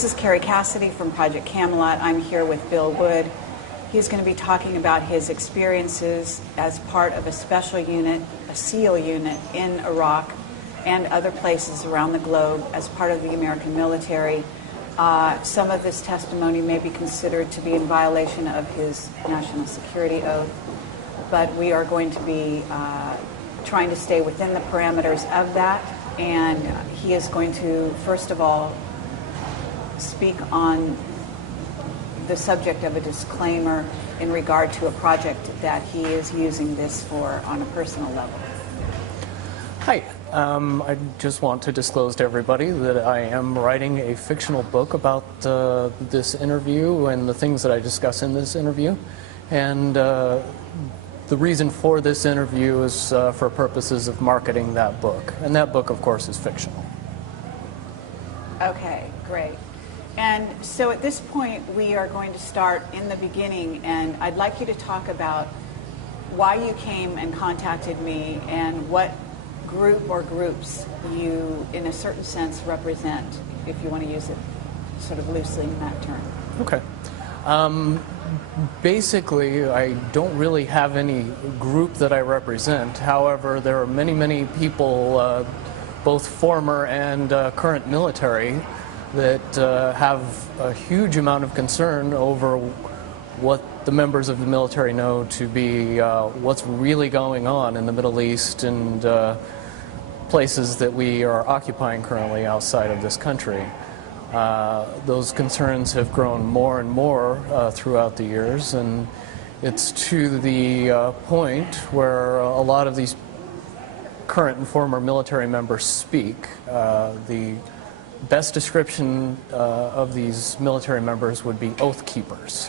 This is Kerry Cassidy from Project Camelot. I'm here with Bill Wood. He's going to be talking about his experiences as part of a special unit, a SEAL unit in Iraq and other places around the globe as part of the American military. Some of this testimony may be considered to be in violation of his national security oath, but we are going to be trying to stay within the parameters of that. And he is going to, first of all, speak on the subject of a disclaimer in regard to a project that he is using this for on a personal level. Hi. I just want to disclose to everybody that I am writing a fictional book about this interview and the things that I discuss in this interview. And the reason for this interview is for purposes of marketing that book. And that book, of course, is fictional. Okay, great. And so at this point, we are going to start in the beginning, and I'd like you to talk about why you came and contacted me and what group or groups you, in a certain sense, represent, if you want to use it sort of loosely in that term. Okay. Basically, I don't really have any group that I represent. However, there are many, many people, both former and current military, that have a huge amount of concern over what the members of the military know to be what's really going on in the Middle East and places that we are occupying currently outside of this country. Those concerns have grown more and more throughout the years, and it's to the point where a lot of these current and former military members speak. The best description of these military members would be oath keepers.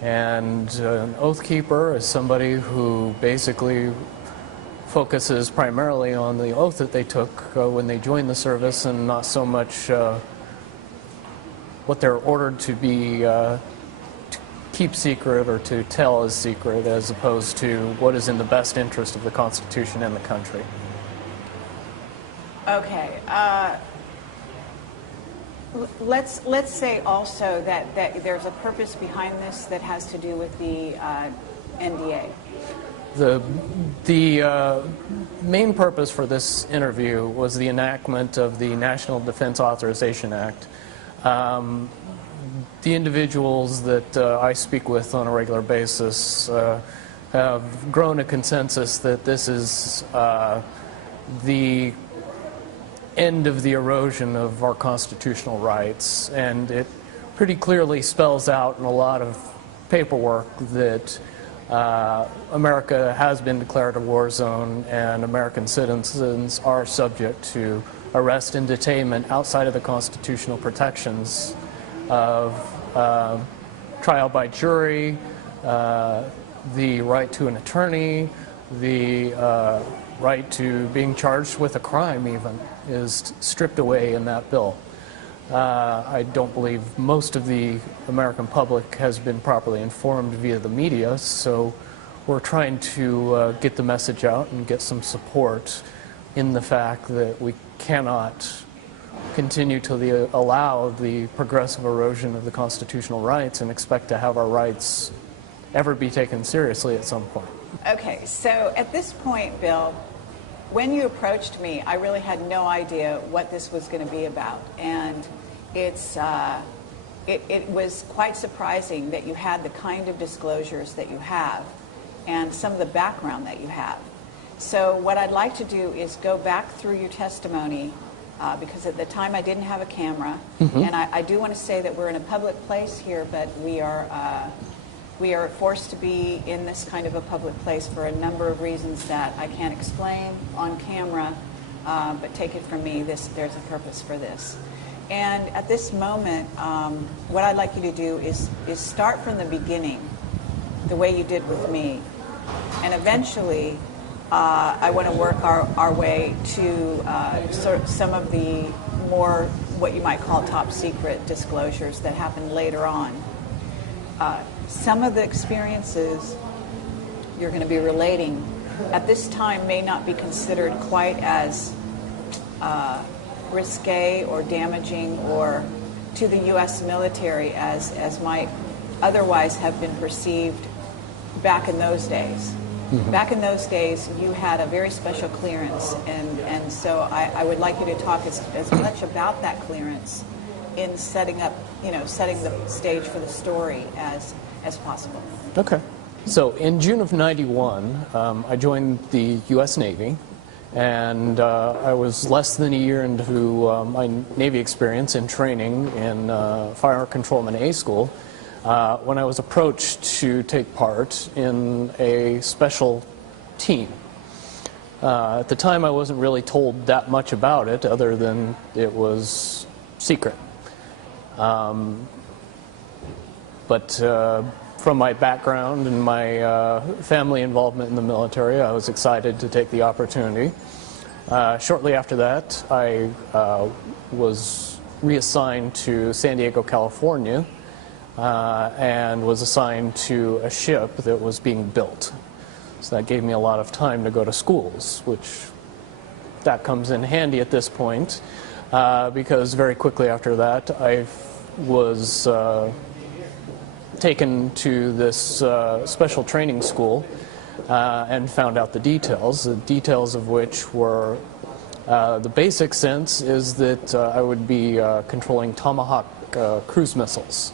And an oath keeper is somebody who basically focuses primarily on the oath that they took when they joined the service, and not so much what they're ordered to be to keep secret or to tell as secret, as opposed to what is in the best interest of the Constitution and the country. Okay. Let's say also that there's a purpose behind this that has to do with the NDA. The main purpose for this interview was the enactment of the National Defense Authorization Act. The individuals that I speak with on a regular basis have grown a consensus that this is the end of the erosion of our constitutional rights, and it pretty clearly spells out in a lot of paperwork that America has been declared a war zone, and American citizens are subject to arrest and detainment outside of the constitutional protections of trial by jury, the right to an attorney, the right to being charged with a crime even is stripped away in that bill. I don't believe most of the American public has been properly informed via the media, so we're trying to get the message out and get some support in the fact that we cannot continue to allow the progressive erosion of the constitutional rights and expect to have our rights ever be taken seriously at some point. Okay, so at this point, Bill, when you approached me, I really had no idea what this was going to be about, and it was quite surprising that you had the kind of disclosures that you have and some of the background that you have. So what I'd like to do is go back through your testimony, because at the time I didn't have a camera, and I do want to say that we're in a public place here, but we are forced to be in this kind of a public place for a number of reasons that I can't explain on camera, but take it from me, there's a purpose for this. And at this moment, what I'd like you to do is start from the beginning, the way you did with me. And eventually, I want to work our way to sort of some of the more, what you might call top secret disclosures that happened later on. Some of the experiences you're going to be relating at this time may not be considered quite as risque or damaging or to the U.S. military as might otherwise have been perceived back in those days. Mm-hmm. Back in those days, you had a very special clearance, and so I would like you to talk as much about that clearance in setting up, setting the stage for the story as possible. Okay. So in June of '91, I joined the U.S. Navy, and I was less than a year into my Navy experience in training in Fire Controlman A School when I was approached to take part in a special team. At the time, I wasn't really told that much about it, other than it was secret. But from my background and my family involvement in the military, I was excited to take the opportunity. Shortly after that, I was reassigned to San Diego, California, and was assigned to a ship that was being built. So that gave me a lot of time to go to schools, which that comes in handy at this point, because very quickly after that, I was taken to this special training school and found out the details of which were, the basic sense is that I would be controlling Tomahawk cruise missiles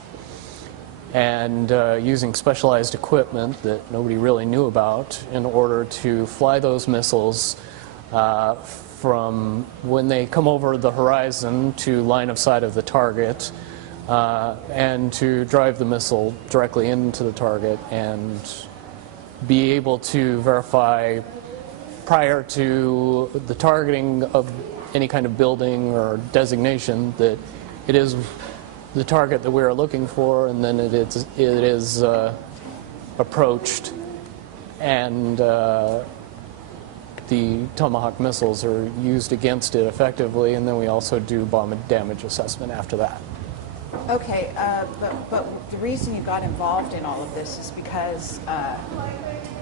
and using specialized equipment that nobody really knew about in order to fly those missiles from when they come over the horizon to line of sight of the target, and to drive the missile directly into the target and be able to verify prior to the targeting of any kind of building or designation that it is the target that we are looking for, and then it is approached, and the Tomahawk missiles are used against it effectively, and then we also do bomb damage assessment after that. Okay, but the reason you got involved in all of this is because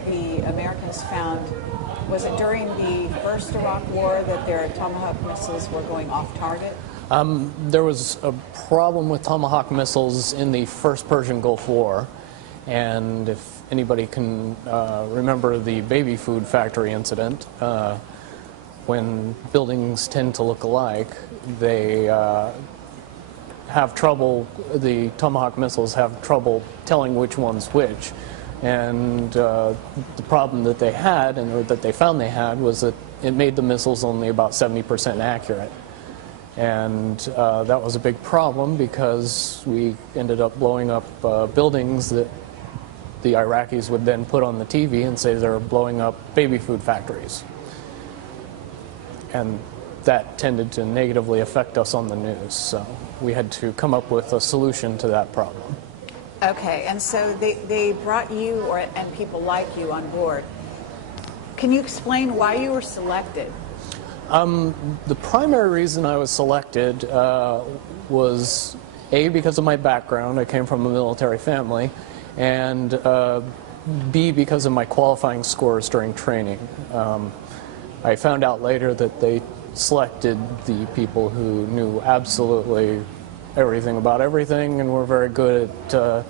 the Americans found, was it during the first Iraq War that their Tomahawk missiles were going off target? There was a problem with Tomahawk missiles in the first Persian Gulf War, and if anybody can remember the baby food factory incident, when buildings tend to look alike, they have trouble, the Tomahawk missiles have trouble telling which one's which. And the problem that they had, or that they found they had, was that it made the missiles only about 70% accurate. And that was a big problem because we ended up blowing up buildings that the Iraqis would then put on the TV and say they're blowing up baby food factories. And that tended to negatively affect us on the news. So we had to come up with a solution to that problem. Okay, and so they brought you and people like you on board. Can you explain why you were selected? The primary reason I was selected was A, because of my background. I came from a military family, and B, because of my qualifying scores during training. I found out later that they selected the people who knew absolutely everything about everything and were very good at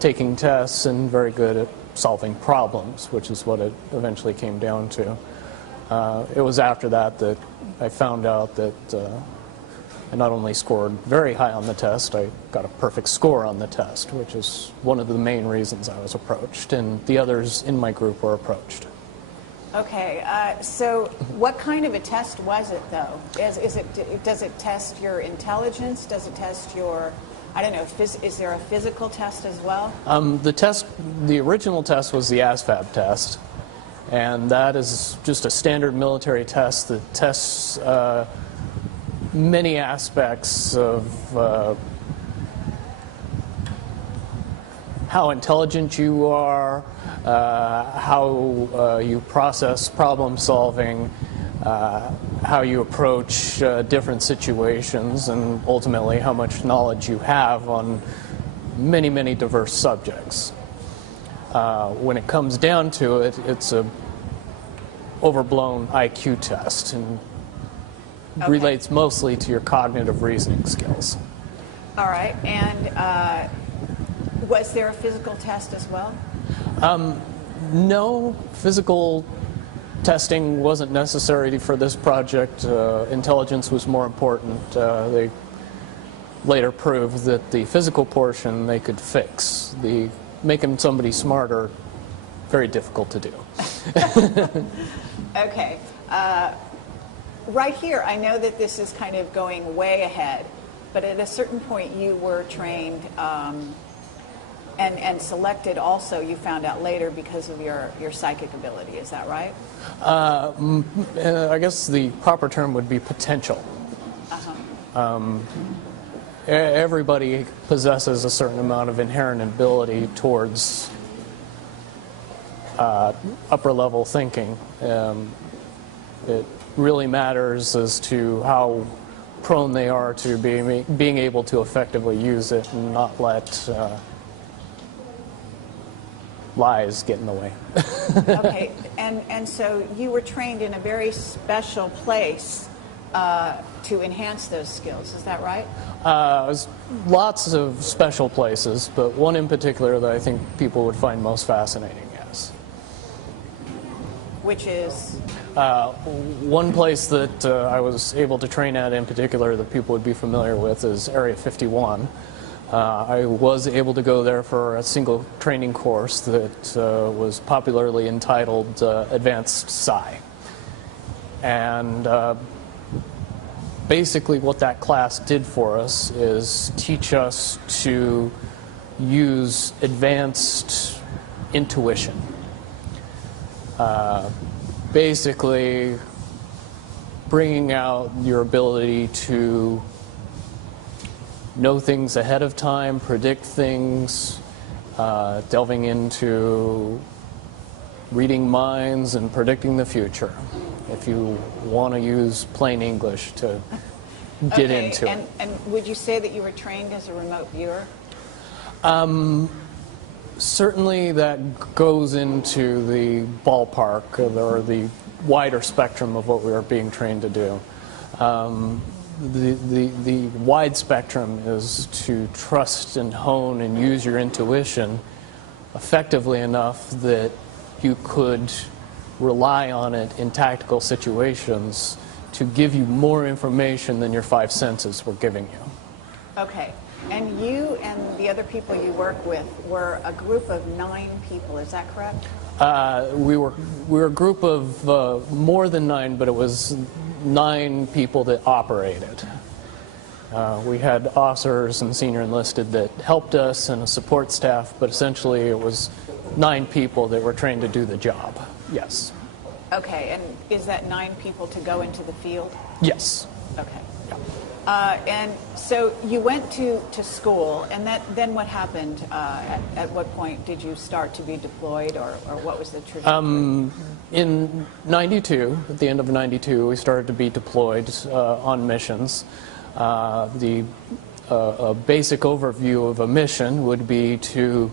taking tests and very good at solving problems, which is what it eventually came down to. It was after that that I found out that I not only scored very high on the test, I got a perfect score on the test, which is one of the main reasons I was approached, and the others in my group were approached. Okay, so what kind of a test was it, though? Does it test your intelligence? Does it test your, I don't know, is there a physical test as well? The original test was the ASVAB test, and that is just a standard military test that tests many aspects of how intelligent you are, how you process problem solving, how you approach different situations, and ultimately how much knowledge you have on many, many diverse subjects. When it comes down to it, it's a overblown IQ test and relates mostly to your cognitive reasoning skills. All right. And was there a physical test as well? No, physical testing wasn't necessary for this project. Intelligence was more important. They later proved that the physical portion they could fix. The making somebody smarter, very difficult to do. Okay. Right here, I know that this is kind of going way ahead, but at a certain point you were trained and selected also, you found out later, because of your psychic ability. Is that right? I guess the proper term would be potential. Everybody possesses a certain amount of inherent ability towards upper level thinking. It really matters as to how prone they are to being able to effectively use it and not let lies get in the way. Okay, and so you were trained in a very special place to enhance those skills, is that right? Lots of special places, but one in particular that I think people would find most fascinating, yes. Which is? One place that I was able to train at in particular that people would be familiar with is Area 51. I was able to go there for a single training course that was popularly entitled Advanced Psi. And basically what that class did for us is teach us to use advanced intuition. Basically bringing out your ability to know things ahead of time, predict things, delving into reading minds and predicting the future, if you want to use plain English to get into it. And would you say that you were trained as a remote viewer? Certainly that goes into the ballpark or the wider spectrum of what we are being trained to do. The wide spectrum is to trust and hone and use your intuition effectively enough that you could rely on it in tactical situations to give you more information than your five senses were giving you. Okay. And you and the other people you work with were a group of 9 people, is that correct? We were a group of more than 9, but it was 9 people that operated. We had officers and senior enlisted that helped us and a support staff, but essentially it was 9 people that were trained to do the job. Yes. Okay, and is that 9 people to go into the field? Yes. Okay. And so you went to school, and then what happened? At what point did you start to be deployed, or what was the trajectory? In 92, at the end of 92, we started to be deployed on missions. The basic overview of a mission would be to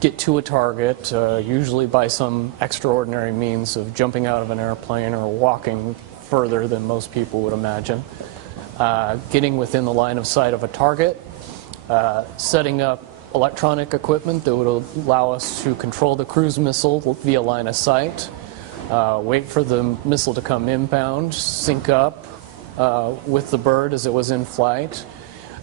get to a target, usually by some extraordinary means of jumping out of an airplane or walking further than most people would imagine, getting within the line of sight of a target, setting up electronic equipment that would allow us to control the cruise missile via line of sight, wait for the missile to come inbound, sync up with the bird as it was in flight,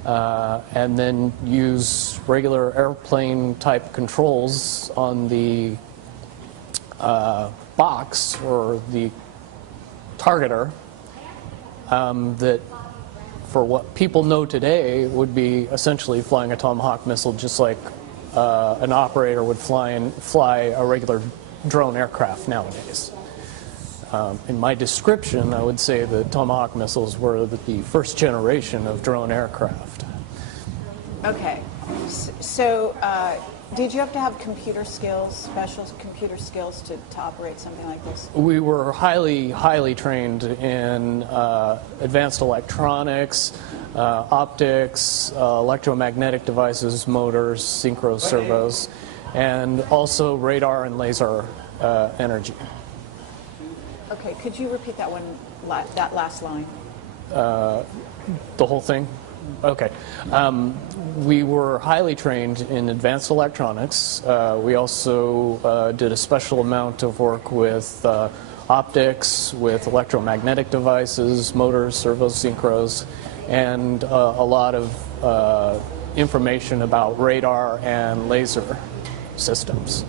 and then use regular airplane type controls on the box or the targeter that, for what people know today, would be essentially flying a Tomahawk missile just like an operator would fly a regular drone aircraft nowadays. In my description, I would say the Tomahawk missiles were the first generation of drone aircraft. Okay. So did you have to have computer skills, special computer skills to operate something like this? We were highly trained in advanced electronics, optics, electromagnetic devices, motors, synchro servos, and also radar and laser energy. Okay, could you repeat that last line? The whole thing? Okay. We were highly trained in advanced electronics. We also did a special amount of work with optics, with electromagnetic devices, motors, servos, synchros, and a lot of information about radar and laser systems.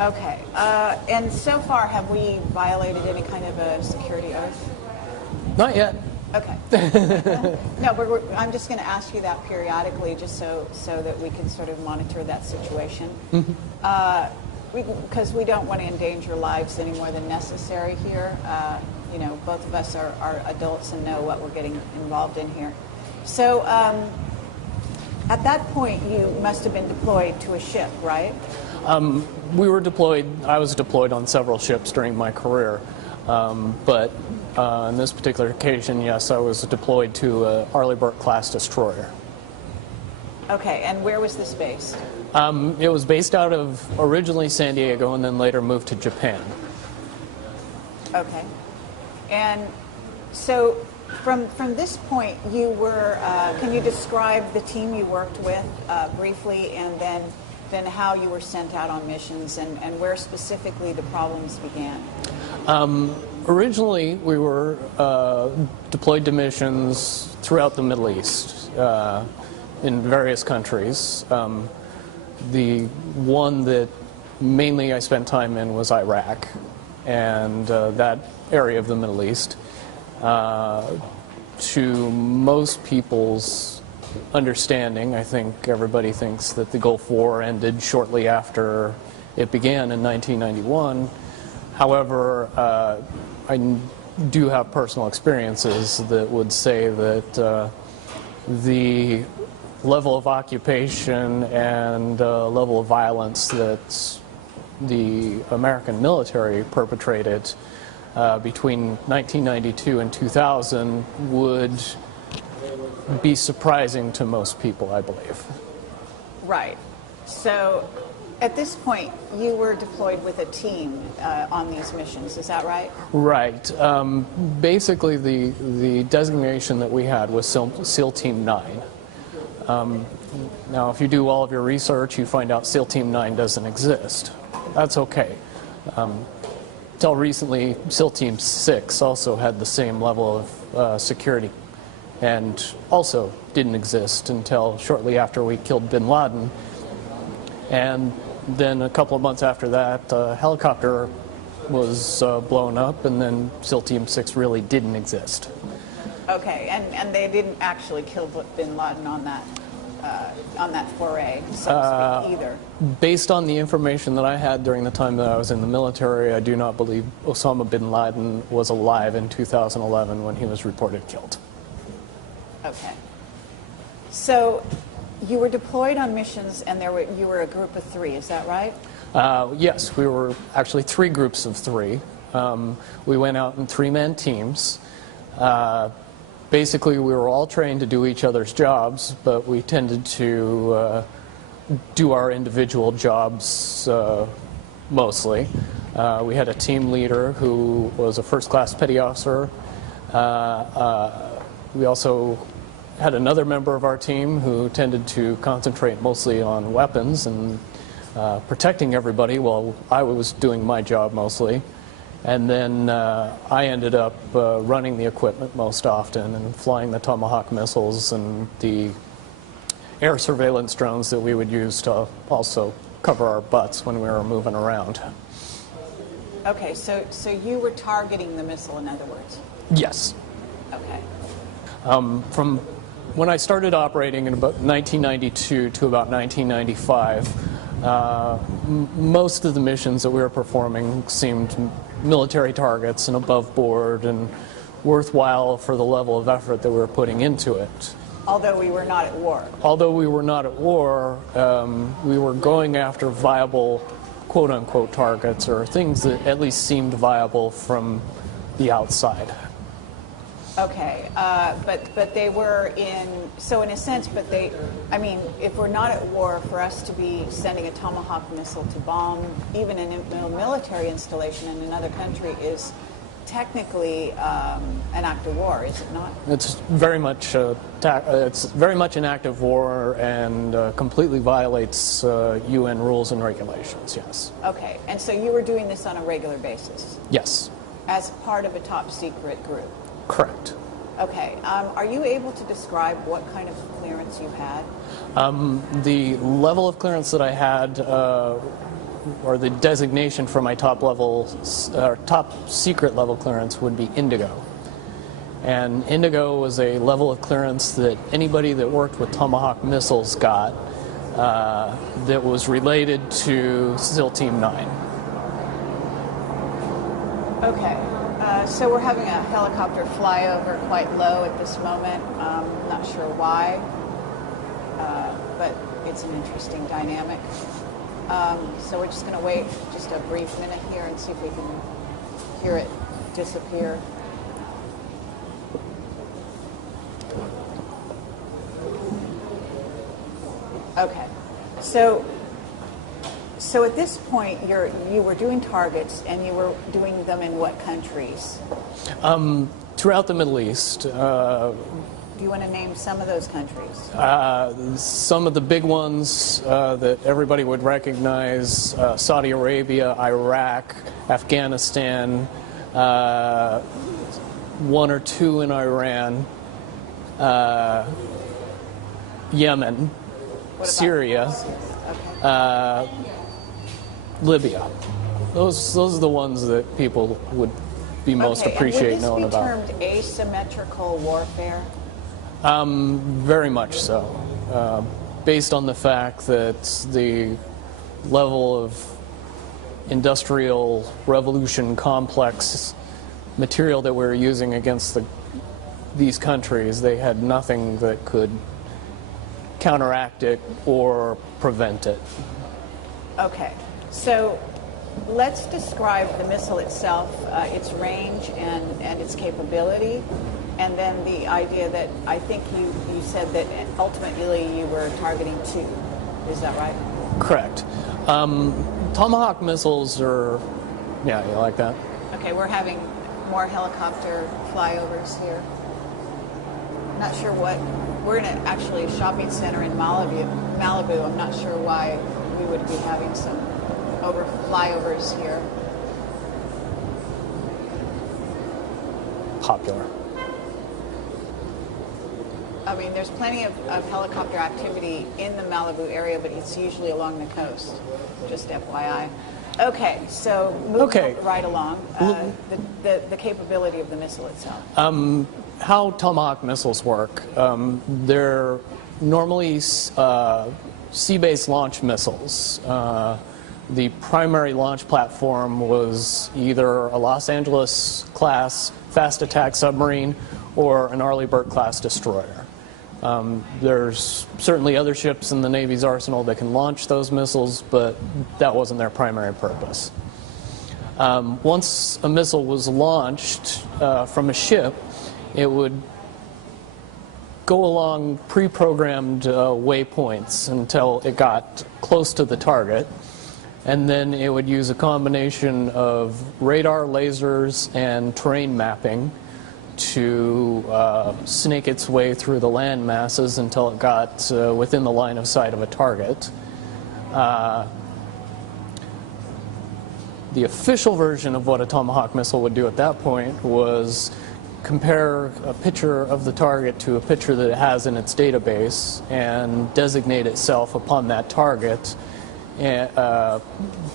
Okay. And so far, have we violated any kind of a security oath? Not yet. Okay. No, I'm just going to ask you that periodically, just so that we can sort of monitor that situation. Because we don't want to endanger lives any more than necessary here. You know, both of us are adults and know what we're getting involved in here. So at that point, you must have been deployed to a ship, right? We were deployed. I was deployed on several ships during my career, but on this particular occasion, yes, I was deployed to a Arleigh-Burke-class destroyer. Okay, and where was this based? It was based out of originally San Diego and then later moved to Japan. Okay. And so from this point, you were, can you describe the team you worked with briefly, and then how you were sent out on missions and where specifically the problems began? Originally, we were deployed to missions throughout the Middle East in various countries. The one that mainly I spent time in was Iraq, and that area of the Middle East. To most people's understanding, I think everybody thinks that the Gulf War ended shortly after it began in 1991. However, I do have personal experiences that would say that the level of occupation and level of violence that the American military perpetrated between 1992 and 2000 would be surprising to most people, I believe. Right. So at this point, you were deployed with a team on these missions, is that right? Right. Basically, the designation that we had was SEAL Team 9. Now, if you do all of your research, you find out SEAL Team 9 doesn't exist. That's okay. Until recently, SEAL Team 6 also had the same level of security and also didn't exist until shortly after we killed bin Laden. And then a couple of months after that, a helicopter was blown up, and then SEAL Team 6 really didn't exist. Okay, and they didn't actually kill bin Laden on that foray, so to speak, either. Based on the information that I had during the time that I was in the military, I do not believe Osama bin Laden was alive in 2011 when he was reported killed. Okay. So you were deployed on missions, and you were a group of 3, is that right? Yes, we were actually 3 groups of 3. We went out in 3-man teams. Basically, we were all trained to do each other's jobs, but we tended to do our individual jobs mostly. We had a team leader who was a first-class petty officer. We also had another member of our team who tended to concentrate mostly on weapons and protecting everybody while I was doing my job mostly. And then I ended up running the equipment most often and flying the Tomahawk missiles and the air surveillance drones that we would use to also cover our butts when we were moving around. Okay, so you were targeting the missile, in other words? Yes. Okay. From when I started operating in about 1992 to about 1995, most of the missions that we were performing seemed military targets and above board and worthwhile for the level of effort that we were putting into it. Although we were not at war. Although we were not at war, we were going after viable quote-unquote targets, or things that at least seemed viable from the outside. Okay, but they were so in a sense, I mean, if we're not at war, for us to be sending a Tomahawk missile to bomb even a military installation in another country is technically an act of war, is it not? It's very much an act of war and completely violates UN rules and regulations. Yes. Okay, and so you were doing this on a regular basis Yes. as part of a top secret group. Correct. Okay, are you able to describe what kind of clearance you had? The level of clearance that I had, or the designation for my top secret level clearance would be Indigo. And Indigo was a level of clearance that anybody that worked with Tomahawk missiles got that was related to SEAL Team 9. Okay, so we're having a helicopter fly over quite low at this moment. Not sure why, but it's an interesting dynamic. So we're just going to wait just a brief minute here and see if we can hear it disappear. Okay, so at this point you were doing targets, and you were doing them in what countries? Throughout the Middle East. Do you want to name some of those countries? Some of the big ones that everybody would recognize: Saudi Arabia, Iraq, Afghanistan, one or two in Iran, Yemen, Syria, Okay. Libya. Those are the ones that people would be most appreciate knowing about. Would this be termed asymmetrical warfare? Very much so, based on the fact that the level of industrial revolution complex material that we were using against these countries, they had nothing that could counteract it or prevent it. Okay, so let's describe the missile itself, its range and its capability, and then the idea that I think you said that ultimately you were targeting 2. Is that right? Correct. Tomahawk missiles are, yeah, you like that? Okay, we're having more helicopter flyovers here. Not sure what, we're in actually a shopping center in Malibu. I'm not sure why we would be having some flyovers here. Popular. I mean, there's plenty of helicopter activity in the Malibu area, but it's usually along the coast, just FYI. Okay, so moving right along, the capability of the missile itself. How Tomahawk missiles work, they're normally sea-based launch missiles. The primary launch platform was either a Los Angeles class fast attack submarine or an Arleigh Burke class destroyer. There's certainly other ships in the Navy's arsenal that can launch those missiles, but that wasn't their primary purpose. Once a missile was launched from a ship, it would go along pre-programmed waypoints until it got close to the target, and then it would use a combination of radar, lasers, and terrain mapping to snake its way through the land masses until it got within the line of sight of a target. The official version of what a Tomahawk missile would do at that point was compare a picture of the target to a picture that it has in its database and designate itself upon that target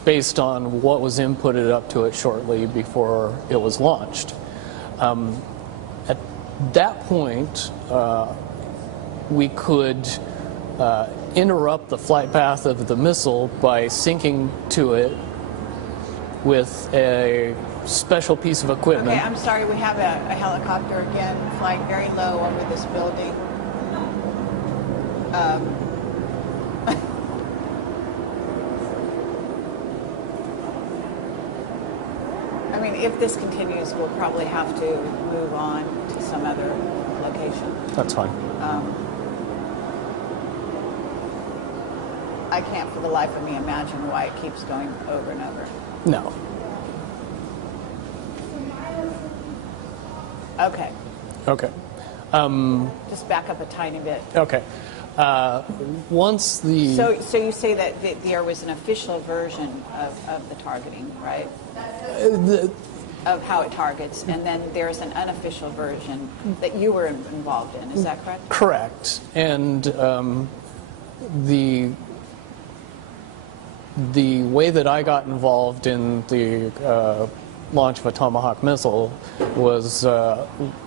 based on what was inputted up to it shortly before it was launched. At that point, we could interrupt the flight path of the missile by syncing to it with a special piece of equipment. Okay, I'm sorry, we have a helicopter again flying very low over this building. I mean, if this continues, we'll probably have to move on to some other location. That's fine. I can't for the life of me imagine why it keeps going over and over. No. Okay. Okay. Just back up a tiny bit. Okay. Once the... So you say that there was an official version of the targeting, right? Of how it targets, and then there's an unofficial version that you were involved in. Is that correct? Correct. And the way that I got involved in the launch of a Tomahawk missile was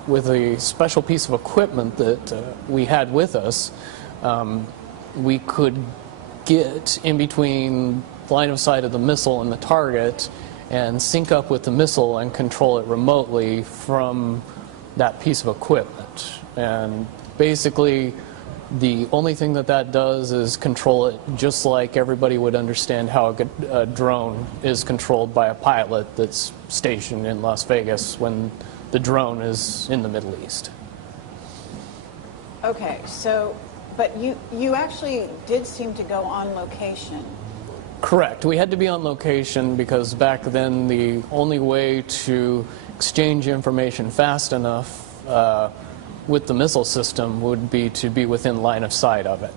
with a special piece of equipment that we had with us. We could get in between line of sight of the missile and the target and sync up with the missile and control it remotely from that piece of equipment. And basically, the only thing that does is control it just like everybody would understand how a drone is controlled by a pilot that's stationed in Las Vegas when the drone is in the Middle East. Okay, so, but you actually did seem to go on location. Correct. We had to be on location because back then the only way to exchange information fast enough with the missile system would be to be within line of sight of it.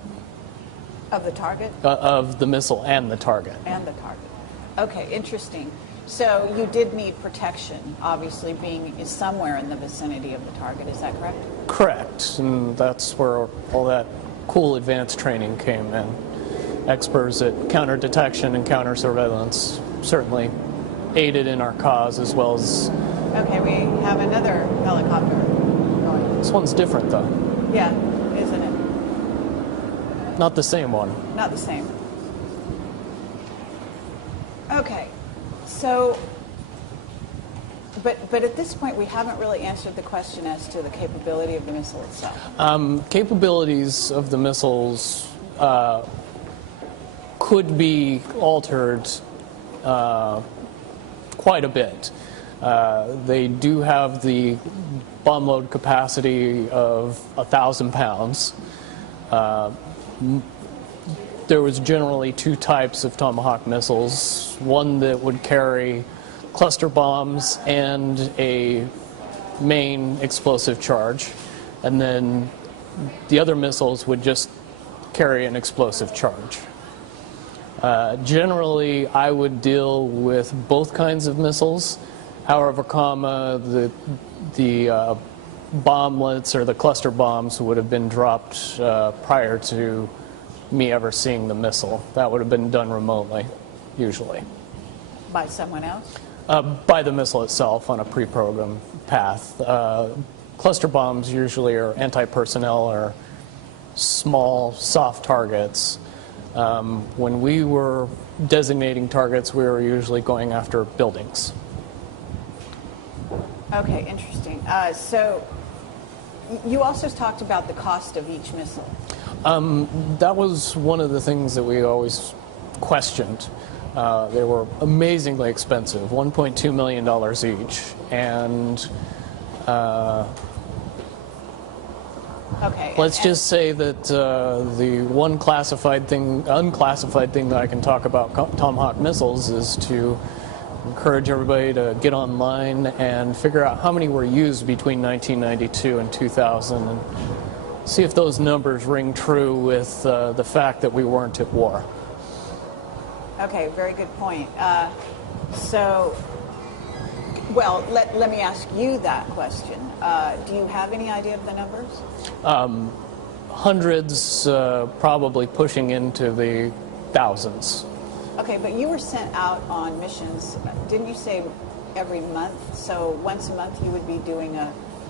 Of the target? Of the missile and the target. And the target. Okay, interesting. So you did need protection, obviously being somewhere in the vicinity of the target. Is that correct? Correct. And that's where all that cool advanced training came in. Experts at counter detection and counter surveillance certainly aided in our cause, as well as... Okay, we have another helicopter going. This one's different, though. Yeah, isn't it? Not the same one. Not the same. Okay, so, but at this point we haven't really answered the question as to the capability of the missile itself. Capabilities of the missiles could be altered quite a bit. They do have the bomb load capacity of 1,000 pounds. There was generally two types of Tomahawk missiles, one that would carry cluster bombs and a main explosive charge, and then the other missiles would just carry an explosive charge. Generally, I would deal with both kinds of missiles. However, the bomblets or the cluster bombs would have been dropped prior to me ever seeing the missile. That would have been done remotely, usually. By someone else? By the missile itself on a pre-programmed path. Cluster bombs usually are anti-personnel or small, soft targets. When we were designating targets, we were usually going after buildings. Okay, interesting. So you also talked about the cost of each missile. That was one of the things that we always questioned. They were amazingly expensive, $1.2 million each, and okay. Let's just say that the one unclassified thing that I can talk about Tomahawk missiles is to encourage everybody to get online and figure out how many were used between 1992 and 2000 and see if those numbers ring true with the fact that we weren't at war. Okay, very good point. Well, let me ask you that question. Do you have any idea of the numbers? Hundreds, probably pushing into the thousands. Okay, but you were sent out on missions, didn't you say every month? So once a month you would be doing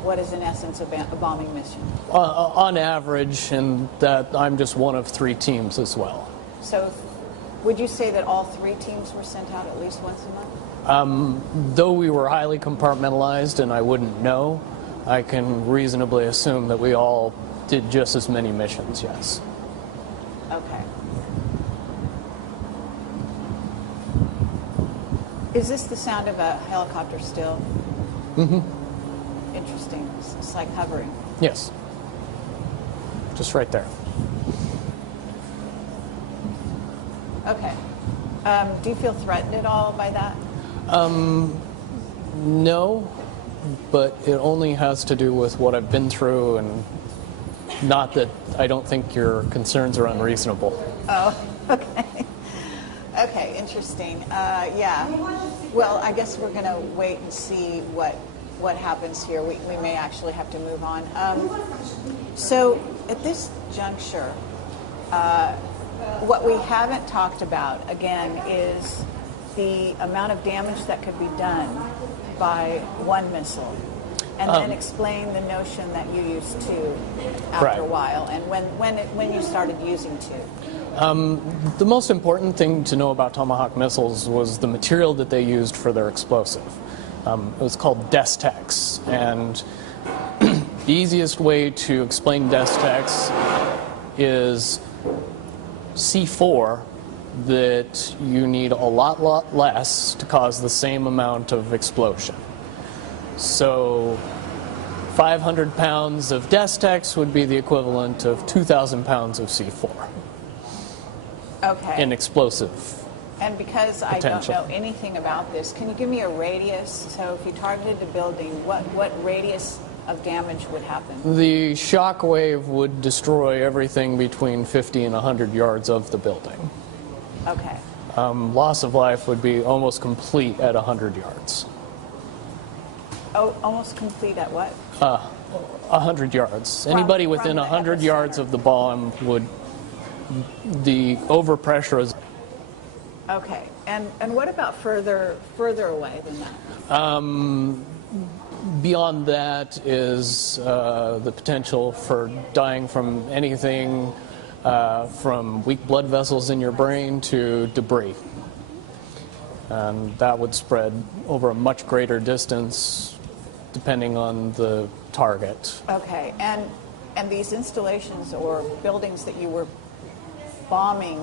what is in essence a bombing mission? On average, and that I'm just one of 3 teams as well. So would you say that all 3 teams were sent out at least once a month? Though we were highly compartmentalized and I wouldn't know, I can reasonably assume that we all did just as many missions, yes. Okay. Is this the sound of a helicopter still? Mm-hmm. Interesting. It's like hovering. Yes. Just right there. Okay. Do you feel threatened at all by that? No. but it only has to do with what I've been through, and not that I don't think your concerns are unreasonable. Oh, okay. Okay, interesting. Yeah. Well, I guess we're going to wait and see what happens here. We may actually have to move on. So at this juncture, what we haven't talked about, again, is the amount of damage that could be done by one missile. And then explain the notion that you used two after a while, and when you started using two. The most important thing to know about Tomahawk missiles was the material that they used for their explosive. It was called Destex, and the easiest way to explain Destex is C4 that you need a lot less to cause the same amount of explosion. So 500 pounds of Destex would be the equivalent of 2,000 pounds of C4. Okay. In explosive. And because potential. I don't know anything about this, can you give me a radius? So if you targeted the building, what radius of damage would happen? The shock wave would destroy everything between 50 and 100 yards of the building. Okay. Loss of life would be almost complete at 100 yards. Oh, almost complete at what? 100 yards. Anybody within 100 yards of the bomb would, the overpressure is... Okay. And what about further away than that? Beyond that is the potential for dying from anything from weak blood vessels in your brain to debris. And that would spread over a much greater distance depending on the target. Okay. And these installations or buildings that you were bombing,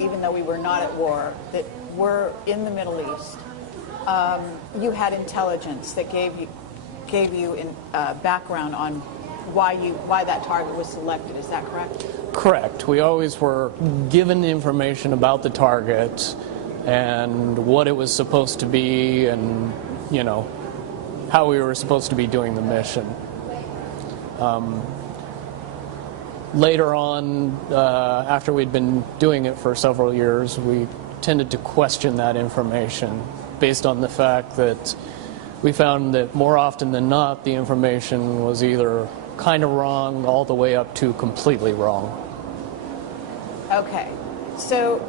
even though we were not at war, that were in the Middle East, you had intelligence that gave you background on why that target was selected. Is that correct? Correct. We always were given information about the target and what it was supposed to be, and how we were supposed to be doing the mission. Later on, after we'd been doing it for several years, we tended to question that information based on the fact that we found that more often than not, the information was either kind of wrong all the way up to completely wrong. Okay. So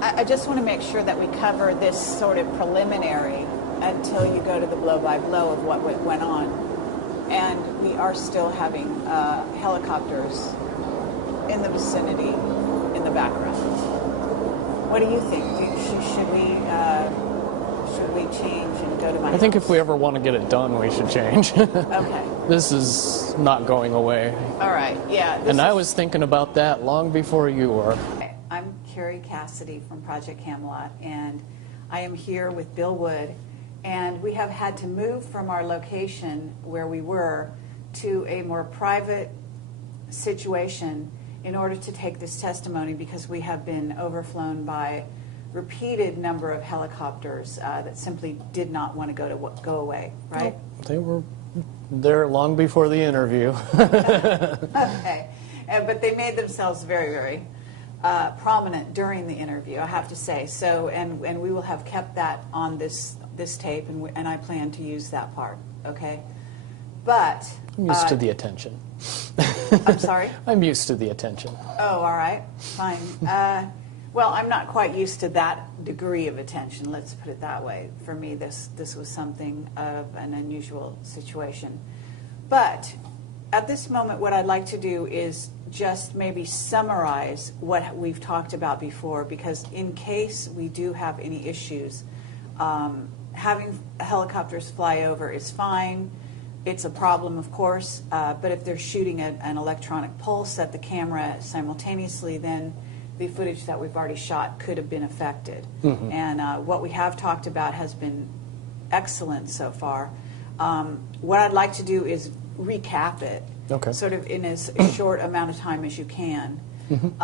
I just want to make sure that we cover this sort of preliminary until you go to the blow-by-blow of what went on. And we are still having helicopters in the vicinity, in the background. What do you think? Should we change and go to my I think if we ever want to get it done, we should change. Okay. This is not going away. All right, yeah. And I was thinking about that long before you were. I'm Kerry Cassidy from Project Camelot, and I am here with Bill Wood, and we have had to move from our location where we were to a more private situation in order to take this testimony, because we have been overflown by repeated number of helicopters that simply did not want to go away, right? Nope. They were there long before the interview. Okay. But they made themselves very, very prominent during the interview, I have to say. So, and we will have kept that on this tape, and I plan to use that part, okay? But... I'm used to the attention. I'm sorry? I'm used to the attention. Oh, all right. Fine. Well, I'm not quite used to that degree of attention, let's put it that way. For me, this was something of an unusual situation. But at this moment, what I'd like to do is just maybe summarize what we've talked about before, because in case we do have any issues, having helicopters fly over is fine. It's a problem, of course, but if they're shooting an electronic pulse at the camera simultaneously, then the footage that we've already shot could have been affected. Mm-hmm. And what we have talked about has been excellent so far. What I'd like to do is recap it, okay, sort of in as short amount of time as you can. Mm-hmm.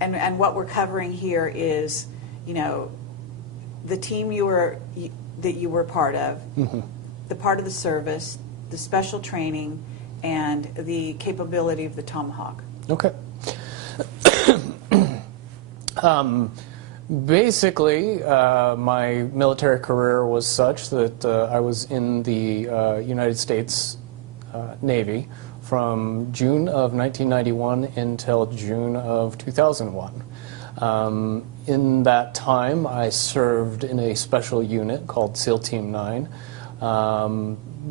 And what we're covering here is, the team you were that you were part of, the part of the service, the special training, and the capability of the Tomahawk. Okay. Basically, my military career was such that I was in the United States Navy from June of 1991 until June of 2001. In that time, I served in a special unit called SEAL Team 9.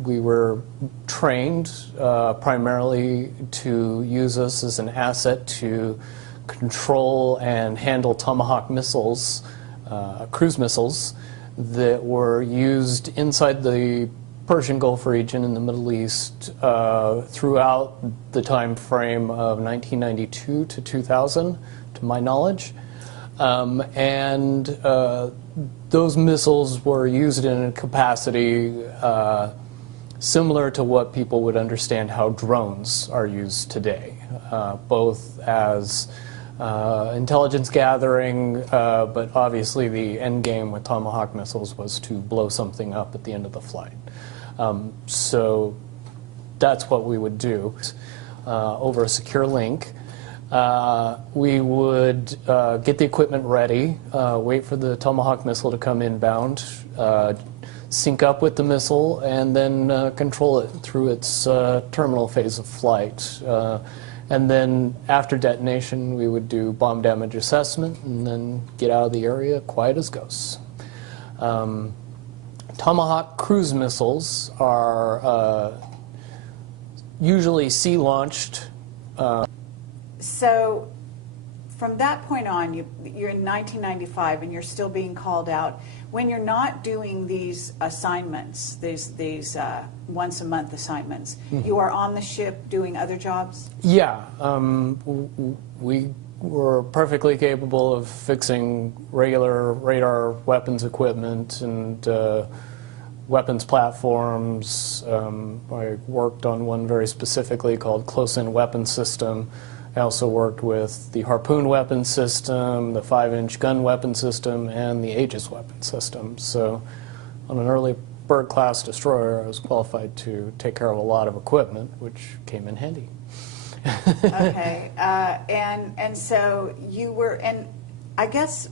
We were trained primarily to use us as an asset to control and handle Tomahawk missiles, cruise missiles, that were used inside the Persian Gulf region in the Middle East throughout the time frame of 1992 to 2000, to my knowledge. Those missiles were used in a capacity similar to what people would understand how drones are used today, both as intelligence gathering, but obviously the end game with Tomahawk missiles was to blow something up at the end of the flight. So that's what we would do over a secure link. We would get the equipment ready, wait for the Tomahawk missile to come inbound, sync up with the missile, and then control it through its terminal phase of flight. And then after detonation, we would do bomb damage assessment and then get out of the area quiet as ghosts. Tomahawk cruise missiles are usually sea-launched. So from that point on, you're in 1995 and you're still being called out. When you're not doing these assignments, these once-a-month assignments, you are on the ship doing other jobs? Yeah. We were perfectly capable of fixing regular radar weapons equipment and weapons platforms. I worked on one very specifically called Close-In Weapon System. I also worked with the Harpoon weapon system, the 5-inch gun weapon system, and the Aegis weapon system. So on an early Berg-class destroyer, I was qualified to take care of a lot of equipment, which came in handy. Okay. And so you were, and I guess,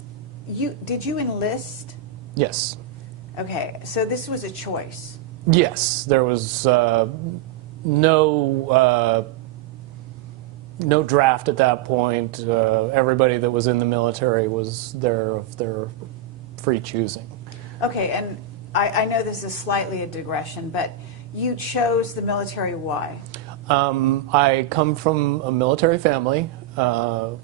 did you enlist? Yes. Okay. So this was a choice. Yes. There was no draft at that point. Everybody that was in the military was there of their free choosing. Okay, and I know this is slightly a digression, but you chose the military. Why? I come from a military family. My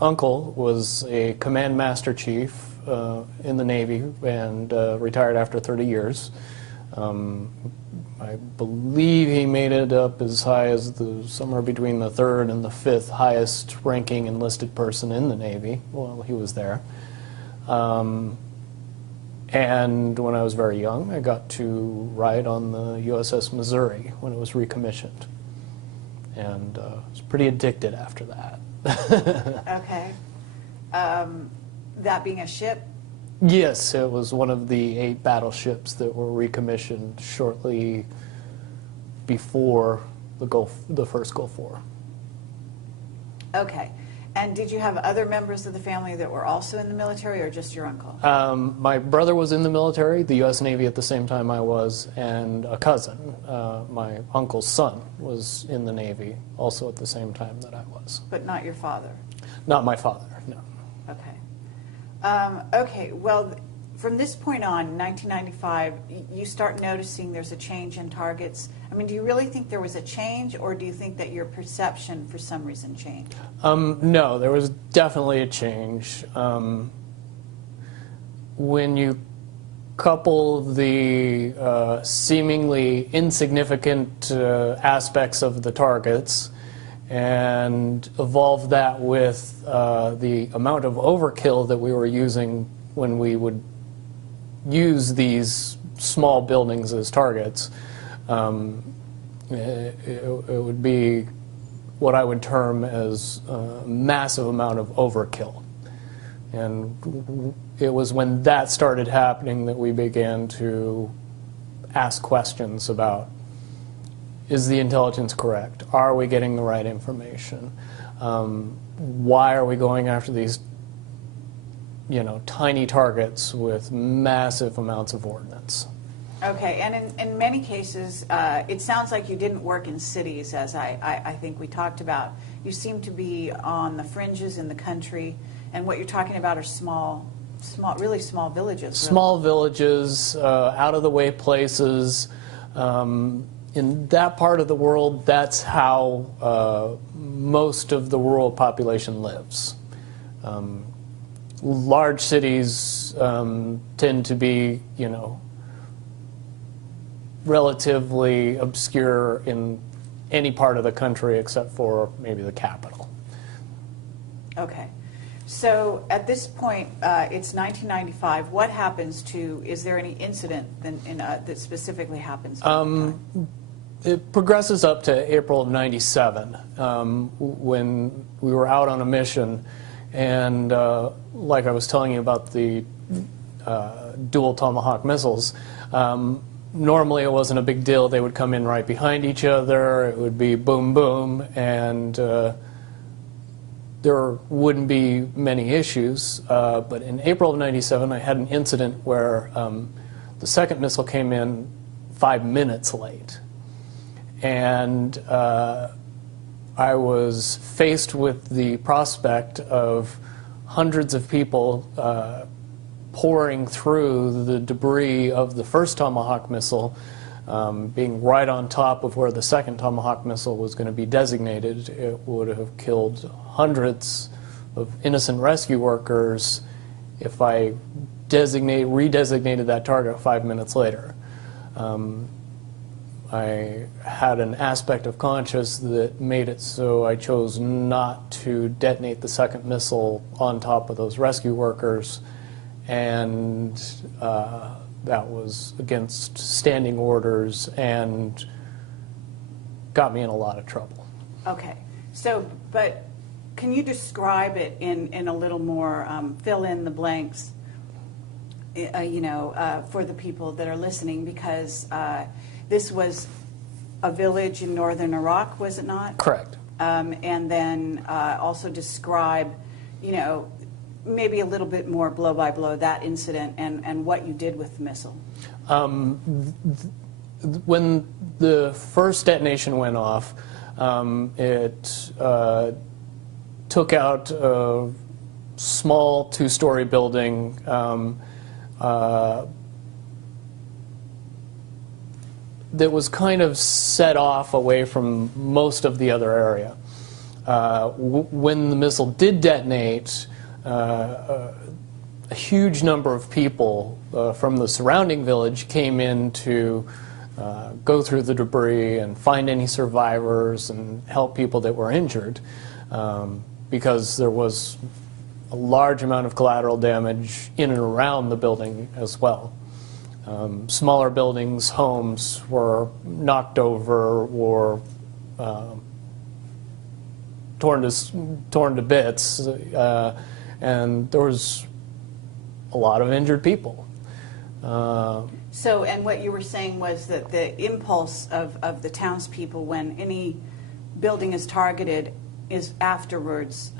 uncle was a command master chief in the Navy and retired after 30 years. I believe he made it up as high as somewhere between the 3rd and the 5th highest ranking enlisted person in the Navy while he was there. And when I was very young, I got to ride on the USS Missouri when it was recommissioned. And I was pretty addicted after that. Okay. That being a ship? Yes, it was one of the 8 battleships that were recommissioned shortly before the first Gulf War. Okay. And did you have other members of the family that were also in the military, or just your uncle? My brother was in the military, the U.S. Navy at the same time I was, and a cousin, my uncle's son, was in the Navy also at the same time that I was. But not your father? Not my father, no. Okay. Okay, well, from this point on, 1995, you start noticing there's a change in targets. I mean, do you really think there was a change, or do you think that your perception for some reason changed? No, there was definitely a change. When you couple the seemingly insignificant aspects of the targets and evolve that with the amount of overkill that we were using when we would use these small buildings as targets, it would be what I would term as a massive amount of overkill. And it was when that started happening that we began to ask questions about, is the intelligence correct? Are we getting the right information? Why are we going after these, tiny targets with massive amounts of ordnance? Okay, and in many cases, it sounds like you didn't work in cities, as I think we talked about. You seem to be on the fringes in the country, and what you're talking about are really small villages. Small villages, out-of-the-way places. In that part of the world, that's how most of the rural population lives. Large cities tend to be, relatively obscure in any part of the country except for maybe the capital. Okay. So at this point, it's 1995. What happens is there any incident that specifically happens? It progresses up to April of '97 when we were out on a mission, and like I was telling you about the dual Tomahawk missiles, normally it wasn't a big deal. They would come in right behind each other. It would be boom, boom, and there wouldn't be many issues. But in April of '97, I had an incident where the second missile came in 5 minutes late. And I was faced with the prospect of hundreds of people pouring through the debris of the first Tomahawk missile, being right on top of where the second Tomahawk missile was going to be designated. It would have killed hundreds of innocent rescue workers if I redesignated that target 5 minutes later. I had an aspect of conscience that made it so I chose not to detonate the second missile on top of those rescue workers, and that was against standing orders and got me in a lot of trouble. Okay, so, but can you describe it in a little more, fill in the blanks, for the people that are listening, because this was a village in northern Iraq, was it not? Correct. And then also describe, maybe a little bit more blow by blow that incident and what you did with the missile. When the first detonation went off, it took out a small two-story building. That was kind of set off away from most of the other area. When the missile did detonate, a huge number of people from the surrounding village came in to go through the debris and find any survivors and help people that were injured, because there was a large amount of collateral damage in and around the building as well. Smaller buildings, homes were knocked over or torn to bits, and there was a lot of injured people. So, and what you were saying was that the impulse of the townspeople when any building is targeted is afterwards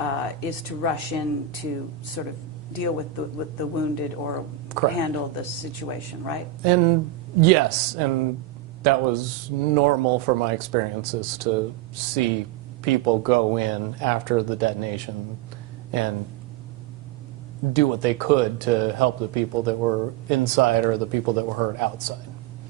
is to rush in to sort of deal with the wounded or Correct. Handle the situation, right? And yes, and that was normal for my experiences to see people go in after the detonation and do what they could to help the people that were inside or the people that were hurt outside.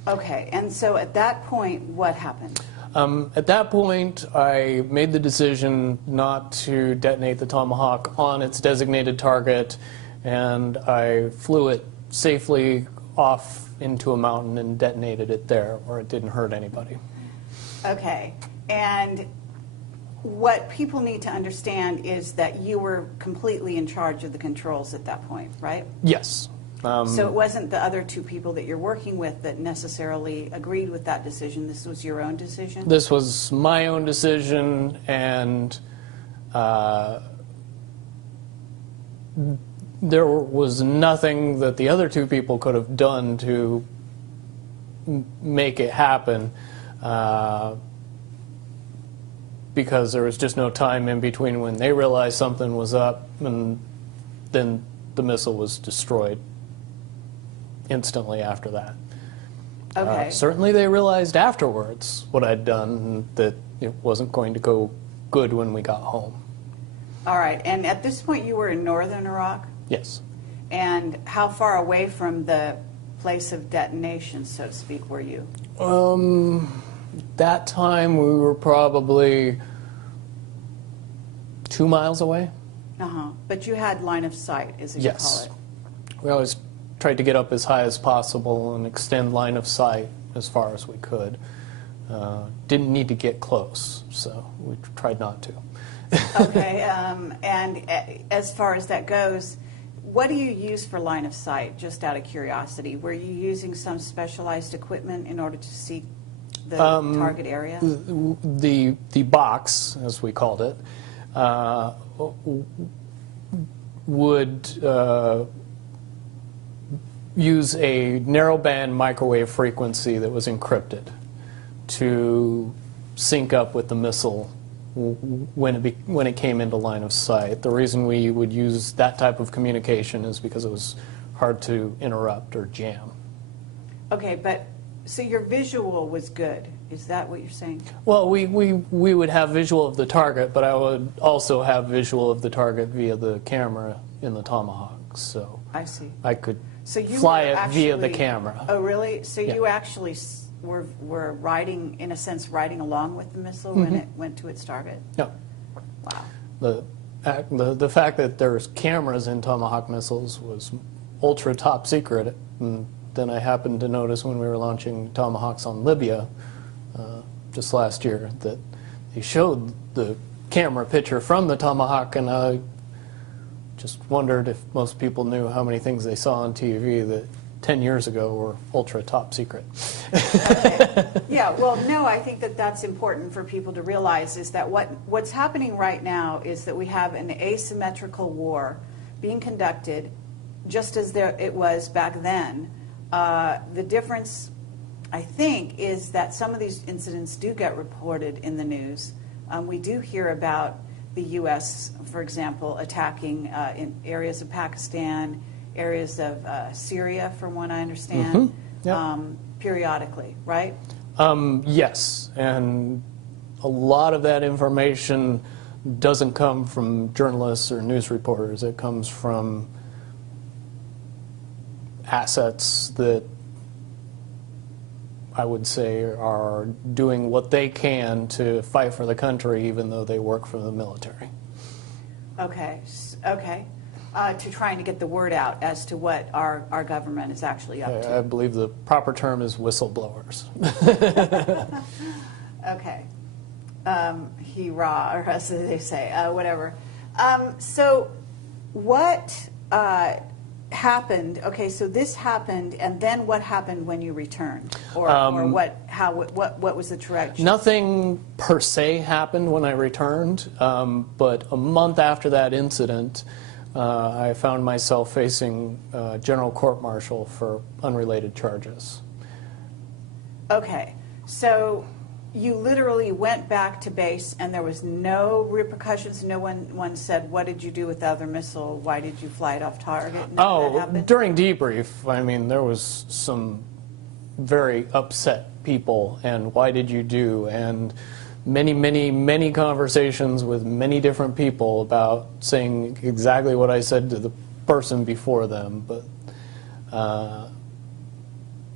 Okay, and so at that point, what happened? At that point, I made the decision not to detonate the Tomahawk on its designated target, and I flew it safely off into a mountain and detonated it there, where it didn't hurt anybody. Okay, and what people need to understand is that you were completely in charge of the controls at that point, right? Yes. So it wasn't the other two people that you're working with that necessarily agreed with that decision. This was your own decision? This was my own decision, and there was nothing that the other two people could have done to make it happen, because there was just no time in between when they realized something was up and then the missile was destroyed instantly after that. Okay. Certainly they realized afterwards what I'd done, and that it wasn't going to go good when we got home. All right. And at this point, you were in northern Iraq? Yes. And how far away from the place of detonation, so to speak, were you? That time we were probably 2 miles away. Uh-huh. But you had line of sight, as you call it. We always tried to get up as high as possible and extend line of sight as far as we could. Didn't need to get close, so we tried not to. Okay. And as far as that goes, what do you use for line of sight, just out of curiosity? Were you using some specialized equipment in order to see the target area? The box, as we called it, would use a narrowband microwave frequency that was encrypted to sync up with the missile when it came into line of sight. The reason we would use that type of communication is because it was hard to interrupt or jam. Okay, but so your visual was good. Is that what you're saying? Well, we would have visual of the target, but I would also have visual of the target via the camera in the Tomahawk. So I see. I could So you fly were it actually, via the camera. Oh, really? So Yeah. you actually were riding, in a sense, riding along with the missile when it went to its target? No. Wow. The fact that there's cameras in Tomahawk missiles was ultra top secret. And then I happened to notice when we were launching Tomahawks on Libya just last year that they showed the camera picture from the Tomahawk, and I just wondered if most people knew how many things they saw on TV that 10 years ago were ultra top secret. Okay. Yeah, well, no, I think that that's important for people to realize, is that what's happening right now is that we have an asymmetrical war being conducted just as it was back then. The difference, I think, is that some of these incidents do get reported in the news. We do hear about the U.S., for example, attacking in areas of Pakistan, areas of Syria, from what I understand, periodically, right? Yes, and a lot of that information doesn't come from journalists or news reporters. It comes from assets that I would say are doing what they can to fight for the country, even though they work for the military. Okay, okay. To trying to get the word out as to what our government is actually up to. I believe the proper term is whistleblowers. Okay. Hee-rah, or as they say, whatever. So what happened? Okay, so this happened, and then what happened when you returned? Or what was the trajectory? Nothing per se happened when I returned, but a month after that incident, I found myself facing general court-martial for unrelated charges. Okay, so you literally went back to base and there was no repercussions? No one said, what did you do with the other missile? Why did you fly it off target? None of that happened? During debrief, I mean, there was some very upset people, and why did you do? And many conversations with many different people about saying exactly what I said to the person before them, but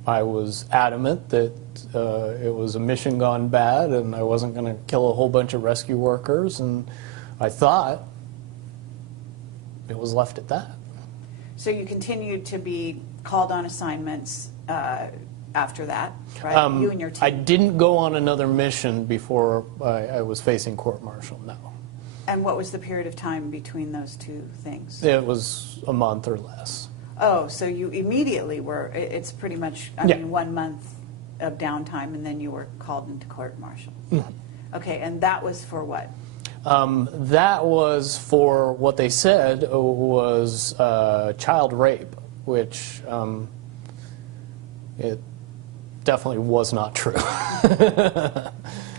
I was adamant that it was a mission gone bad and I wasn't going to kill a whole bunch of rescue workers, and I thought it was left at that. So you continued to be called on assignments after that, right? You and your team. I didn't go on another mission before I was facing court-martial, no. And what was the period of time between those two things? It was a month or less. Oh, so you immediately were, it's pretty much, I mean, 1 month of downtime, and then you were called into court-martial. Okay, and that was for what? That was for what they said was child rape, which it definitely was not true.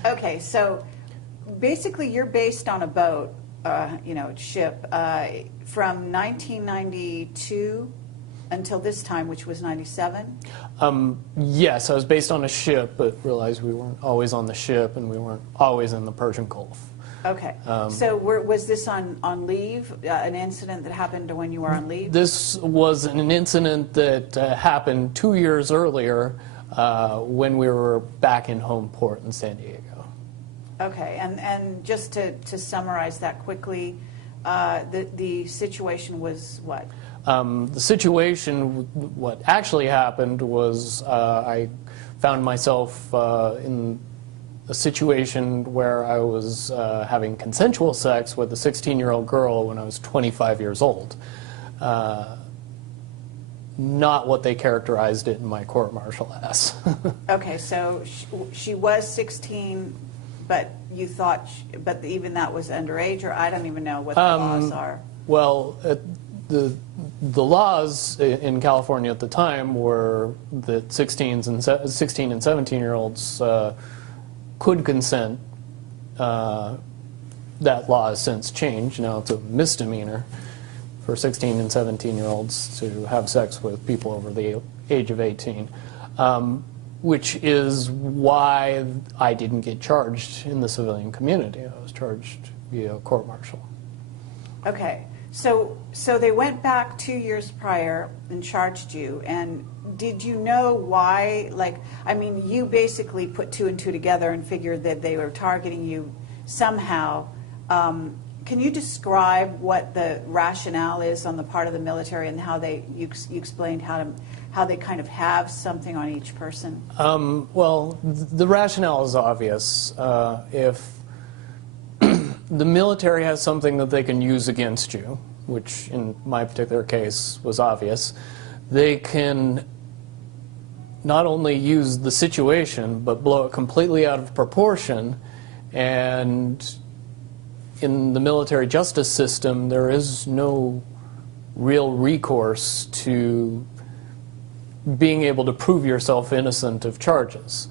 Okay, so basically you're based on a boat, ship, from 1992 until this time, which was 97? Yes, I was based on a ship, but realized we weren't always on the ship and we weren't always in the Persian Gulf. Okay, so was this on leave, an incident that happened when you were on leave? This was an incident that happened 2 years earlier when we were back in home port in San Diego. Okay, and just to summarize that quickly, the situation was what? The situation, what actually happened was I found myself in a situation where I was having consensual sex with a 16-year-old girl when I was 25 years old. Not what they characterized it in my court-martial as. Okay, so she was 16, but you thought, but even that was underage, or I don't even know what the laws are. Well, the laws in California at the time were that 16 and 17-year-olds could consent. That law has since changed. Now it's a misdemeanor for 16 and 17-year-olds to have sex with people over the age of 18, which is why I didn't get charged in the civilian community. I was charged via court-martial. Okay, so they went back 2 years prior and charged you, and did you know why? Like, I mean, you basically put two and two together and figured that they were targeting you somehow. Can you describe what the rationale is on the part of the military and how you explained how they kind of have something on each person? Well, the rationale is obvious. If the military has something that they can use against you, which in my particular case was obvious, they can not only use the situation but blow it completely out of proportion. And in the military justice system, there is no real recourse to being able to prove yourself innocent of charges.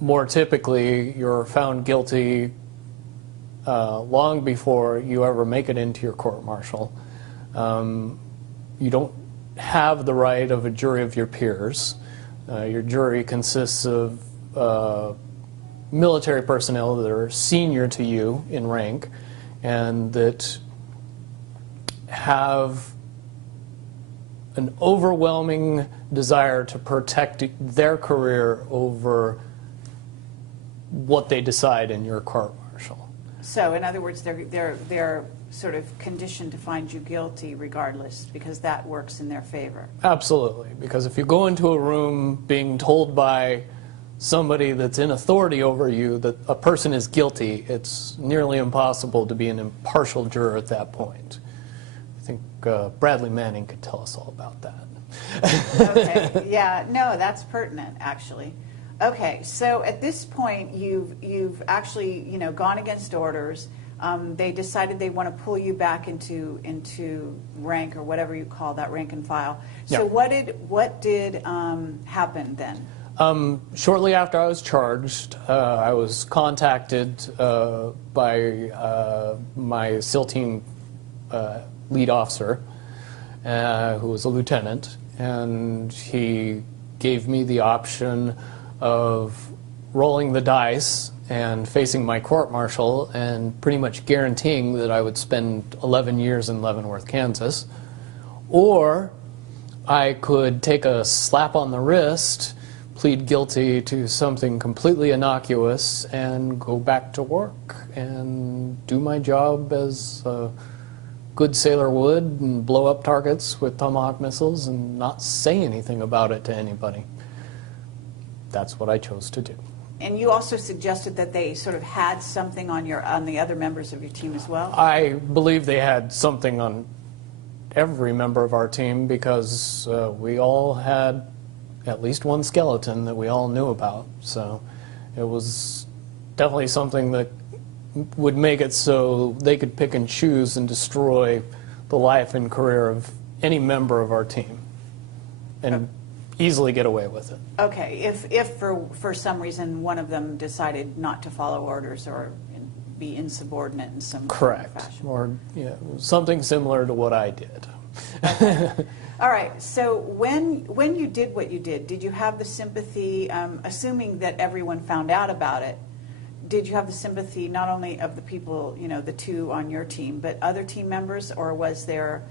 More typically, you're found guilty long before you ever make it into your court-martial. You don't have the right of a jury of your peers. Your jury consists of military personnel that are senior to you in rank and that have an overwhelming desire to protect their career over what they decide in your court-martial. So, in other words, they're sort of conditioned to find you guilty regardless, because that works in their favor. Absolutely, because if you go into a room being told by somebody that's in authority over you that a person is guilty, it's nearly impossible to be an impartial juror at that point. I think Bradley Manning could tell us all about that. Okay, yeah, no, that's pertinent, actually. Okay, so at this point, you've actually, gone against orders. They decided they want to pull you back into rank, or whatever you call that, rank and file. So yeah. what did happen then? Shortly after I was charged, I was contacted by my SEAL team lead officer, who was a lieutenant, and he gave me the option of rolling the dice and facing my court-martial and pretty much guaranteeing that I would spend 11 years in Leavenworth, Kansas, or I could take a slap on the wrist, plead guilty to something completely innocuous, and go back to work and do my job as a good sailor would and blow up targets with Tomahawk missiles and not say anything about it to anybody. That's what I chose to do. And you also suggested that they sort of had something on the other members of your team as well? I believe they had something on every member of our team, because we all had at least one skeleton that we all knew about. So it was definitely something that would make it so they could pick and choose and destroy the life and career of any member of our team and easily get away with it. Okay, if for some reason one of them decided not to follow orders or be insubordinate in some Correct. fashion. Or something similar to what I did. Okay. All right, so when you did what you did you have the sympathy, assuming that everyone found out about it, did you have the sympathy not only of the people, the two on your team, but other team members, or was there,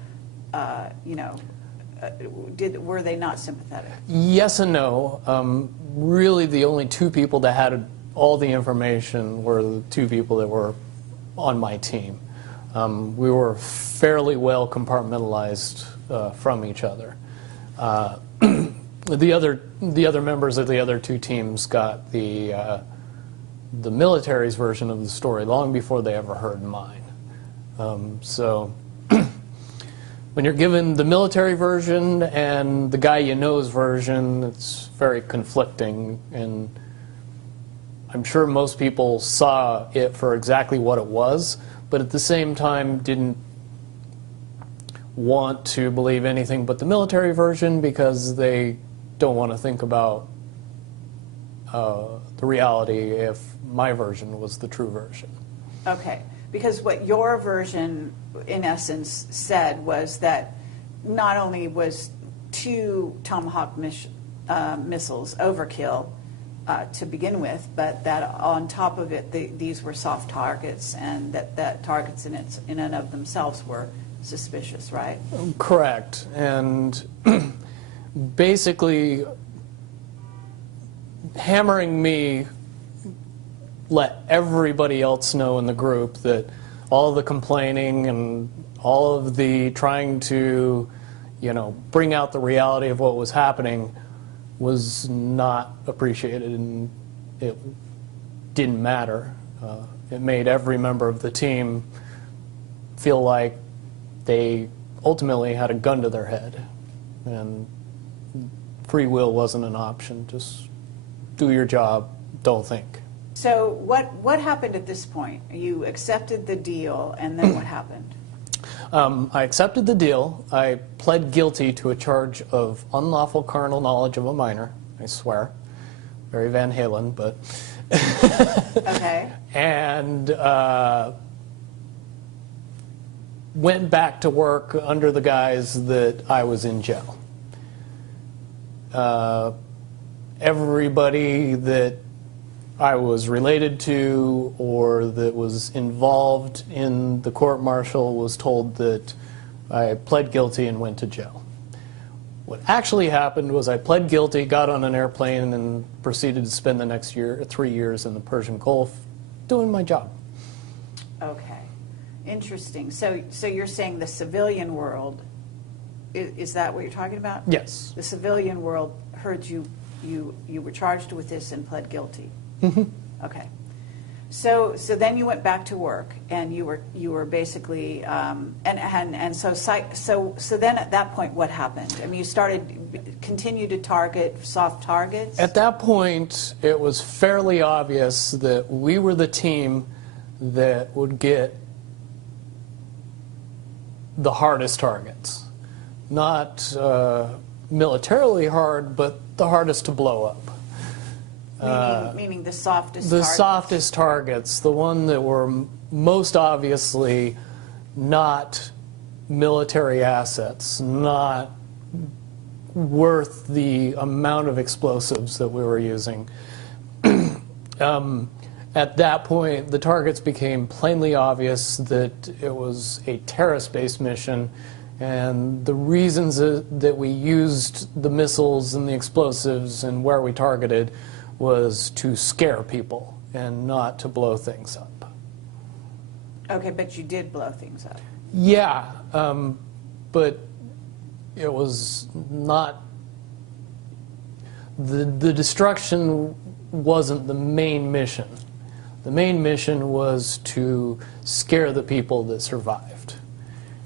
were they not sympathetic? Yes and no. Really, the only two people that had all the information were the two people that were on my team. We were fairly well compartmentalized from each other. The other members of the other two teams got the military's version of the story long before they ever heard mine. So when you're given the military version and the guy you know's version, it's very conflicting, and I'm sure most people saw it for exactly what it was, but at the same time didn't want to believe anything but the military version because they don't want to think about the reality if my version was the true version. Okay. Because what your version, in essence, said was that not only was 2 Tomahawk missiles overkill to begin with, but that on top of it, these were soft targets, and that targets in and of themselves were suspicious, right? Correct. And basically, hammering me let everybody else know in the group that all of the complaining and all of the trying to, bring out the reality of what was happening was not appreciated, and it didn't matter. It made every member of the team feel like they ultimately had a gun to their head, and free will wasn't an option. Just do your job, don't think. So what happened at this point? You accepted the deal, and then what happened? I accepted the deal. I pled guilty to a charge of unlawful carnal knowledge of a minor, I swear. Very Van Halen, but... Okay. And went back to work under the guise that I was in jail. Everybody that I was related to or that was involved in the court-martial was told that I pled guilty and went to jail. What actually happened was I pled guilty, got on an airplane, and proceeded to spend the next 3 years in the Persian Gulf doing my job. Okay. Interesting. So you're saying the civilian world, is that what you're talking about? Yes. The civilian world heard you were charged with this and pled guilty. Mm-hmm. Okay. So then you went back to work, and you were basically and so then at that point what happened? I mean, you continued to target soft targets? At that point, it was fairly obvious that we were the team that would get the hardest targets. Not militarily hard, but the hardest to blow up. Meaning the softest the targets? softest targets, the one that were most obviously not military assets, not worth the amount of explosives that we were using. At that point, the targets became plainly obvious that it was a terrorist-based mission, and the reasons that we used the missiles and the explosives and where we targeted was to scare people and not to blow things up. Okay, but you did blow things up. Yeah, but it was not... The destruction wasn't the main mission. The main mission was to scare the people that survived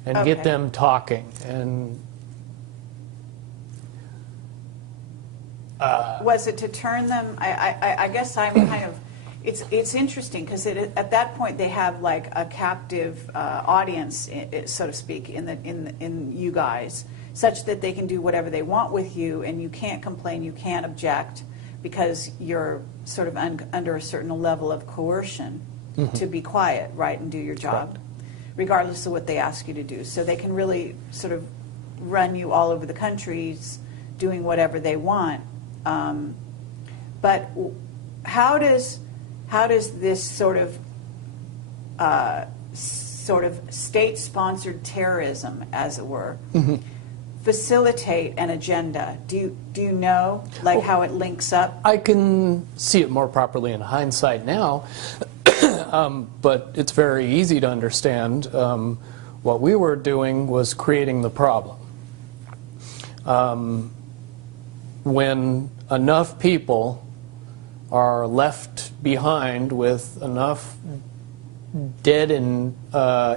and get them talking. And was it to turn them? I guess I'm kind of It's interesting because at that point they have like a captive audience, so to speak, in you guys, such that they can do whatever they want with you, and you can't complain, you can't object, because you're sort of under a certain level of coercion to be quiet, right, and do your job, Correct. regardless of what they ask you to do. So they can really sort of run you all over the countries, doing whatever they want. But how does this sort of state-sponsored terrorism, as it were, facilitate an agenda? Do you know, like, how it links up? I can see it more properly in hindsight now, but it's very easy to understand. What we were doing was creating the problem. When enough people are left behind with enough dead and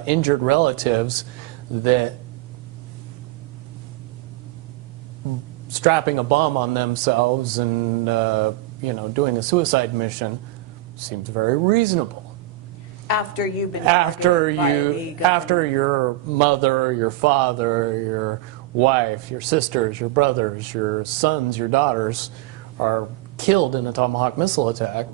injured relatives that strapping a bomb on themselves and doing a suicide mission seems very reasonable. After you've been after after your mother, your father, your wife, your sisters, your brothers, your sons, your daughters are killed in a Tomahawk missile attack.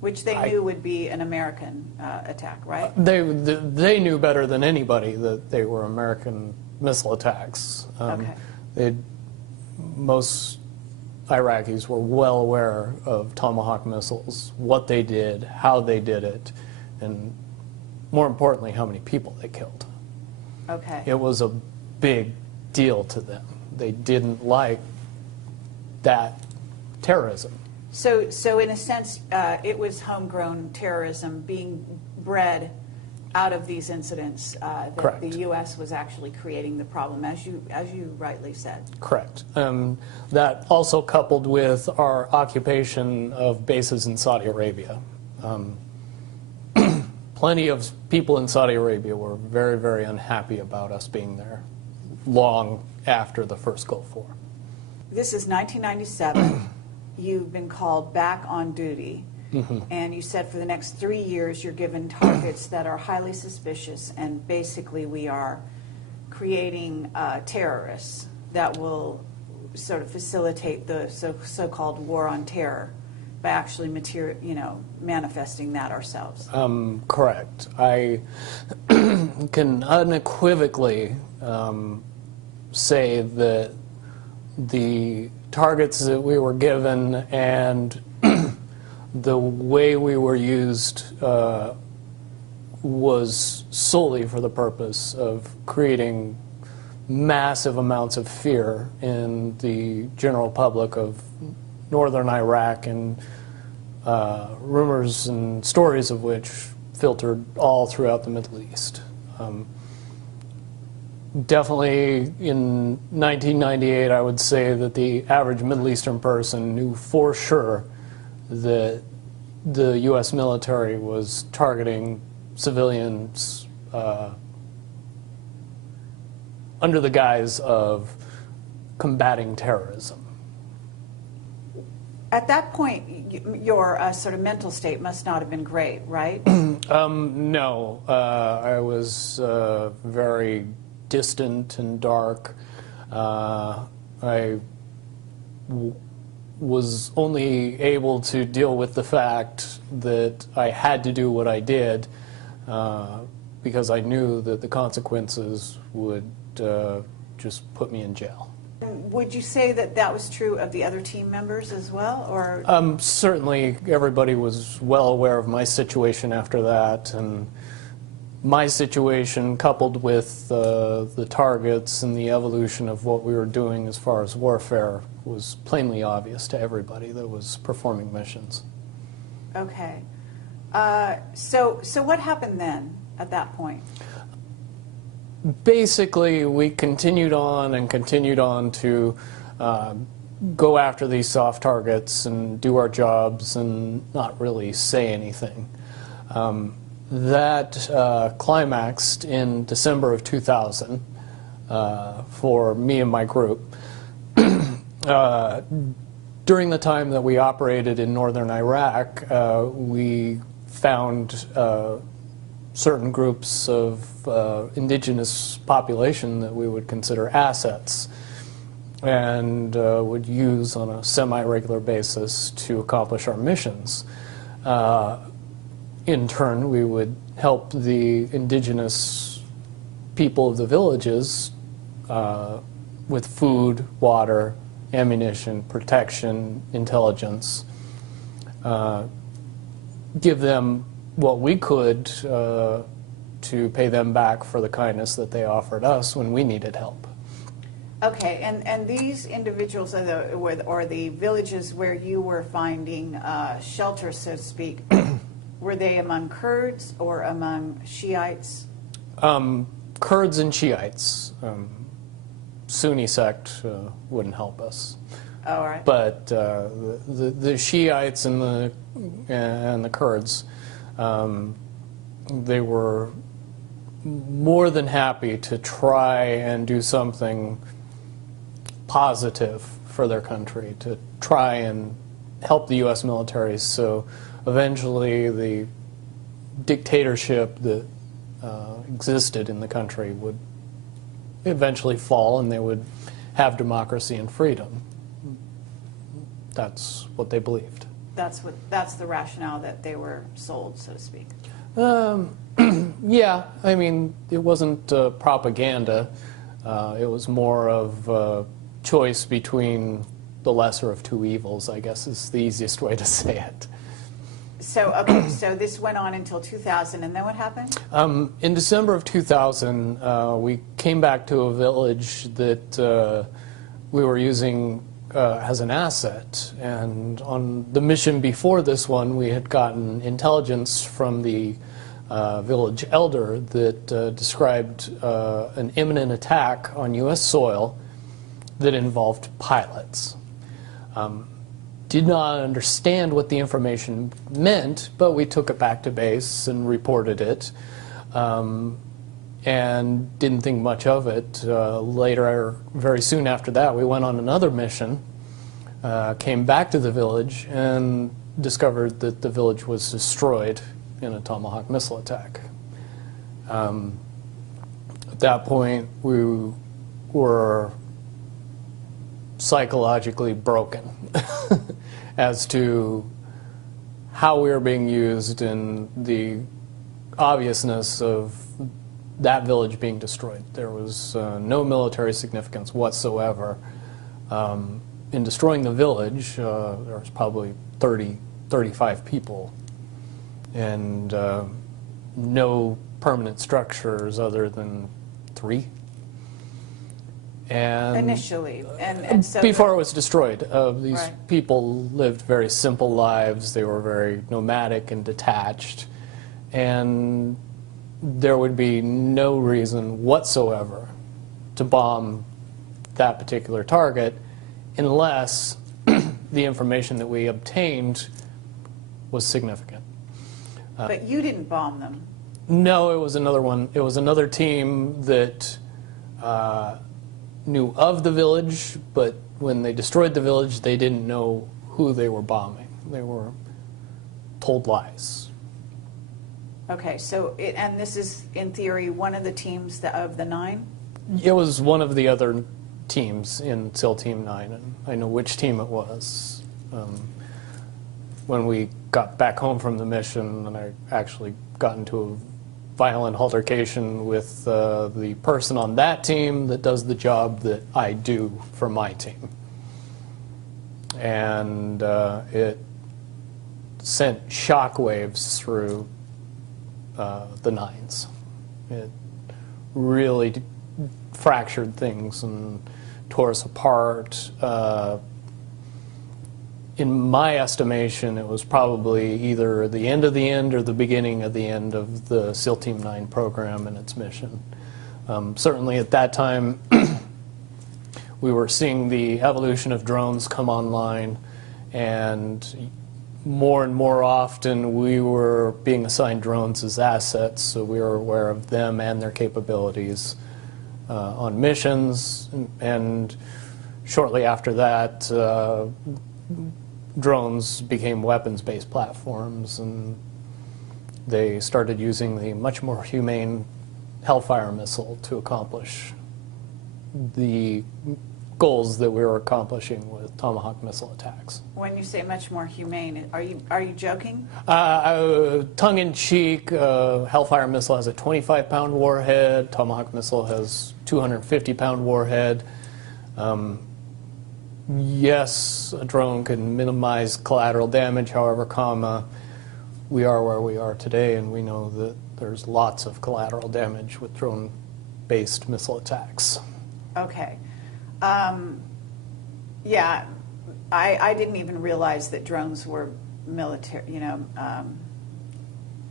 Which they knew would be an American attack, right? They knew better than anybody that they were American missile attacks. Okay. Most Iraqis were well aware of Tomahawk missiles, what they did, how they did it, and more importantly, how many people they killed. Okay. It was a big deal to them. They didn't like that terrorism. So in a sense, it was homegrown terrorism being bred out of these incidents. That Correct. The U.S. was actually creating the problem, as you rightly said. Correct. That also coupled with our occupation of bases in Saudi Arabia. Plenty of people in Saudi Arabia were very, very unhappy about us being there long after the first Gulf War. This is 1997. You've been called back on duty. And you said for the next 3 years you're given targets that are highly suspicious, and basically we are creating terrorists that will sort of facilitate the so-called war on terror by actually manifesting that ourselves. Correct. I can unequivocally say that the targets that we were given and the way we were used was solely for the purpose of creating massive amounts of fear in the general public of northern Iraq, and rumors and stories of which filtered all throughout the Middle East. Definitely in 1998, I would say that the average Middle Eastern person knew for sure that the U.S. military was targeting civilians under the guise of combating terrorism. At that point, your sort of mental state must not have been great, right? No. I was very distant and dark. I was only able to deal with the fact that I had to do what I did because I knew that the consequences would just put me in jail. Would you say that that was true of the other team members as well, or? Certainly, everybody was well aware of my situation after that, and my situation coupled with the targets and the evolution of what we were doing as far as warfare was plainly obvious to everybody that was performing missions. Okay. So what happened then at that point? Basically, we continued on and continued on to go after these soft targets and do our jobs and not really say anything. That climaxed in December of 2000 for me and my group. during the time that we operated in northern Iraq, we found certain groups of indigenous population that we would consider assets and would use on a semi-regular basis to accomplish our missions. In turn, we would help the indigenous people of the villages with food, water, ammunition, protection, intelligence, give them what we could to pay them back for the kindness that they offered us when we needed help. Okay, and these individuals or the villages where you were finding shelter, so to speak, were they among Kurds or among Shiites? Kurds and Shiites. Sunni sect wouldn't help us. Oh, all right. But the Shiites and the Kurds, they were more than happy to try and do something positive for their country, to try and help the U.S. military. So eventually the dictatorship that existed in the country would eventually fall and they would have democracy and freedom. That's what they believed. That's the rationale that they were sold, so to speak. Yeah, I mean, it wasn't propaganda. It was more of a choice between the lesser of two evils, I guess is the easiest way to say it. So, okay, so this went on until 2000, and then what happened? In December of 2000, we came back to a village that we were using as an asset. And on the mission before this one, we had gotten intelligence from the village elder that described an imminent attack on U.S. soil that involved pilots. Did not understand what the information meant, but we took it back to base and reported it, and didn't think much of it. Later, very soon after that, we went on another mission, came back to the village, and discovered that the village was destroyed in a Tomahawk missile attack. At that point, we were psychologically broken as to how we were being used and the obviousness of that village being destroyed. There was no military significance whatsoever. In destroying the village, there was probably 30, 35 people, and no permanent structures other than 3. And Initially, and so before it was destroyed, these right. people lived very simple lives. They were very nomadic and detached, and there would be no reason whatsoever to bomb that particular target unless the information that we obtained was significant. But you didn't bomb them. No, it was another one. It was another team that knew of the village, but when they destroyed the village, they didn't know who they were bombing. They were told lies. Okay, so and this is, in theory, one of the teams of the 9? It was one of the other teams in SEAL Team 9, and I know which team it was. When we got back home from the mission, and I actually got into a violent altercation with the person on that team that does the job that I do for my team. And it sent shockwaves through the 9s. It really fractured things and tore us apart. In my estimation, it was probably either the end of the end or the beginning of the end of the SEAL Team 9 program and its mission. Certainly at that time, we were seeing the evolution of drones come online, and more often we were being assigned drones as assets, so we were aware of them and their capabilities on missions. And shortly after that, drones became weapons-based platforms, and they started using the much more humane Hellfire missile to accomplish the goals that we were accomplishing with Tomahawk missile attacks. When you say much more humane, are you joking? Tongue-in-cheek, Hellfire missile has a 25-pound warhead. Tomahawk missile has 250-pound warhead. Yes, a drone can minimize collateral damage. However, we are where we are today, and we know that there's lots of collateral damage with drone-based missile attacks. Okay. Yeah, I didn't even realize that drones were military,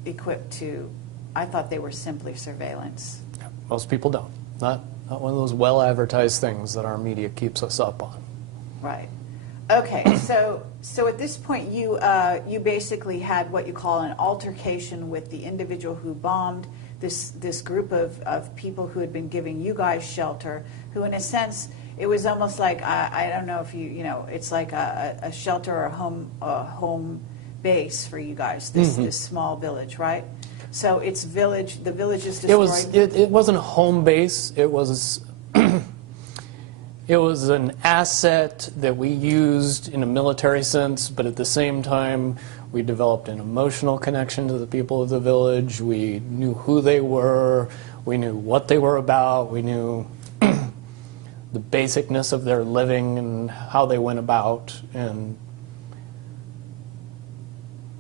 equipped to. I thought they were simply surveillance. Most people don't. Not one of those well-advertised things that our media keeps us up on. Right. Okay. So at this point, you basically had what you call an altercation with the individual who bombed this group of people who had been giving you guys shelter. Who, in a sense, it was almost like I don't know if it's like a shelter or a home base for you guys. This small village, right? So it's village. The village is destroyed. It wasn't a home base. It was. It was an asset that we used in a military sense, but at the same time, we developed an emotional connection to the people of the village. We knew who they were. We knew what they were about. We knew the basicness of their living and how they went about. And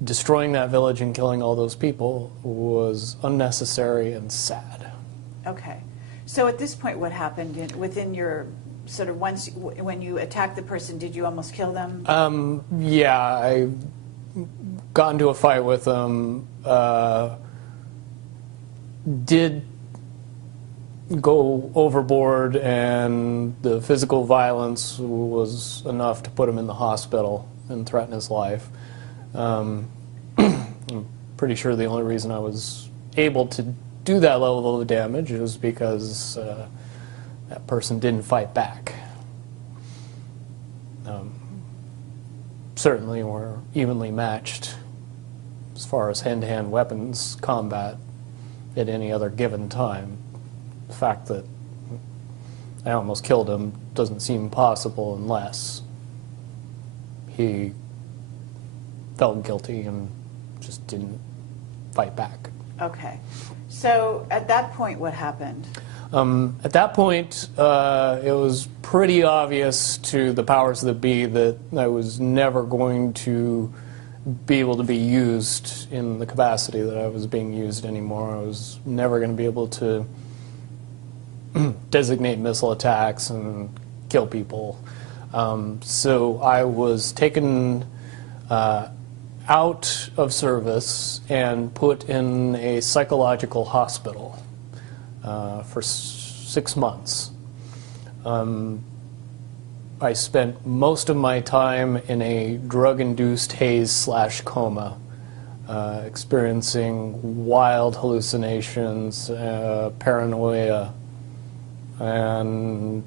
destroying that village and killing all those people was unnecessary and sad. Okay. So at this point, what happened within your sort of when you attacked the person, did you almost kill them? Yeah, I got into a fight with them. Did go overboard, and the physical violence was enough to put him in the hospital and threaten his life. I'm pretty sure the only reason I was able to do that level of damage was because that person didn't fight back. Certainly we're evenly matched as far as hand-to-hand weapons combat at any other given time. The fact that I almost killed him doesn't seem possible unless he felt guilty and just didn't fight back. Okay. So at that point, what happened? At that point, it was pretty obvious to the powers that be that I was never going to be able to be used in the capacity that I was being used anymore. I was never going to be able to designate missile attacks and kill people. So I was taken out of service and put in a psychological hospital for 6 months. I spent most of my time in a drug-induced haze/coma, experiencing wild hallucinations, paranoia, and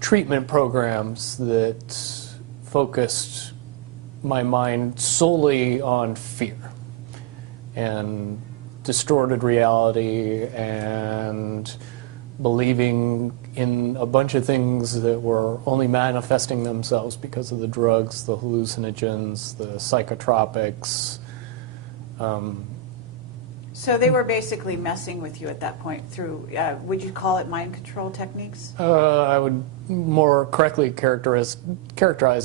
treatment programs that focused my mind solely on fear and distorted reality and believing in a bunch of things that were only manifesting themselves because of the drugs, the hallucinogens, the psychotropics. So they were basically messing with you at that point through, would you call it mind control techniques? I would more correctly characterize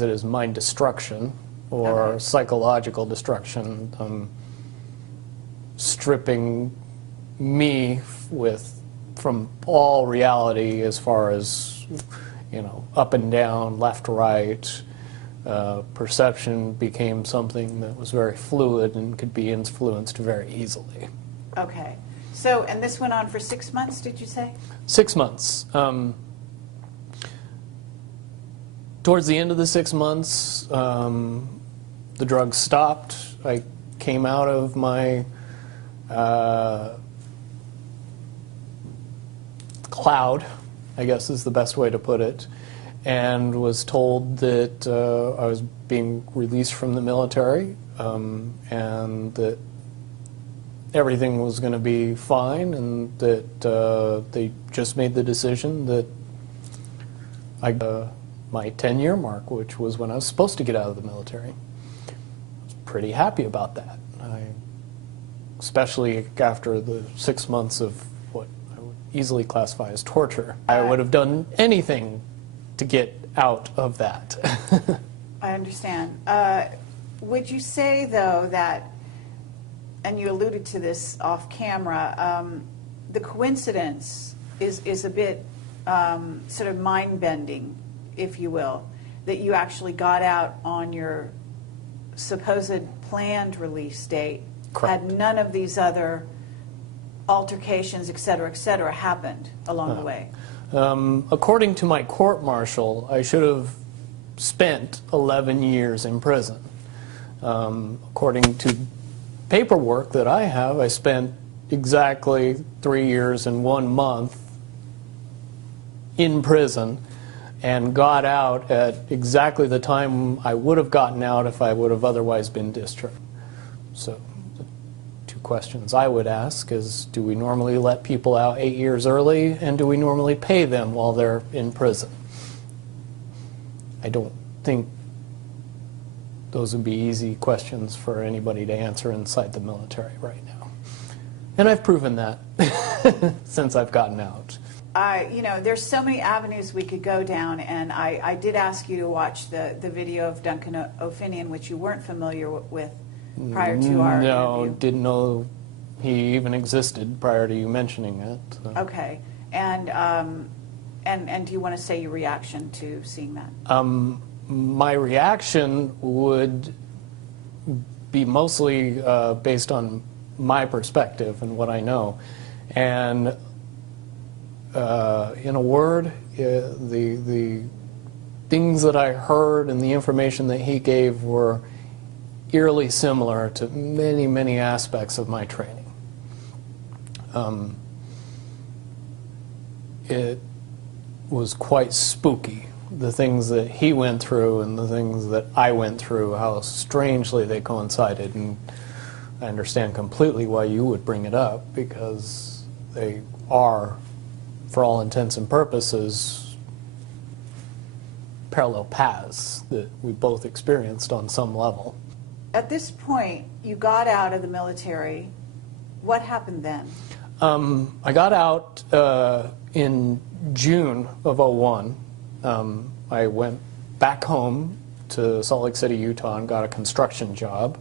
it as mind destruction or psychological destruction, stripping me from all reality as far as, up and down, left, right. Perception became something that was very fluid and could be influenced very easily. Okay. So, and this went on for 6 months, did you say? 6 months. Towards the end of the 6 months, the drugs stopped. I came out of my cloud I guess is the best way to put it, and was told that I was being released from the military, and that everything was going to be fine, and that they just made the decision that I got my 10-year mark, which was when I was supposed to get out of the military. I was pretty happy about that, especially after the 6 months of what I would easily classify as torture. I would have done anything to get out of that. I understand. Would you say, though, that, and you alluded to this off camera, the coincidence is a bit sort of mind-bending, if you will, that you actually got out on your supposed planned release date? Correct. Had none of these other altercations, et cetera, happened along the way? According to my court-martial, I should have spent 11 years in prison. According to paperwork that I have, I spent exactly 3 years and 1 month in prison and got out at exactly the time I would have gotten out if I would have otherwise been discharged. So the two questions I would ask is, do we normally let people out 8 years early, and do we normally pay them while they're in prison? I don't think those would be easy questions for anybody to answer inside the military right now. And I've proven that since I've gotten out. You know, there's so many avenues we could go down, and I did ask you to watch the video of Duncan O'Finian, which you weren't familiar with prior to our No, interview. didn't know he even existed prior to you mentioning it. So. Okay, and do you want to say your reaction to seeing that? My reaction would be mostly based on my perspective and what I know. And in a word, the things that I heard and the information that he gave were eerily similar to many, many aspects of my training. It was quite spooky, the things that he went through and the things that I went through, how strangely they coincided. And I understand completely why you would bring it up, because they are, for all intents and purposes, parallel paths that we both experienced on some level. At this point, you got out of the military. What happened then? I got out in June of '01. I went back home to Salt Lake City, Utah, and got a construction job,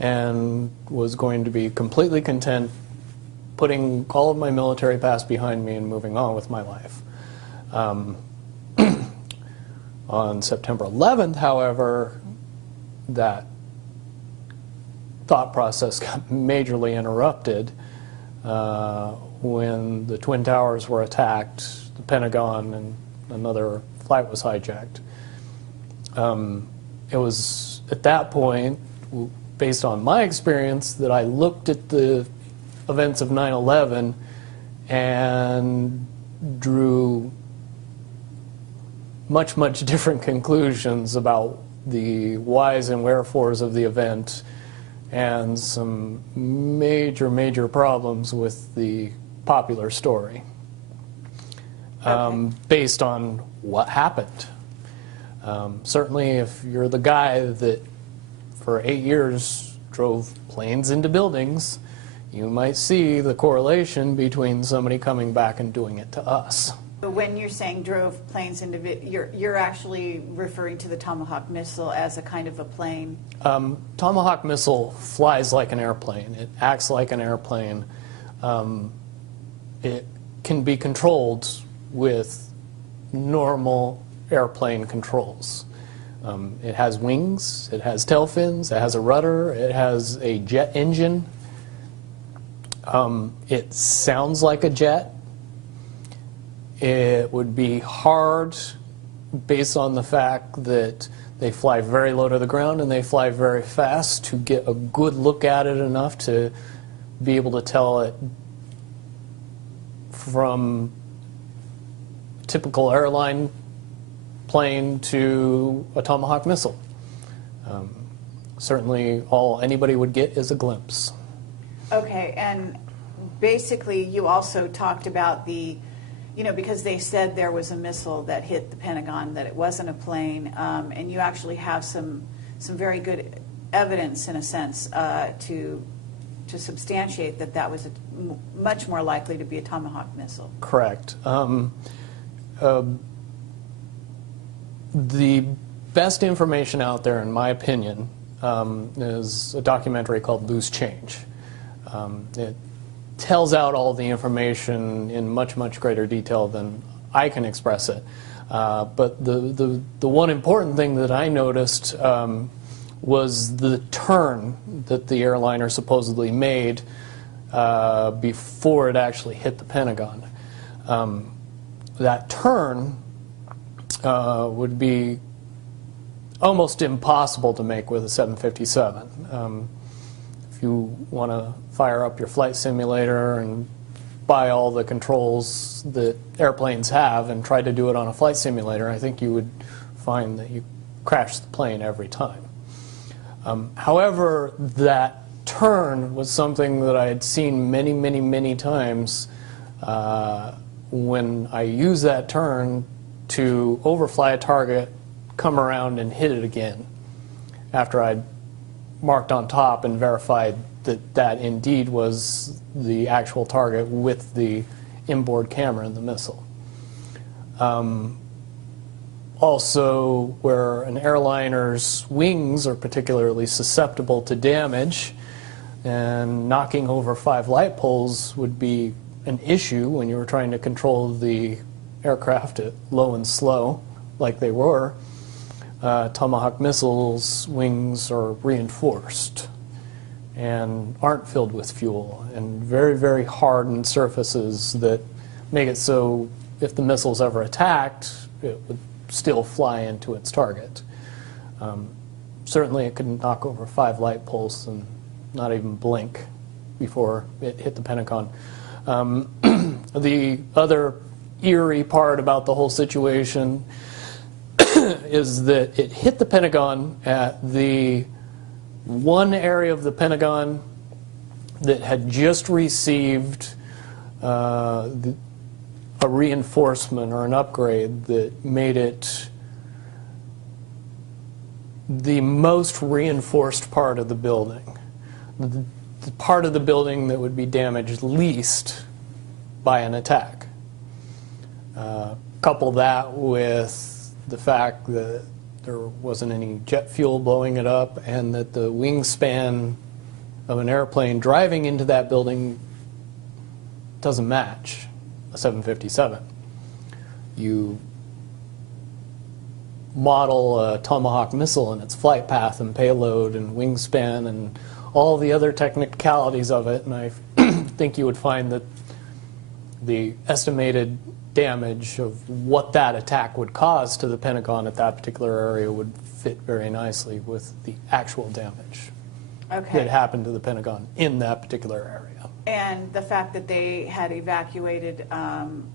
and was going to be completely content putting all of my military past behind me and moving on with my life. On September 11th, however, that thought process got majorly interrupted when the Twin Towers were attacked, the Pentagon, and another flight was hijacked. It was at that point, based on my experience, that I looked at the events of 9/11 and drew much, much different conclusions about the whys and wherefores of the event, and some major, major problems with the popular story based on what happened. Certainly if you're the guy that for 8 years drove planes into buildings, you might see the correlation between somebody coming back and doing it to us. But when you're saying drove planes into, you're actually referring to the Tomahawk missile as a kind of a plane? Tomahawk missile flies like an airplane. It acts like an airplane. It can be controlled with normal airplane controls. It has wings, it has tail fins, it has a rudder, it has a jet engine. It sounds like a jet. It would be hard, based on the fact that they fly very low to the ground and they fly very fast, to get a good look at it enough to be able to tell it from typical airline plane to a Tomahawk missile. Certainly all anybody would get is a glimpse. Okay, and basically you also talked about the, because they said there was a missile that hit the Pentagon, that it wasn't a plane, and you actually have some very good evidence, in a sense, to substantiate that was much more likely to be a Tomahawk missile. Correct. The best information out there, in my opinion, is a documentary called Loose Change. It tells out all the information in much, much greater detail than I can express it. But the one important thing that I noticed was the turn that the airliner supposedly made before it actually hit the Pentagon. That turn would be almost impossible to make with a 757. If you want to fire up your flight simulator and buy all the controls that airplanes have and try to do it on a flight simulator, I think you would find that you crash the plane every time. However, that turn was something that I had seen many, many, many times when I used that turn to overfly a target, come around and hit it again after I'd marked on top and verified that that indeed was the actual target with the inboard camera in the missile. Also, where an airliner's wings are particularly susceptible to damage, and knocking over 5 light poles would be an issue when you were trying to control the aircraft at low and slow, like they were. Tomahawk missiles' wings are reinforced and aren't filled with fuel, and very, very hardened surfaces that make it so if the missile's ever attacked, it would still fly into its target. Certainly it could knock over 5 light poles and not even blink before it hit the Pentagon. The other eerie part about the whole situation is that it hit the Pentagon at the one area of the Pentagon that had just received a reinforcement or an upgrade that made it the most reinforced part of the building. The part of the building that would be damaged least by an attack. Couple that with the fact that there wasn't any jet fuel blowing it up, and that the wingspan of an airplane driving into that building doesn't match a 757. You model a Tomahawk missile and its flight path and payload and wingspan and all the other technicalities of it, and I think you would find that the estimated damage of what that attack would cause to the Pentagon at that particular area would fit very nicely with the actual damage that happened to the Pentagon in that particular area. And the fact that they had evacuated,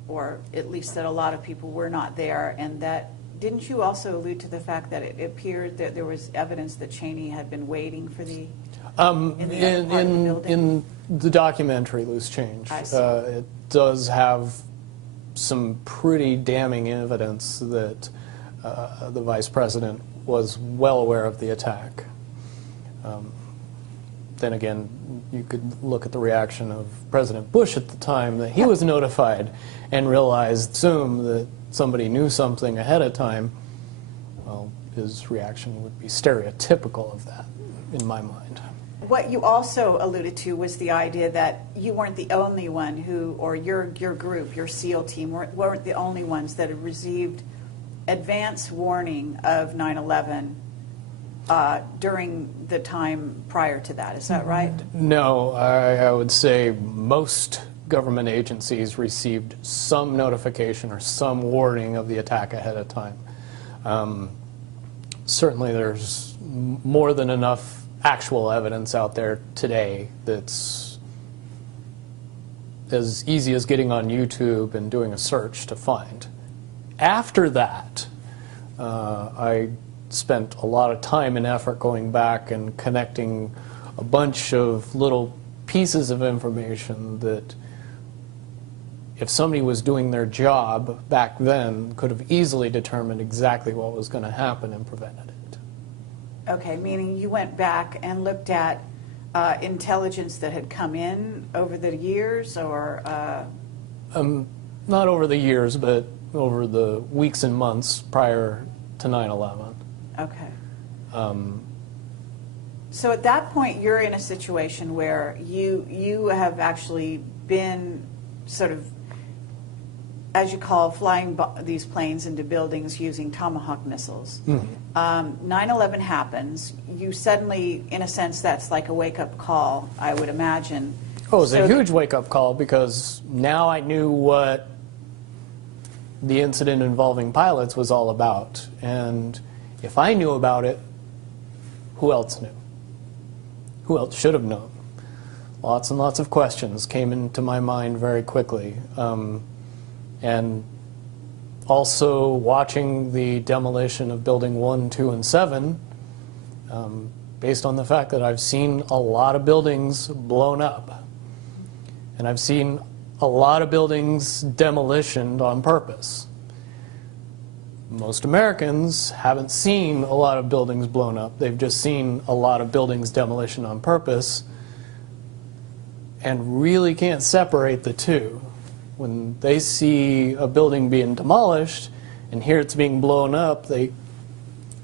or at least that a lot of people were not there, and that, didn't you also allude to the fact that it appeared that there was evidence that Cheney had been waiting for the in the documentary Loose Change, it does have some pretty damning evidence that the vice president was well aware of the attack. Then again, you could look at the reaction of President Bush at the time that he was notified and assume that somebody knew something ahead of time. Well, his reaction would be stereotypical of that, in my mind. What you also alluded to was the idea that you weren't the only one who, or your group, your SEAL team, weren't the only ones that had received advance warning of 9/11 during the time prior to that. Is that right? No, I would say most government agencies received some notification or some warning of the attack ahead of time. Certainly there's more than enough actual evidence out there today that's as easy as getting on YouTube and doing a search to find. after that, I spent a lot of time and effort going back and connecting a bunch of little pieces of information that, if somebody was doing their job back then, could have easily determined exactly what was going to happen and prevented it. Okay, meaning you went back and looked at intelligence that had come in over the years, or? Not over the years, but over the weeks and months prior to 9/11. Okay. So at that point, you're in a situation where you have actually been sort of, as you call, flying these planes into buildings using Tomahawk missiles. 9/11 happens. You suddenly, in a sense, that's like a wake-up call, I would imagine. Oh, it was a huge wake-up call, because now I knew what the incident involving pilots was all about. And if I knew about it, who else knew? Who else should have known? Lots and lots of questions came into my mind very quickly. And also watching the demolition of Building 1, 2, and 7, based on the fact that I've seen a lot of buildings blown up. And I've seen a lot of buildings demolitioned on purpose. Most Americans haven't seen a lot of buildings blown up. They've just seen a lot of buildings demolitioned on purpose, and really can't separate the two. When they see a building being demolished and hear it's being blown up, they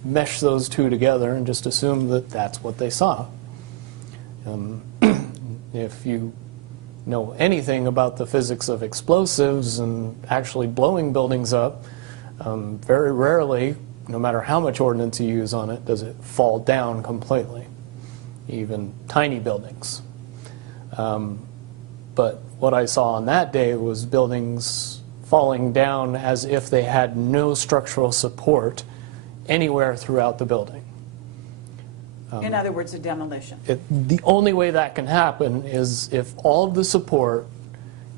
mesh those two together and just assume that that's what they saw. If you know anything about the physics of explosives and actually blowing buildings up, very rarely, no matter how much ordnance you use on it, does it fall down completely, even tiny buildings. But what I saw on that day was buildings falling down as if they had no structural support anywhere throughout the building. In other words, a demolition. The only way that can happen is if all of the support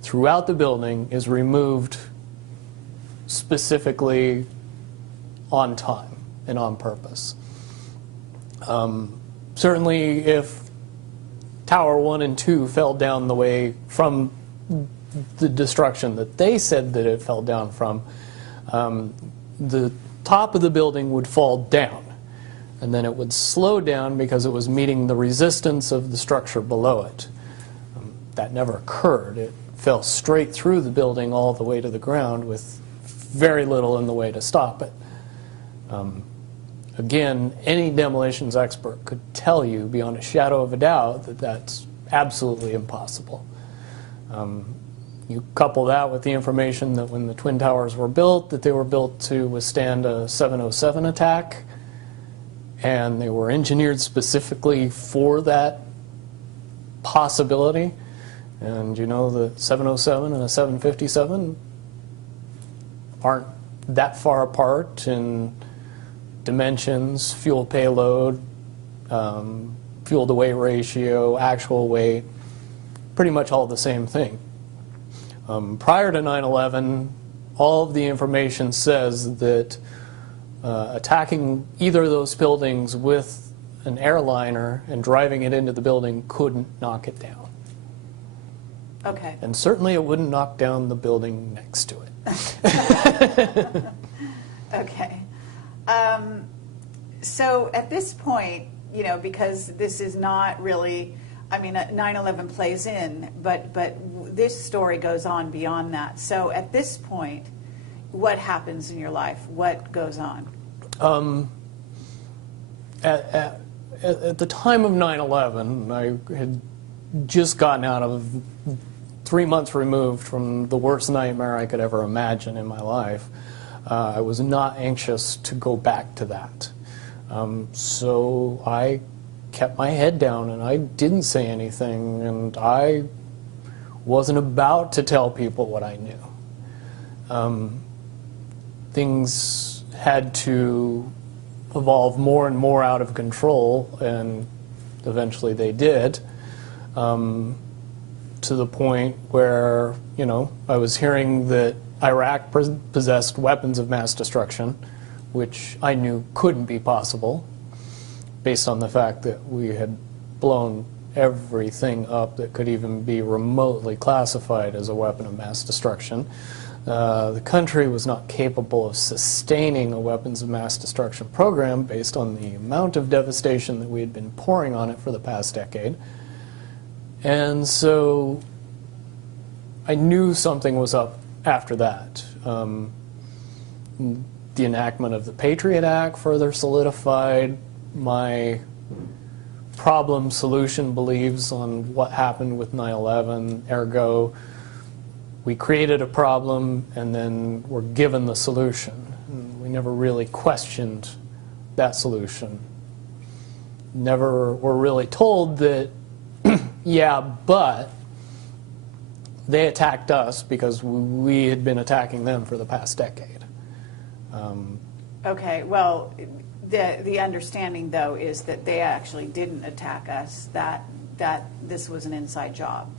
throughout the building is removed specifically on time and on purpose. Certainly if Tower 1 and 2 fell down the way from the destruction that they said that it fell down from, the top of the building would fall down, and then it would slow down because it was meeting the resistance of the structure below it. That never occurred. It fell straight through the building all the way to the ground with very little in the way to stop it. Again, any demolitions expert could tell you beyond a shadow of a doubt that that's absolutely impossible. You couple that with the information that when the Twin Towers were built, that they were built to withstand a 707 attack, and they were engineered specifically for that possibility. And you know, the 707 and a 757 aren't that far apart in dimensions, fuel payload, fuel to weight ratio, actual weight, pretty much all the same thing. Prior to 9/11, all of the information says that attacking either of those buildings with an airliner and driving it into the building couldn't knock it down. Okay. And certainly it wouldn't knock down the building next to it. Okay. So at this point, you know, because this is not really, I mean, 9/11 plays in, but this story goes on beyond that. So at this point, what happens in your life? What goes on? At the time of 9/11, I had just gotten out of 3 months removed from the worst nightmare I could ever imagine in my life. I was not anxious to go back to that. So I kept my head down and I didn't say anything, and I wasn't about to tell people what I knew. Things had to evolve more and more out of control, and eventually they did. to the point where, you know, I was hearing that Iraq possessed weapons of mass destruction, which I knew couldn't be possible based on the fact that we had blown everything up that could even be remotely classified as a weapon of mass destruction. The country was not capable of sustaining a weapons of mass destruction program based on the amount of devastation that we had been pouring on it for the past decade. And so I knew something was up after that. The enactment of the Patriot Act further solidified my problem-solution beliefs on what happened with 9/11. Ergo, we created a problem and then were given the solution. And we never really questioned that solution. Never were really told that, yeah, but they attacked us because we had been attacking them for the past decade. Okay, well, the understanding, though, is that they actually didn't attack us, that this was an inside job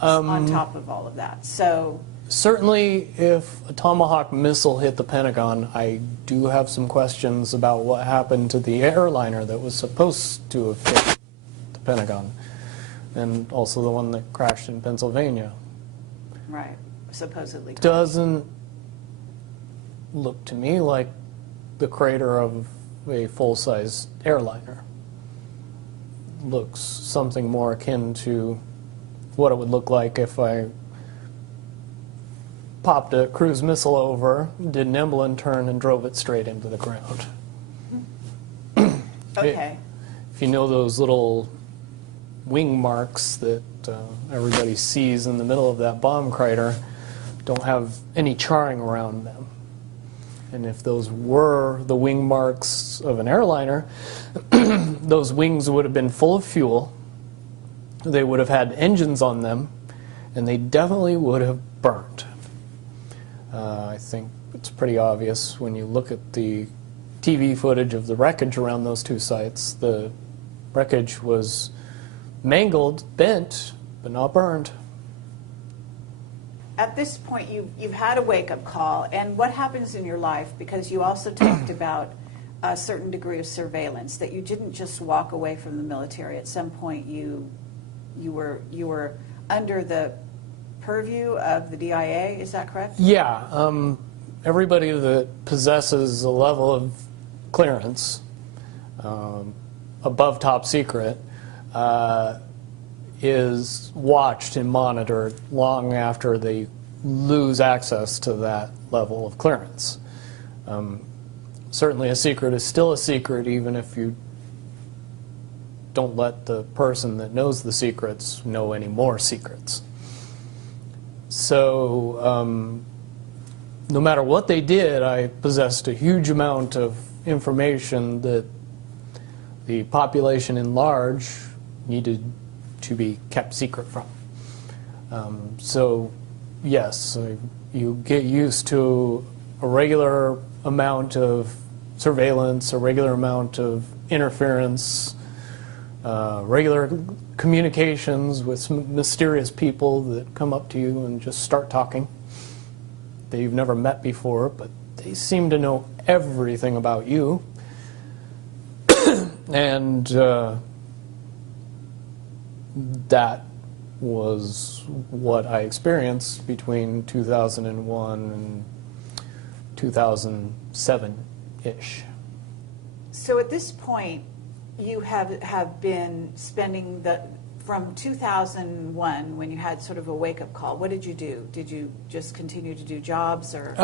on top of all of that. So certainly, if a Tomahawk missile hit the Pentagon, I do have some questions about what happened to the airliner that was supposed to have hit the Pentagon, and also the one that crashed in Pennsylvania. right, supposedly. Doesn't look to me like the crater of a full-size airliner. Looks something more akin to what it would look like if I popped a cruise missile over, did an Emblem turn, and drove it straight into the ground. Okay. If you know those little wing marks that everybody sees in the middle of that bomb crater, don't have any charring around them. And if those were the wing marks of an airliner, those wings would have been full of fuel, they would have had engines on them, and they definitely would have burned. I think it's pretty obvious when you look at the TV footage of the wreckage around those two sites. The wreckage was mangled, bent, but not burned. At this point, you've had a wake-up call, and what happens in your life, because you also talked about a certain degree of surveillance, that you didn't just walk away from the military. At some point, you were under the purview of the DIA, is that correct? Yeah. Everybody that possesses a level of clearance above top secret is watched and monitored long after they lose access to that level of clearance. Certainly a secret is still a secret even if you don't let the person that knows the secrets know any more secrets. So no matter what they did, I possessed a huge amount of information that the population in large needed to be kept secret from. So yes, you get used to a regular amount of surveillance, a regular amount of interference, regular communications with some mysterious people that come up to you and just start talking that you've never met before, but they seem to know everything about you. And that was what I experienced between 2001 and 2007-ish. So at this point, you have been spending from 2001, when you had sort of a wake-up call, what did you do? Did you just continue to do jobs, or?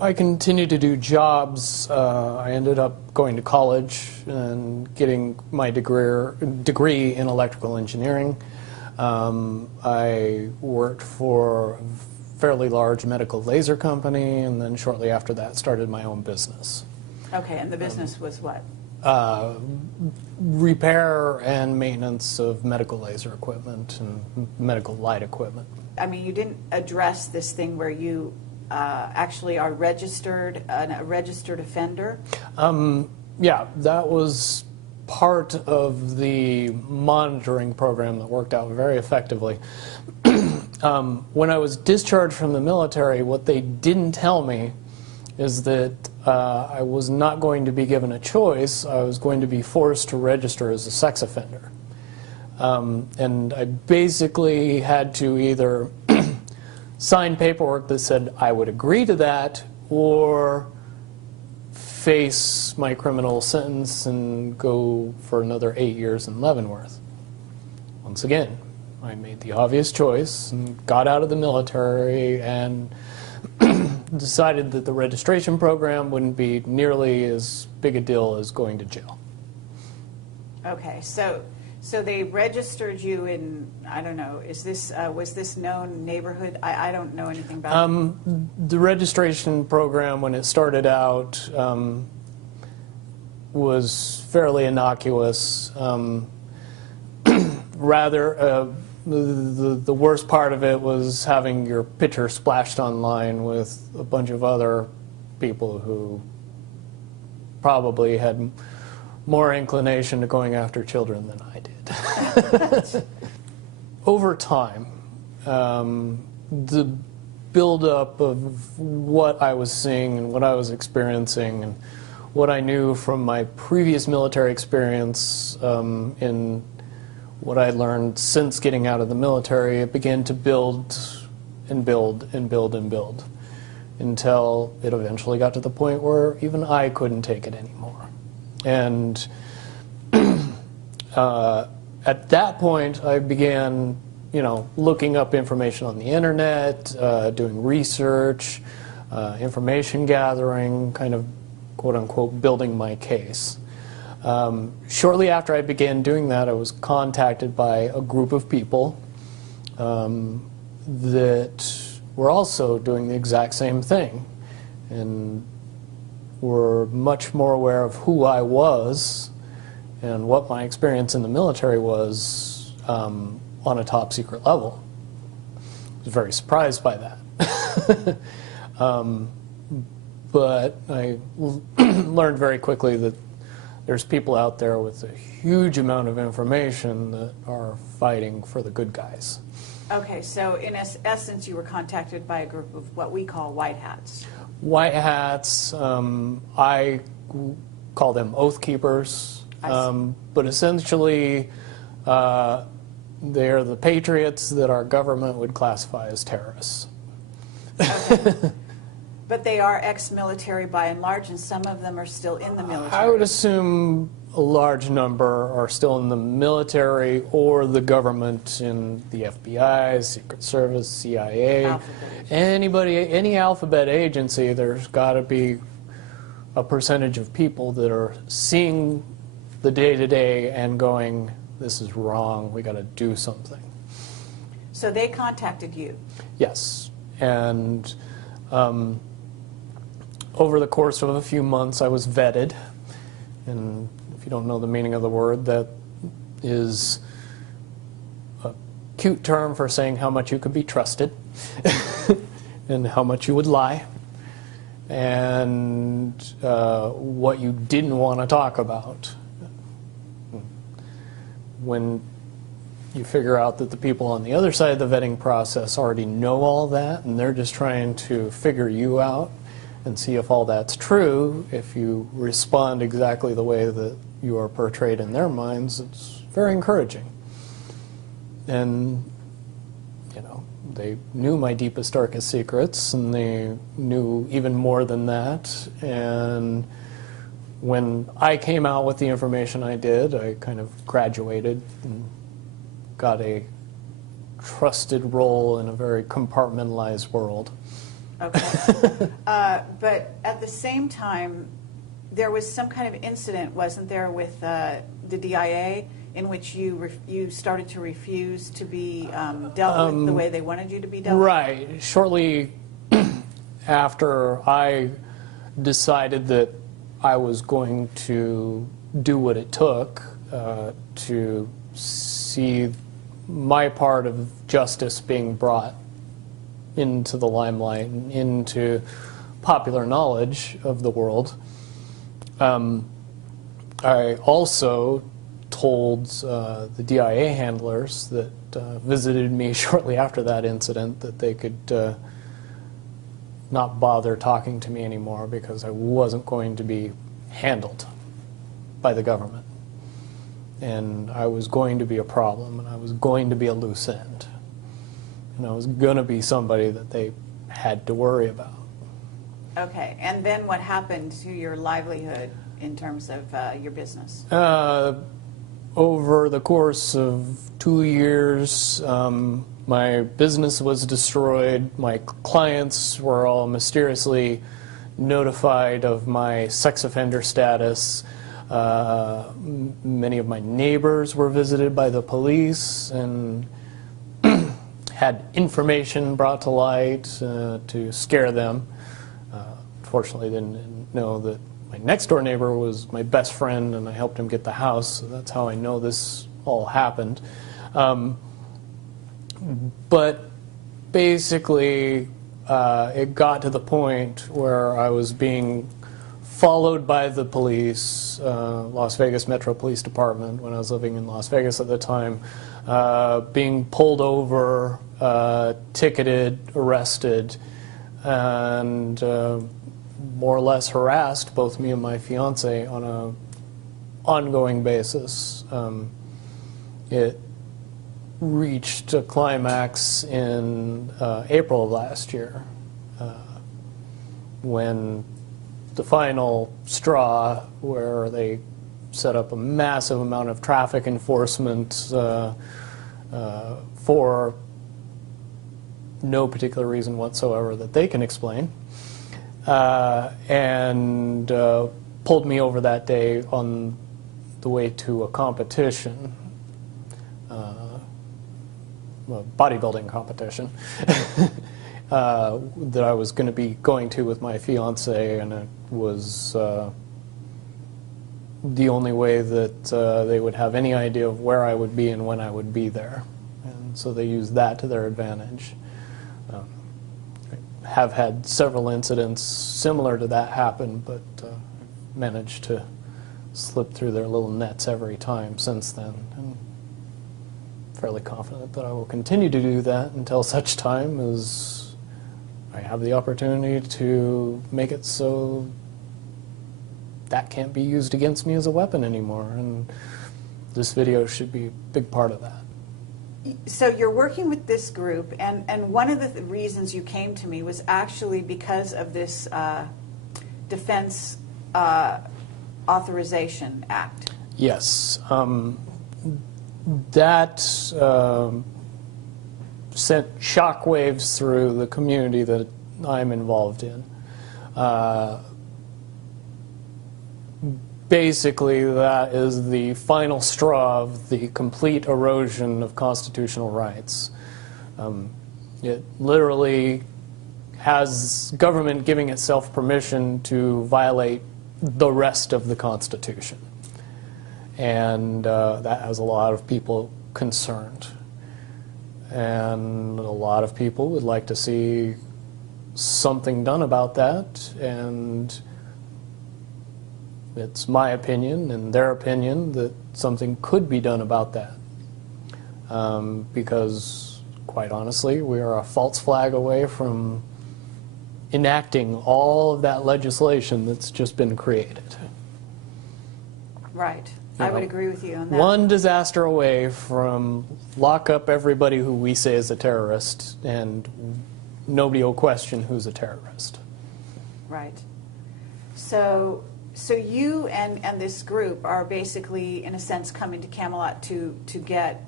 I continued to do jobs. I ended up going to college and getting my degree in electrical engineering. I worked for a fairly large medical laser company, and then shortly after that started my own business. Okay, and the business was what? Repair and maintenance of medical laser equipment and medical light equipment. I mean, you didn't address this thing where you actually are a registered offender? Yeah, that was part of the monitoring program that worked out very effectively. When I was discharged from the military, what they didn't tell me is that I was not going to be given a choice. I was going to be forced to register as a sex offender. And I basically had to either sign paperwork that said I would agree to that, or face my criminal sentence and go for another 8 years in Leavenworth. Once again, I made the obvious choice and got out of the military and decided that the registration program wouldn't be nearly as big a deal as going to jail. Okay, so they registered you in, I don't know, is this was this known neighborhood? I don't know anything about it. The registration program, when it started out, was fairly innocuous. Rather, the worst part of it was having your picture splashed online with a bunch of other people who probably had more inclination to going after children than I did. Over time, the buildup of what I was seeing and what I was experiencing and what I knew from my previous military experience in what I learned since getting out of the military, it began to build and build and build and build until it eventually got to the point where even I couldn't take it anymore. And at that point, I began, looking up information on the internet, doing research, information gathering, kind of quote-unquote building my case. Shortly after I began doing that, I was contacted by a group of people that were also doing the exact same thing and were much more aware of who I was and what my experience in the military was on a top secret level. I was very surprised by that. But I learned very quickly that there's people out there with a huge amount of information that are fighting for the good guys. Okay, so in essence, you were contacted by a group of what we call white hats. White hats, I call them oath keepers, but essentially they're the patriots that our government would classify as terrorists. Okay. But they are ex-military by and large, and some of them are still in the military. I would assume a large number are still in the military or the government in the FBI, Secret Service, CIA, any alphabet agency. There's got to be a percentage of people that are seeing the day-to-day and going, this is wrong, we got to do something. So they contacted you? Yes, and over the course of a few months, I was vetted, and if you don't know the meaning of the word, that is a cute term for saying how much you could be trusted and how much you would lie and what you didn't want to talk about. When you figure out that the people on the other side of the vetting process already know all that and they're just trying to figure you out and see if all that's true, if you respond exactly the way that you are portrayed in their minds, it's very encouraging. And, they knew my deepest, darkest secrets, and they knew even more than that. And when I came out with the information I did, I kind of graduated and got a trusted role in a very compartmentalized world. Okay. But at the same time, there was some kind of incident, wasn't there, with the DIA in which you started to refuse to be dealt with the way they wanted you to be dealt with? Right. Shortly after I decided that I was going to do what it took to see my part of justice being brought into the limelight and into popular knowledge of the world, I also told the DIA handlers that visited me shortly after that incident that they could not bother talking to me anymore because I wasn't going to be handled by the government. And I was going to be a problem, and I was going to be a loose end. And I was going to be somebody that they had to worry about. Okay, and then what happened to your livelihood in terms of your business? Over the course of 2 years, my business was destroyed. My clients were all mysteriously notified of my sex offender status. Many of my neighbors were visited by the police and had information brought to light to scare them. Fortunately, they didn't know that my next door neighbor was my best friend, and I helped him get the house, so that's how I know this all happened. But basically, it got to the point where I was being followed by the police, Las Vegas Metro Police Department, when I was living in Las Vegas at the time, being pulled over, ticketed, arrested, and more or less harassed, both me and my fiance, on an ongoing basis. It reached a climax in April of last year, when the final straw, where they set up a massive amount of traffic enforcement for no particular reason whatsoever that they can explain, and pulled me over that day on the way to a competition, a bodybuilding competition, that I was going to be going to with my fiance, and it was the only way that they would have any idea of where I would be and when I would be there. And so they used that to their advantage. I have had several incidents similar to that happen, but managed to slip through their little nets every time since then. And fairly confident that I will continue to do that until such time as I have the opportunity to make it so that can't be used against me as a weapon anymore. And this video should be a big part of that. So you're working with this group, and one of the reasons you came to me was actually because of this Defense Authorization Act. Yes. That sent shockwaves through the community that I'm involved in. Basically, that is the final straw of the complete erosion of constitutional rights. It literally has government giving itself permission to violate the rest of the Constitution. And that has a lot of people concerned. And a lot of people would like to see something done about that, and it's my opinion and their opinion that something could be done about that. Because, quite honestly, we are a false flag away from enacting all of that legislation that's just been created. Right. I would agree with you on that. One disaster away from lock up everybody who we say is a terrorist, and nobody will question who's a terrorist. Right. So you and this group are basically, in a sense, coming to Camelot to get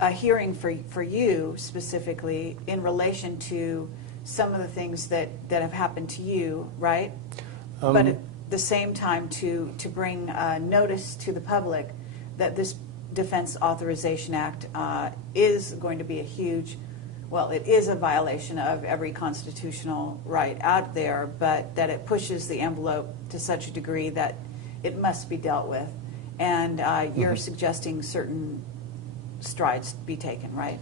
a hearing for you specifically in relation to some of the things that have happened to you, right? But at the same time to bring notice to the public that this Defense Authorization Act is going to be a huge, well, it is a violation of every constitutional right out there, but that it pushes the envelope to such a degree that it must be dealt with. And you're suggesting certain strides be taken, right?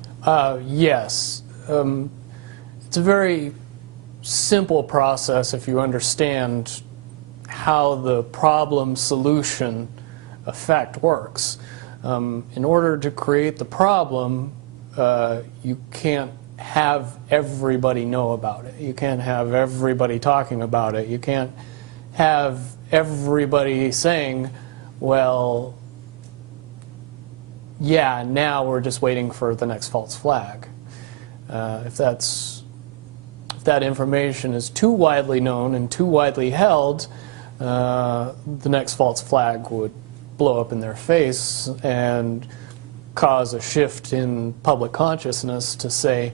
Yes. It's a very simple process if you understand how the problem solution effect works. In order to create the problem, you can't have everybody know about it. You can't have everybody talking about it. You can't have everybody saying, well, yeah, now we're just waiting for the next false flag. If that information is too widely known and too widely held, the next false flag would blow up in their face and cause a shift in public consciousness to say,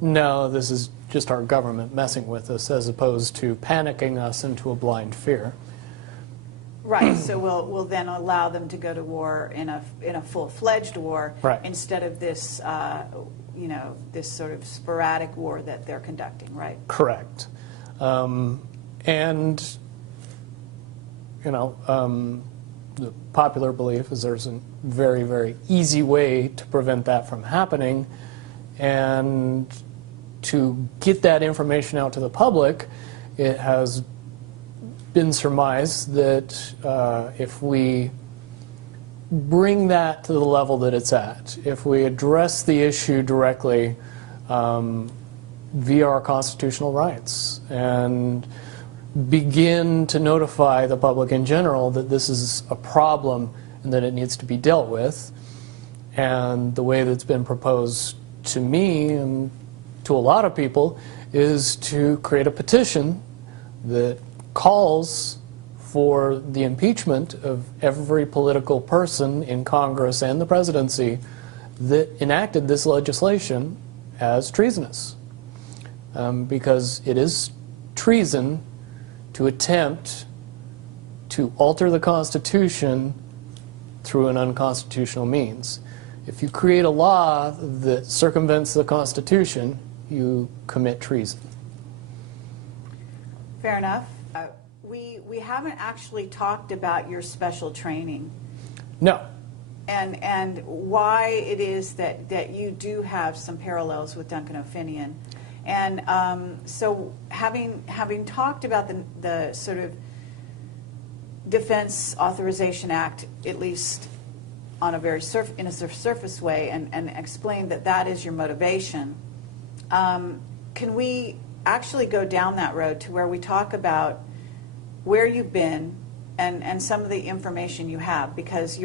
no, this is just our government messing with us, as opposed to panicking us into a blind fear. Right. So we'll then allow them to go to war in a full-fledged war, right, instead of this this sort of sporadic war that they're conducting. Right. Correct. And the popular belief is there's a very, very easy way to prevent that from happening, and to get that information out to the public, it has been surmised that if we bring that to the level that it's at, if we address the issue directly via our constitutional rights and begin to notify the public in general that this is a problem and that it needs to be dealt with, and the way that's been proposed to me and to a lot of people is to create a petition that calls for the impeachment of every political person in Congress and the presidency that enacted this legislation as treasonous. Because it is treason to attempt to alter the Constitution through an unconstitutional means. If you create a law that circumvents the Constitution, you commit treason. Fair enough. We haven't actually talked about your special training. No. And why it is that you do have some parallels with Duncan O'Finian. And so having talked about the sort of Defense Authorization Act, at least on a very surface way, and explained that is your motivation, can we actually go down that road to where we talk about where you've been and some of the information you have? Because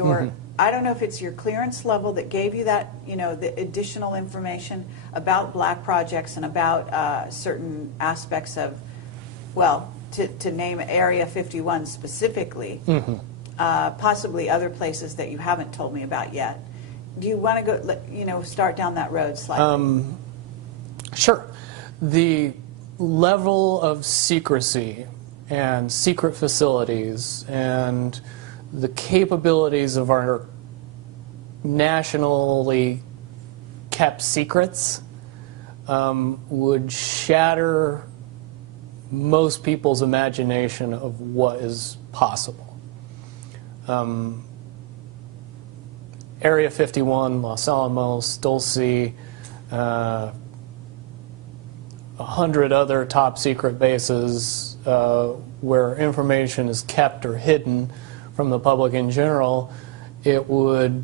I don't know if it's your clearance level that gave you that, the additional information about black projects and about certain aspects of, well, to name Area 51 specifically, possibly other places that you haven't told me about yet. Do you want to go, start down that road slightly? Sure. The level of secrecy and secret facilities and the capabilities of our nationally kept secrets would shatter most people's imagination of what is possible. Area 51, Los Alamos, Dulce, 100 other top secret bases where information is kept or hidden from the public in general, it would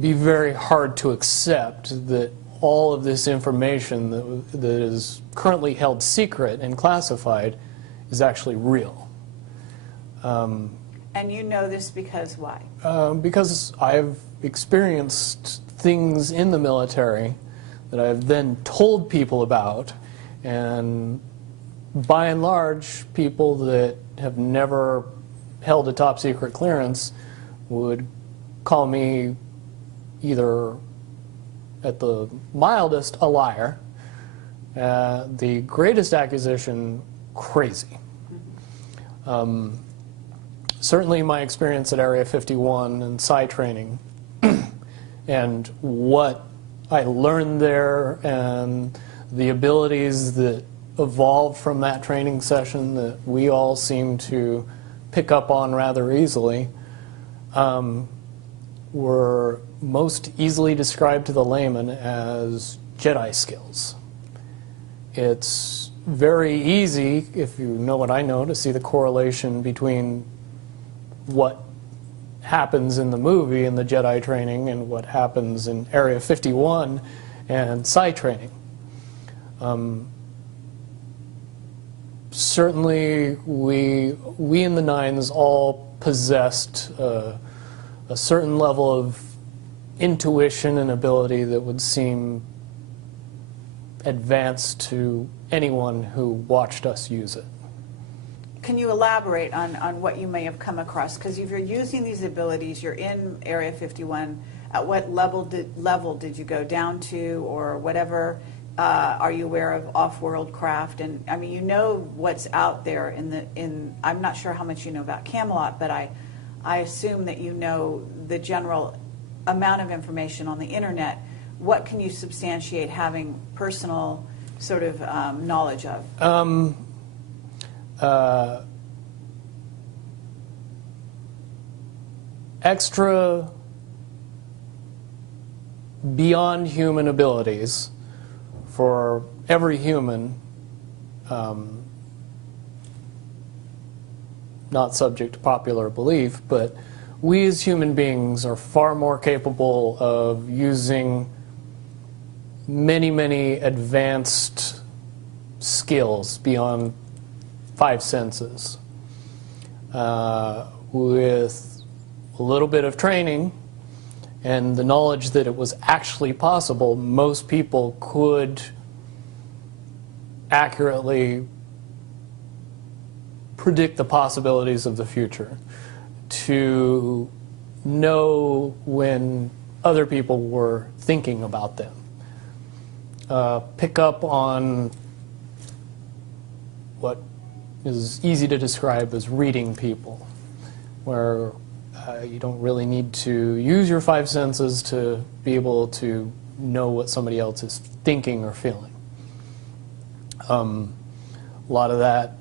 be very hard to accept that all of this information that is currently held secret and classified is actually real. And you know this because why? Because I've experienced things in the military that I've then told people about, and by and large, people that have never held a top secret clearance would call me either, at the mildest, a liar, the greatest accusation, crazy. Certainly my experience at Area 51 and psi training and what I learned there and the abilities that evolved from that training session that we all seem to pick up on rather easily were most easily described to the layman as Jedi skills. It's very easy, if you know what I know, to see the correlation between what happens in the movie in the Jedi training and what happens in Area 51 and psi training. Certainly, we in the Nines all possessed a certain level of intuition and ability that would seem advanced to anyone who watched us use it. Can you elaborate on what you may have come across? Because if you're using these abilities, you're in Area 51, at what level did you go down to, or whatever? Are you aware of off-world craft? And I mean, you know what's out there I'm not sure how much you know about Camelot, but I assume that you know the general amount of information on the internet. What can you substantiate having personal sort of knowledge of? Extra beyond human abilities for every human, not subject to popular belief, but we as human beings are far more capable of using many, many advanced skills beyond 5 senses. With a little bit of training and the knowledge that it was actually possible, most people could accurately predict the possibilities of the future, to know when other people were thinking about them. Pick up on what is easy to describe as reading people, where you don't really need to use your 5 senses to be able to know what somebody else is thinking or feeling. A lot of that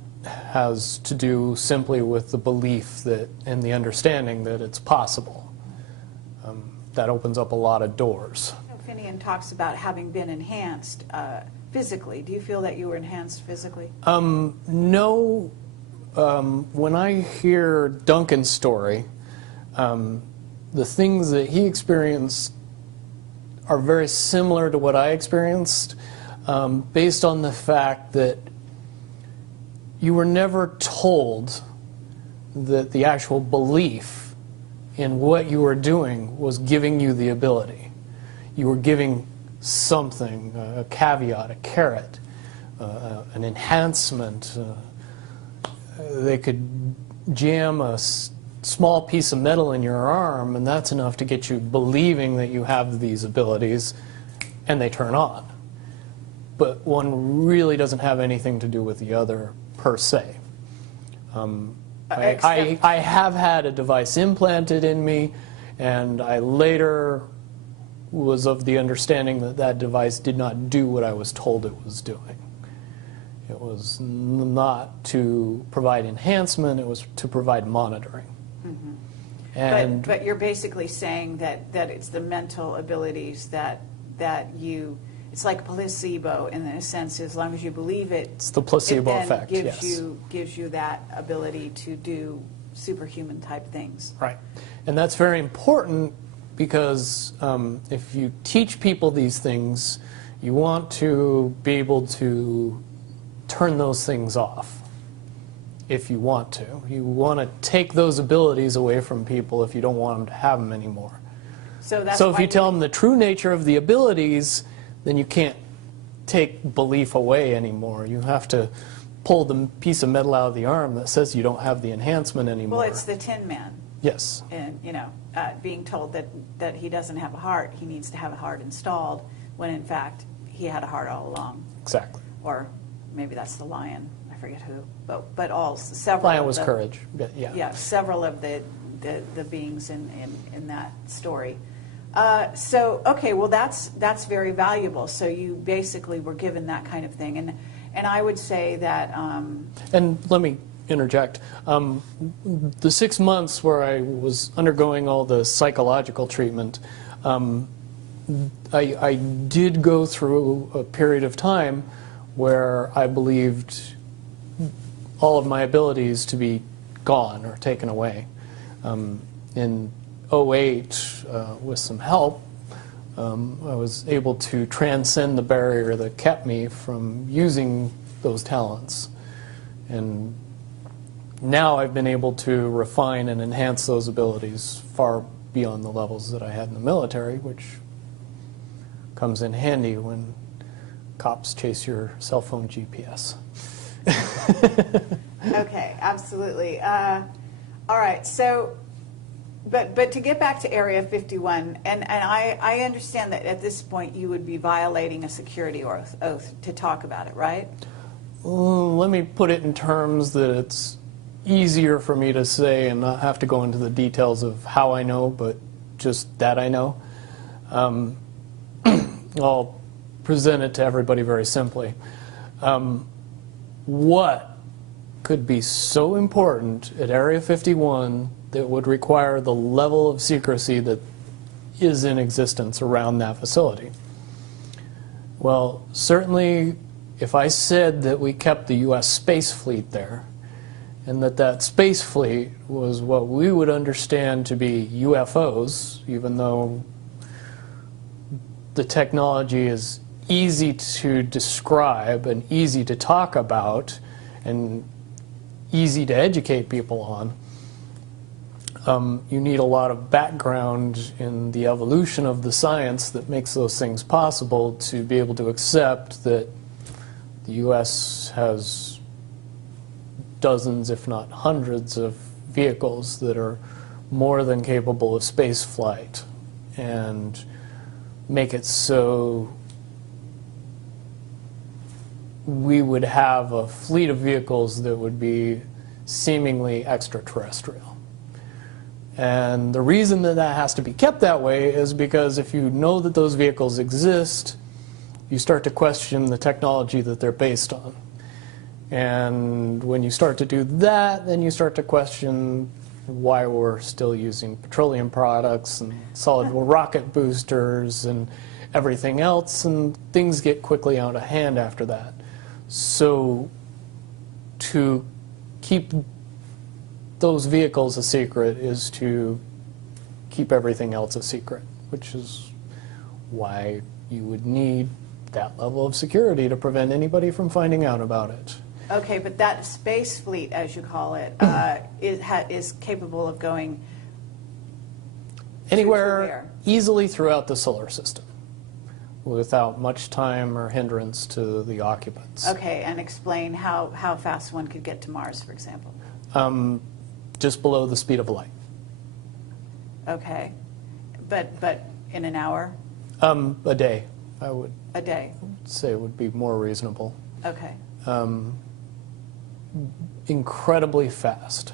has to do simply with the belief that and the understanding that it's possible. That opens up a lot of doors. Finian talks about having been enhanced physically. Do you feel that you were enhanced physically? No. When I hear Duncan's story, the things that he experienced are very similar to what I experienced, based on the fact that you were never told that the actual belief in what you were doing was giving you the ability. You were giving something, a caveat, a carrot, an enhancement. They could jam a small piece of metal in your arm, and that's enough to get you believing that you have these abilities, and they turn on. But one really doesn't have anything to do with the other, per se. I have had a device implanted in me, and I later was of the understanding that that device did not do what I was told it was doing. It was not to provide enhancement, it was to provide monitoring. Mm-hmm. And but you're basically saying that it's the mental abilities that you, it's like placebo in a sense. As long as you believe it, it's the placebo effect, gives yes. gives you that ability to do superhuman type things. Right. And that's very important because if you teach people these things, you want to be able to turn those things off if you want to. You want to take those abilities away from people if you don't want them to have them anymore. So if you tell them the true nature of the abilities, then you can't take belief away anymore. You have to pull the piece of metal out of the arm that says you don't have the enhancement anymore. Well, it's the Tin Man. Yes. And, being told that he doesn't have a heart, he needs to have a heart installed, when in fact he had a heart all along. Exactly. Or maybe that's the lion. I forget who. But several. Lion was courage. Yeah. Yeah, several of the beings in that story. So okay, well that's very valuable. So you basically were given that kind of thing, and I would say that. And let me interject. The 6 months where I was undergoing all the psychological treatment, I did go through a period of time where I believed all of my abilities to be gone or taken away. In '08, with some help, I was able to transcend the barrier that kept me from using those talents. And now I've been able to refine and enhance those abilities far beyond the levels that I had in the military, which comes in handy when cops chase your cell phone GPS. Okay, absolutely. All right, so, but to get back to Area 51, and I understand that at this point you would be violating a security oath to talk about it, right? Let me put it in terms that it's easier for me to say and not have to go into the details of how I know, but just that I know. I'll present it to everybody very simply. What could be so important at Area 51 that would require the level of secrecy that is in existence around that facility? Well, certainly if I said that we kept the U.S. space fleet there, and that space fleet was what we would understand to be UFOs, even though the technology is easy to describe and easy to talk about and easy to educate people on, you need a lot of background in the evolution of the science that makes those things possible to be able to accept that the U.S. has dozens, if not hundreds, of vehicles that are more than capable of space flight, and make it so we would have a fleet of vehicles that would be seemingly extraterrestrial. And the reason that that has to be kept that way is because if you know that those vehicles exist, you start to question the technology that they're based on. And when you start to do that, then you start to question why we're still using petroleum products and solid rocket boosters and everything else, and things get quickly out of hand after that. So to keep those vehicles a secret is to keep everything else a secret, which is why you would need that level of security to prevent anybody from finding out about it. Okay, but that space fleet, as you call it, is capable of going anywhere easily throughout the solar system without much time or hindrance to the occupants. Okay, and explain how fast one could get to Mars, for example. Just below the speed of light. Okay, but in an hour? A day, I would A day. say would be more reasonable. Okay. Incredibly fast.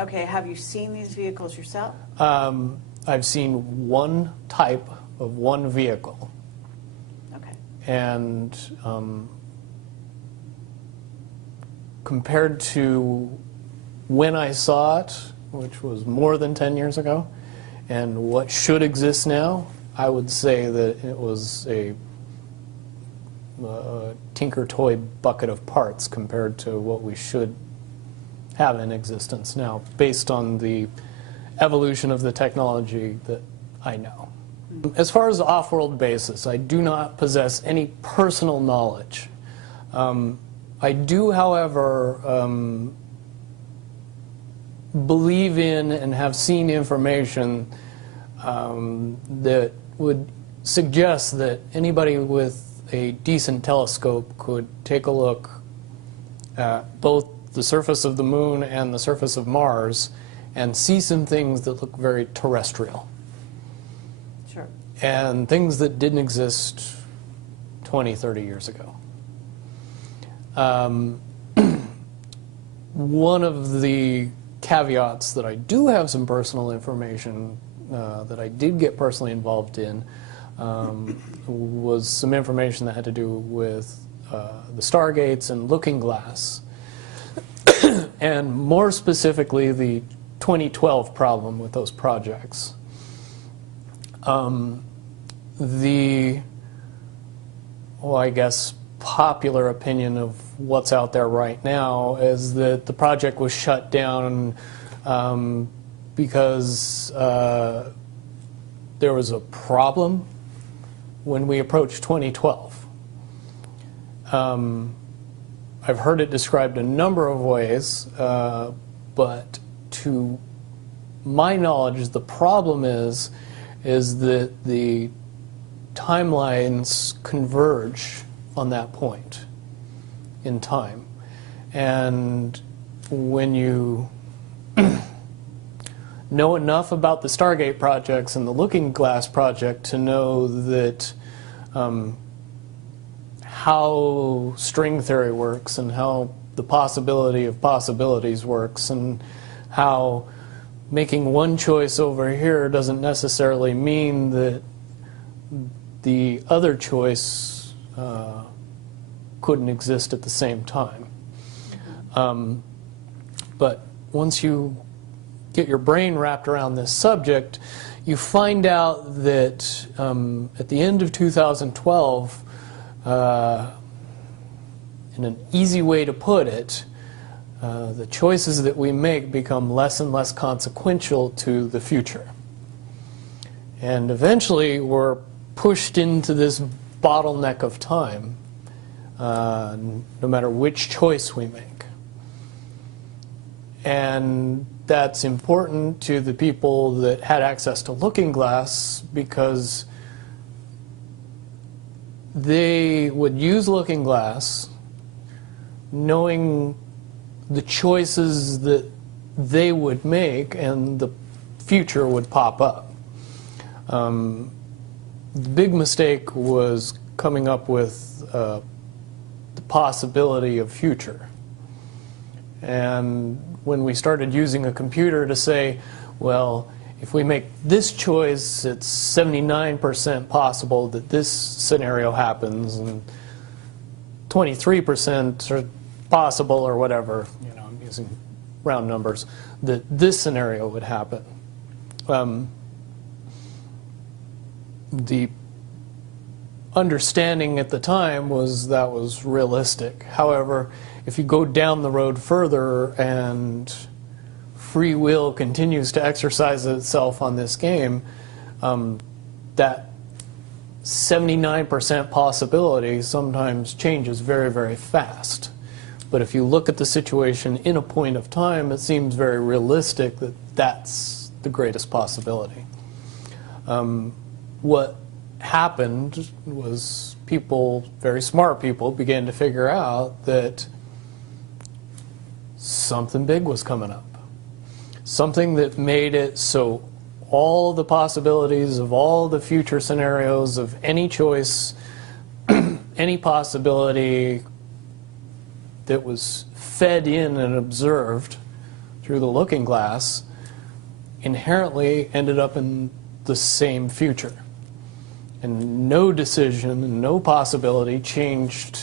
Okay, have you seen these vehicles yourself? I've seen one type of one vehicle. Okay. And compared to when I saw it, which was more than 10 years ago, and what should exist now, I would say that it was a tinker toy bucket of parts compared to what we should have in existence now, based on the evolution of the technology that I know. As far as the off-world basis, I do not possess any personal knowledge. I do, however, believe in and have seen information that would suggest that anybody with a decent telescope could take a look at both the surface of the moon and the surface of Mars and see some things that look very terrestrial. Sure. And things that didn't exist 20, 30 years ago. One of the caveats that I do have some personal information that I did get personally involved in was some information that had to do with the Stargates and Looking Glass, and more specifically the 2012 problem with those projects. I guess, popular opinion of what's out there right now is that the project was shut down because there was a problem when we approached 2012. I've heard it described a number of ways, but to my knowledge, the problem is that the timelines converge on that point in time. And when you know enough about the Stargate projects and the Looking Glass project to know that how string theory works and how the possibility of possibilities works and how making one choice over here doesn't necessarily mean that the other choice couldn't exist at the same time. But once you get your brain wrapped around this subject, you find out that at the end of 2012, in an easy way to put it, the choices that we make become less and less consequential to the future. And eventually we're pushed into this bottleneck of time, no matter which choice we make. And that's important to the people that had access to Looking Glass because they would use Looking Glass knowing the choices that they would make and the future would pop up. The big mistake was coming up with the possibility of future. And when we started using a computer to say, well, if we make this choice, it's 79% possible that this scenario happens, and 23% are possible, or whatever, you know, I'm using round numbers, that this scenario would happen. The understanding at the time was that was realistic. However, if you go down the road further and free will continues to exercise itself on this game, that 79% possibility sometimes changes very, very fast. But if you look at the situation in a point of time, it seems very realistic that that's the greatest possibility. What happened was people, very smart people, began to figure out that something big was coming up. Something that made it so all the possibilities of all the future scenarios of any choice, any possibility that was fed in and observed through the Looking Glass inherently ended up in the same future. And no decision and no possibility changed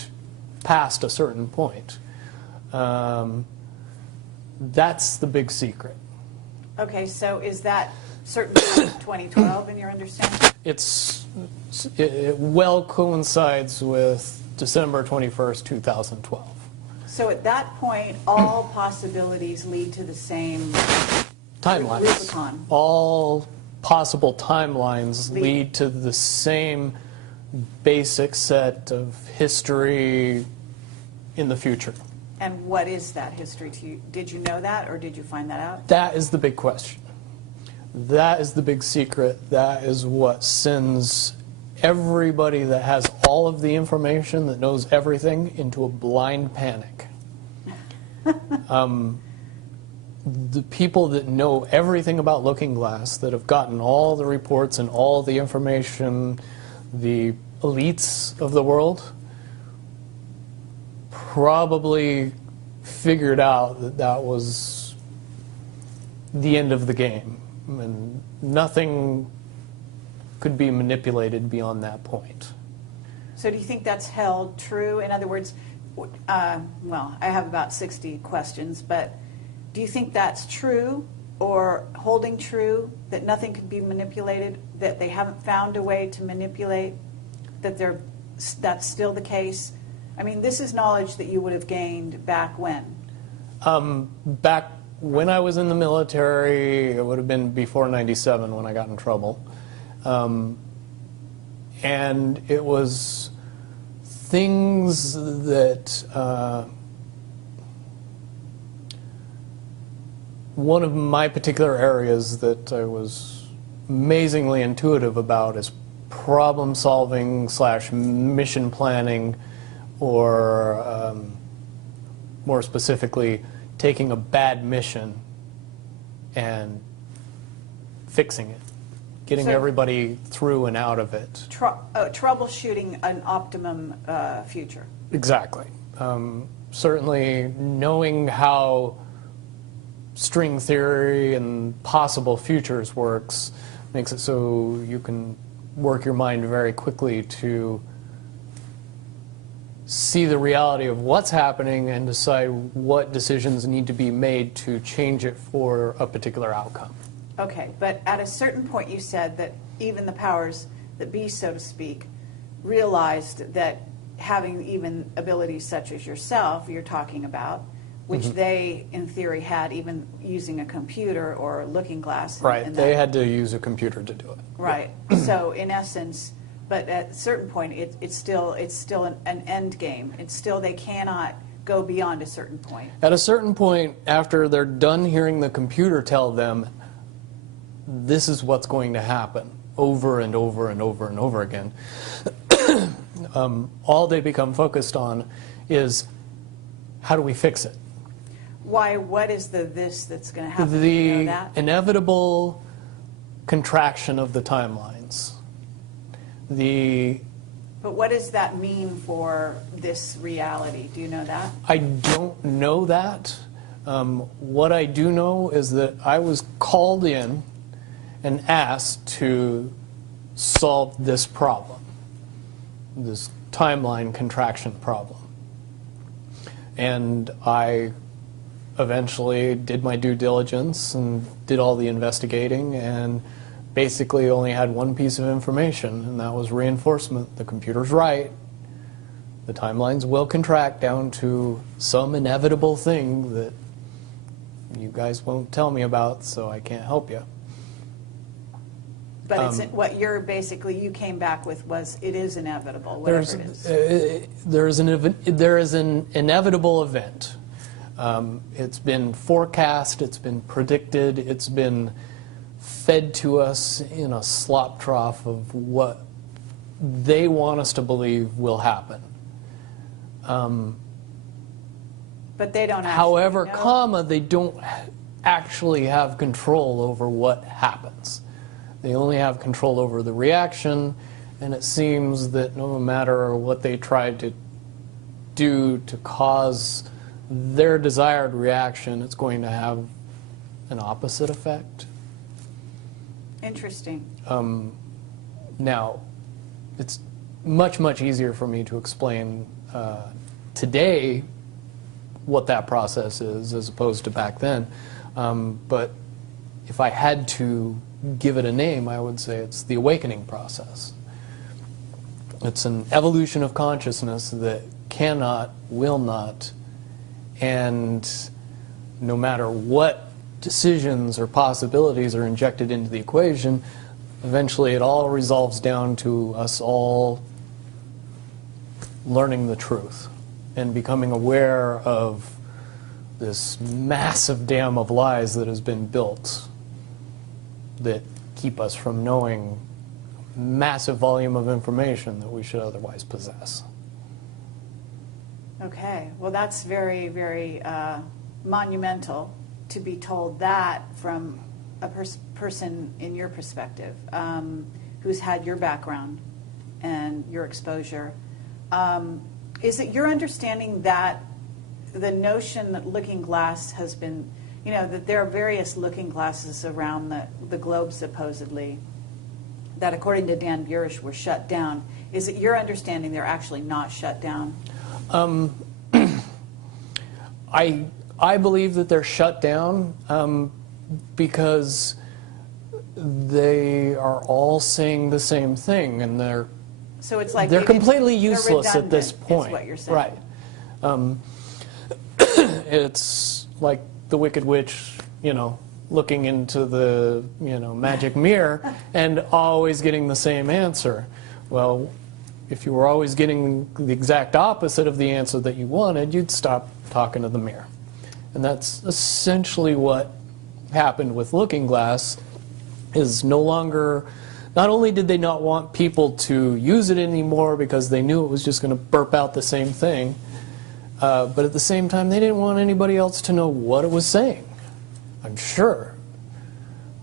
past a certain point. That's the big secret. Okay, so is that certainly 2012 in your understanding? It well coincides with December 21st, 2012. So at that point, all possibilities lead to the same timelines. Rubicon. All possible timelines lead to the same basic set of history in the future. And what is that history to you? Did you know that, or did you find that out? That is the big question. That is the big secret. That is what sends everybody that has all of the information, that knows everything, into a blind panic. The people that know everything about Looking Glass, that have gotten all the reports and all the information, the elites of the world, probably figured out that that was the end of the game, and nothing could be manipulated beyond that point. So do you think that's held true? In other words, well, I have about 60 questions, but do you think that's true or holding true, that nothing can be manipulated, that they haven't found a way to manipulate, that that's still the case? I mean, this is knowledge that you would have gained back when? Back when I was in the military, it would have been before '97 when I got in trouble. And it was things that one of my particular areas that I was amazingly intuitive about is problem solving / mission planning, or more specifically, taking a bad mission and fixing it, getting everybody through and out of it. Troubleshooting an optimum future. Exactly. Certainly knowing how string theory and possible futures works makes it so you can work your mind very quickly to see the reality of what's happening and decide what decisions need to be made to change it for a particular outcome. Okay, but at a certain point you said that even the powers that be, so to speak, realized that having even abilities such as yourself, you're talking about, which they, in theory, had even using a computer or a looking glass. Right, they had to use a computer to do it. Right, so in essence, but at a certain point, it's still an end game. It's still, they cannot go beyond a certain point. At a certain point, after they're done hearing the computer tell them, this is what's going to happen, over and over and over and over again, all they become focused on is, how do we fix it? Why? What is this that's going to happen? The you know that? inevitable contraction of the timelines. But what does that mean for this reality? Do you know that? I don't know that. What I do know is that I was called in and asked to solve this problem, this timeline contraction problem. And I eventually did my due diligence and did all the investigating, and basically only had one piece of information, and that was reinforcement. The computer's right. The timelines will contract down to some inevitable thing that you guys won't tell me about, so I can't help you. But it's, what you're basically, you came back with was, it is inevitable, whatever it is. There is an inevitable event. It's been forecast, it's been predicted, it's been fed to us in a slop trough of what they want us to believe will happen. But they don't actually However, know. They don't actually have control over what happens. They only have control over the reaction, and it seems that no matter what they try to do to cause their desired reaction, it's going to have an opposite effect. Interesting. Now, it's much, much easier for me to explain today what that process is as opposed to back then. But if I had to give it a name, I would say it's the awakening process. It's an evolution of consciousness that cannot, will not, and no matter what decisions or possibilities are injected into the equation, eventually it all resolves down to us all learning the truth and becoming aware of this massive dam of lies that has been built that keep us from knowing massive volume of information that we should otherwise possess. Okay, well that's very, very monumental to be told that from a person in your perspective, who's had your background and your exposure. Is it your understanding that the notion that looking glass has been, you know, that there are various looking glasses around the globe supposedly, that according to Dan Burish were shut down. Is it your understanding they're actually not shut down? I believe that they're shut down because they are all saying the same thing, and they're completely useless at this point. Is what you're saying. Right. It's like the Wicked Witch, looking into the, magic mirror and always getting the same answer. Well, if you were always getting the exact opposite of the answer that you wanted, you'd stop talking to the mirror. And that's essentially what happened with Looking Glass, is no longer, not only did they not want people to use it anymore because they knew it was just going to burp out the same thing, but at the same time they didn't want anybody else to know what it was saying, I'm sure.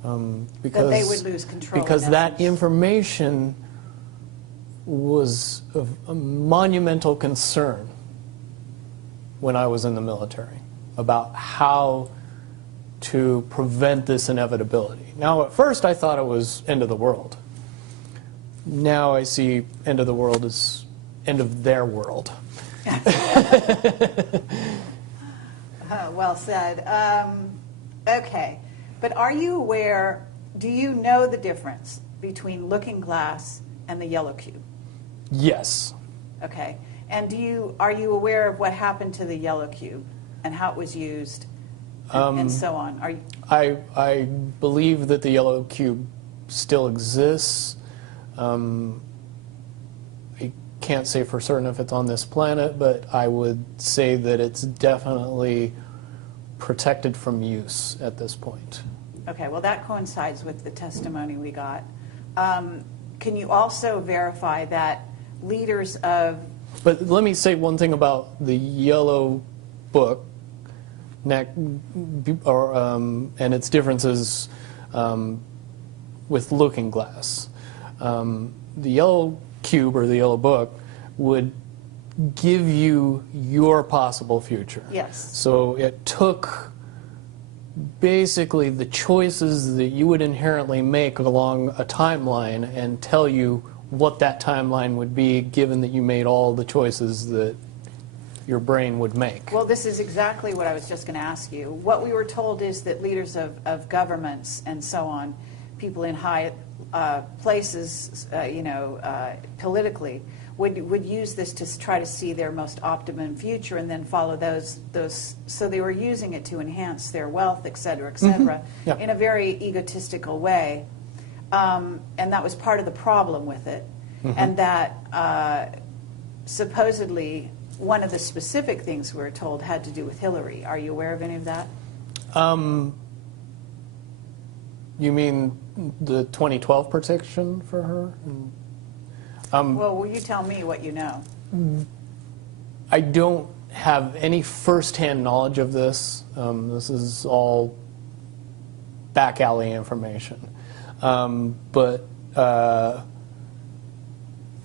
Because that they would lose control. Because that information was of a monumental concern when I was in the military, about how to prevent this inevitability. Now, at first I thought it was end of the world. Now I see end of the world as end of their world. Well said. Okay, but are you aware, do you know the difference between Looking Glass and the yellow cube? Yes. Okay, and are you aware of what happened to the yellow cube and how it was used and so on? I believe that the yellow cube still exists. I can't say for certain if it's on this planet, but I would say that it's definitely protected from use at this point. Okay, well that coincides with the testimony we got. Can you also verify that leaders of... But let me say one thing about the yellow book and its differences with Looking Glass. The yellow cube or the yellow book would give you your possible future. Yes. So it took basically the choices that you would inherently make along a timeline and tell you what that timeline would be, given that you made all the choices that your brain would make. Well, this is exactly what I was just going to ask you. What we were told is that leaders of governments and so on, people in high places, politically, would use this to try to see their most optimum future and then follow those. So they were using it to enhance their wealth, et cetera, Mm-hmm. Yeah. in a very egotistical way. And that was part of the problem with it. Mm-hmm. And that supposedly one of the specific things we were told had to do with Hillary. Are you aware of any of that? You mean the 2012 protection for her? Well, will you tell me what you know? I don't have any first-hand knowledge of this. This is all back alley information. But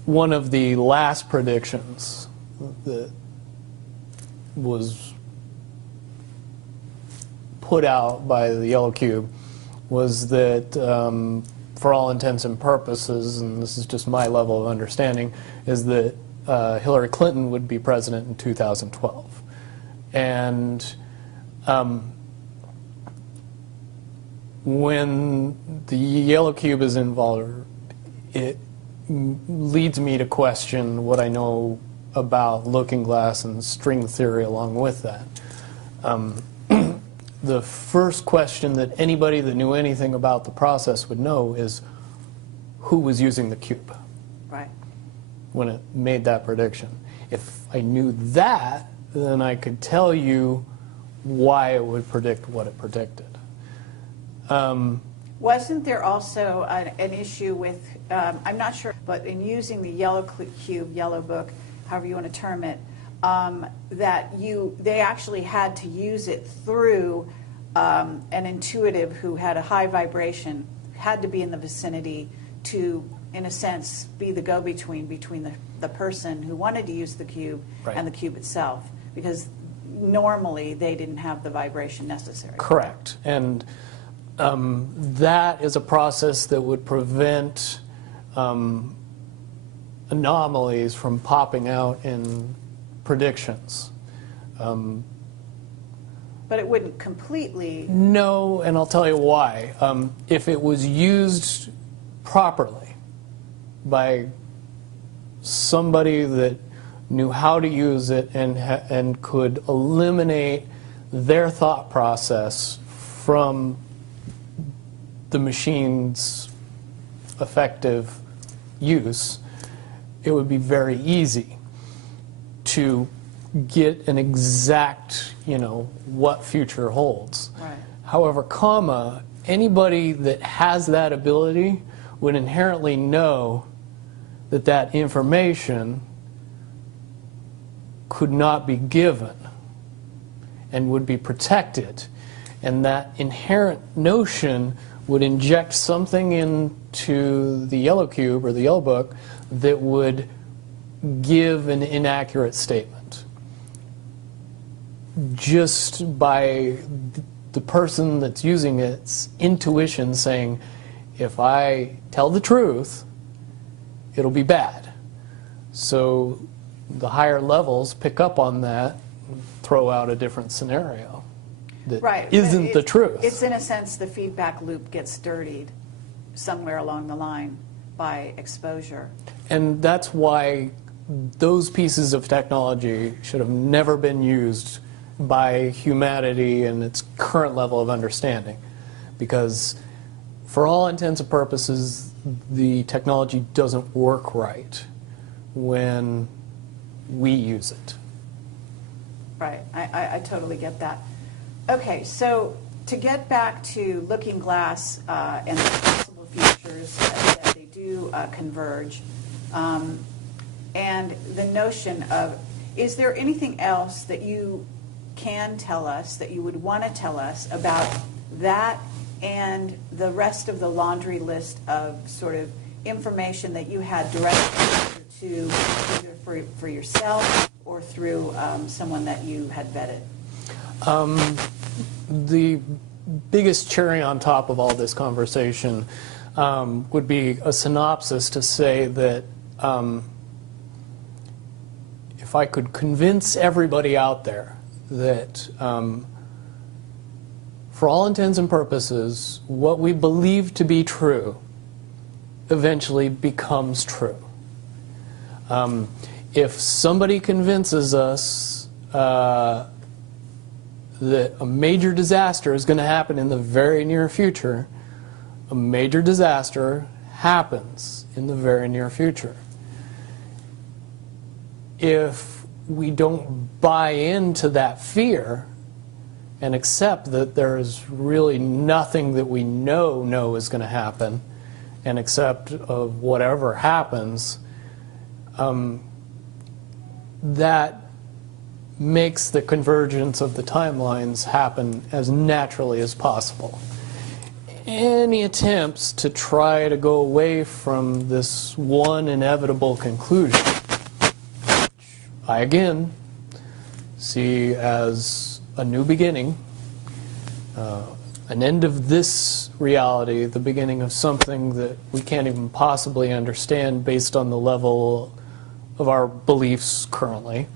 one of the last predictions that was put out by the Yellow Cube was that, for all intents and purposes, and this is just my level of understanding, is that Hillary Clinton would be president in 2012. And when the Yellow Cube is involved, it leads me to question what I know about Looking Glass and string theory along with that. The first question that anybody that knew anything about the process would know is who was using the cube Right. when it made that prediction. If I knew that, then I could tell you why it would predict what it predicted. Wasn't there also an issue with, I'm not sure, but in using the Yellow Cube, Yellow Book, however you want to term it, that they actually had to use it through an intuitive who had a high vibration, had to be in the vicinity to, in a sense, be the go-between between the person who wanted to use the cube Right. and the cube itself, because normally they didn't have the vibration necessary. Correct. And that is a process that would prevent anomalies from popping out in predictions. But it wouldn't completely... No, and I'll tell you why. If it was used properly by somebody that knew how to use it and could eliminate their thought process from the machine's effective use, it would be very easy to get an exact, what future holds. Right. However, anybody that has that ability would inherently know that that information could not be given and would be protected. And that inherent notion would inject something into the yellow cube or the yellow book that would give an inaccurate statement. Just by the person that's using its intuition saying, if I tell the truth, it'll be bad. So the higher levels pick up on that, throw out a different scenario that isn't the truth. It's in a sense the feedback loop gets dirtied somewhere along the line by exposure. And that's why those pieces of technology should have never been used by humanity in its current level of understanding. Because for all intents and purposes, the technology doesn't work right when we use it. Right, I totally get that. Okay, so to get back to Looking Glass and the possible futures that they do converge, and the notion of, is there anything else that you can tell us, that you would want to tell us about that and the rest of the laundry list of sort of information that you had direct exposure to, either for yourself or through someone that you had vetted? The biggest cherry on top of all this conversation would be a synopsis to say that if I could convince everybody out there that for all intents and purposes, what we believe to be true eventually becomes true. If somebody convinces us that a major disaster is going to happen in the very near future, a major disaster happens in the very near future. If we don't buy into that fear and accept that there is really nothing that we know is going to happen, and accept of whatever happens, that makes the convergence of the timelines happen as naturally as possible. Any attempts to try to go away from this one inevitable conclusion, I again see as a new beginning, an end of this reality, the beginning of something that we can't even possibly understand based on the level of our beliefs currently.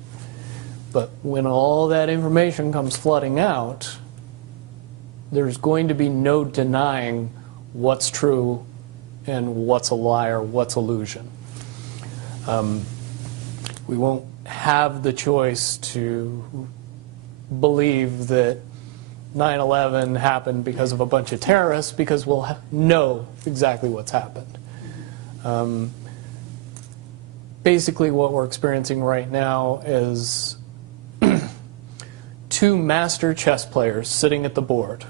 But when all that information comes flooding out, there's going to be no denying what's true and what's a lie or what's illusion. We won't have the choice to believe that 9/11 happened because of a bunch of terrorists, because we'll know exactly what's happened. Basically what we're experiencing right now is two master chess players sitting at the board.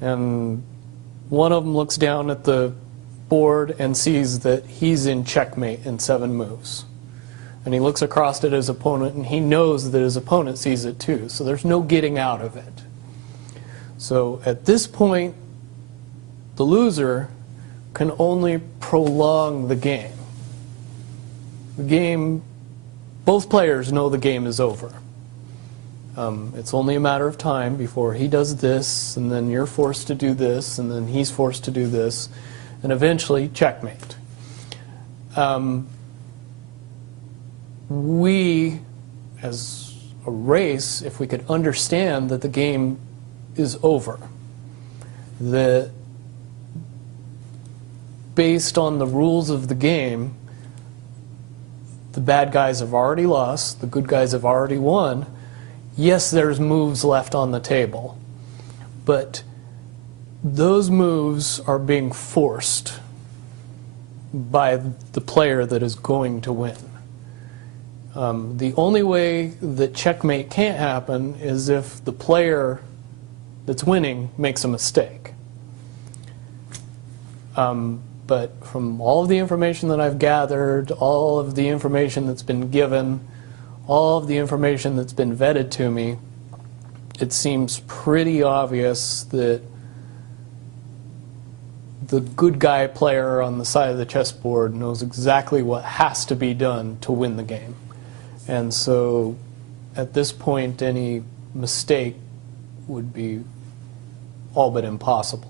And one of them looks down at the board and sees that he's in checkmate in 7 moves. And he looks across at his opponent and he knows that his opponent sees it too. So there's no getting out of it. So at this point, the loser can only prolong the game. The game, both players know the game is over. It's only a matter of time before he does this, and then you're forced to do this, and then he's forced to do this, and eventually checkmate. We, as a race, if we could understand that the game is over, that based on the rules of the game, the bad guys have already lost, the good guys have already won, yes, there's moves left on the table, but those moves are being forced by the player that is going to win. The only way that checkmate can't happen is if the player that's winning makes a mistake. But from all of the information that I've gathered, all of the information that's been given, all of the information that's been vetted to me, it seems pretty obvious that the good guy player on the side of the chessboard knows exactly what has to be done to win the game. And so at this point, any mistake would be all but impossible.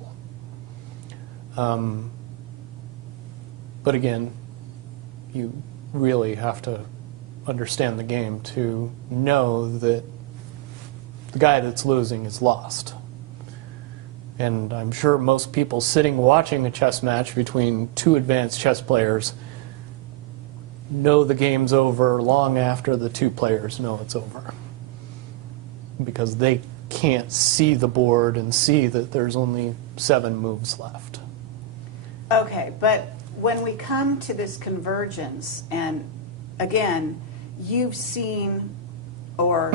But again, you really have to understand the game to know that the guy that's losing is lost. And I'm sure most people sitting watching a chess match between two advanced chess players know the game's over long after the two players know it's over, because they can't see the board and see that there's only 7 moves left. Okay, but when we come to this convergence, and again, you've seen, or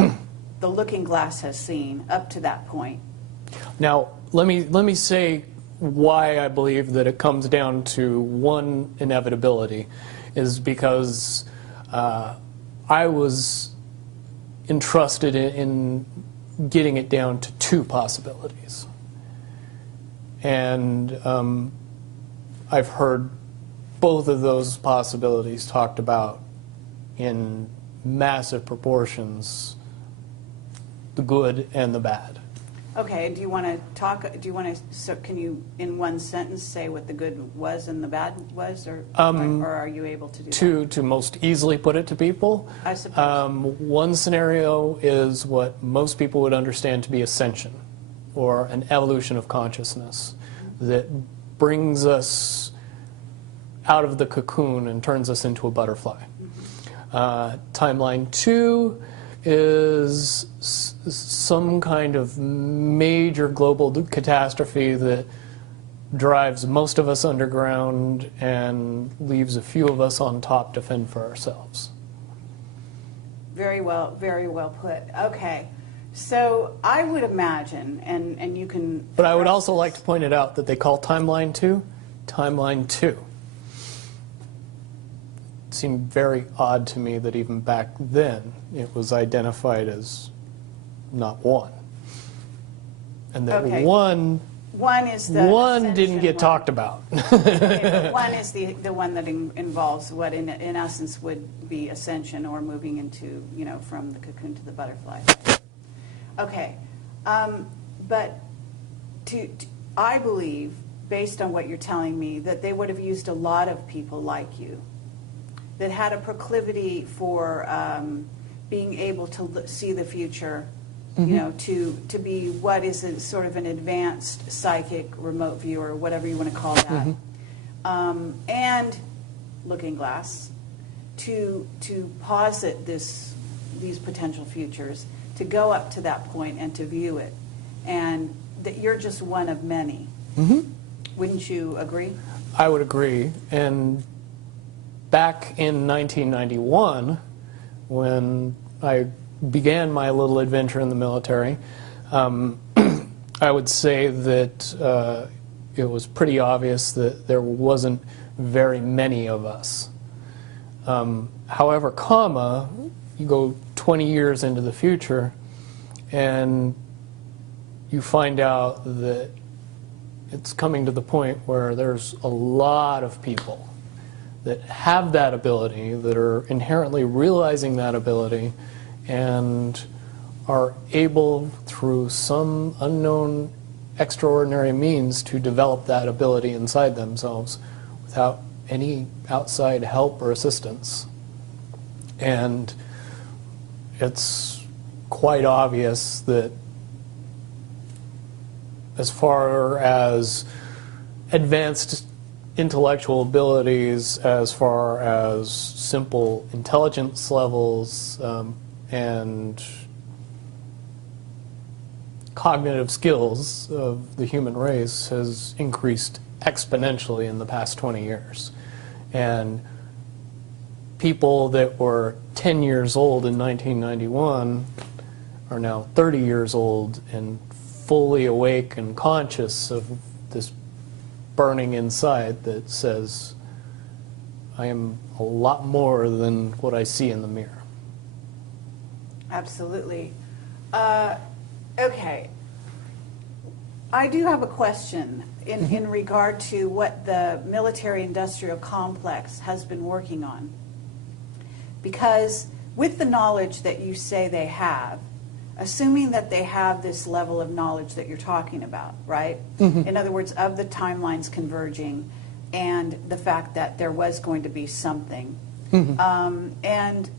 the looking glass has seen up to that point. Now, let me say why I believe that it comes down to one inevitability, is because I was entrusted in getting it down to 2 possibilities. And I've heard both of those possibilities talked about in massive proportions, the good and the bad. Okay, do you want to talk, so can you in one sentence say what the good was and the bad was, or are you able to do that? To most easily put it to people, I suppose. One scenario is what most people would understand to be ascension, or an evolution of consciousness, that brings us out of the cocoon and turns us into a butterfly. Timeline 2 is some kind of major global catastrophe that drives most of us underground and leaves a few of us on top to fend for ourselves. Very well put. Okay, so I would imagine, and you can... But I would also like to point it out that they call Timeline 2 Timeline 2. It seemed very odd to me that even back then it was identified as not 1. And that okay. one is the didn't get talked about. Okay, but 1 is the one that involves what in essence would be ascension, or moving into, from the cocoon to the butterfly. Okay, but I believe, based on what you're telling me, that they would have used a lot of people like you that had a proclivity for being able to see the future, to be what is a sort of an advanced psychic remote viewer, whatever you want to call that, and looking glass, to posit these potential futures, to go up to that point and to view it, and that you're just one of many. Wouldn't you agree? I would agree. And back in 1991, when I began my little adventure in the military, I would say that it was pretty obvious that there wasn't very many of us. However, you go 20 years into the future, and you find out that it's coming to the point where there's a lot of people that have that ability, that are inherently realizing that ability, and are able, through some unknown extraordinary means, to develop that ability inside themselves without any outside help or assistance. And it's quite obvious that as far as advanced intellectual abilities, as far as simple intelligence levels, and cognitive skills of the human race has increased exponentially in the past 20 years. And people that were 10 years old in 1991 are now 30 years old and fully awake and conscious of this burning inside that says, I am a lot more than what I see in the mirror. Absolutely. Okay. I do have a question in regard to what the military-industrial complex has been working on. Because with the knowledge that you say they have, assuming that they have this level of knowledge that you're talking about, right? In other words, of the timelines converging and the fact that there was going to be something. And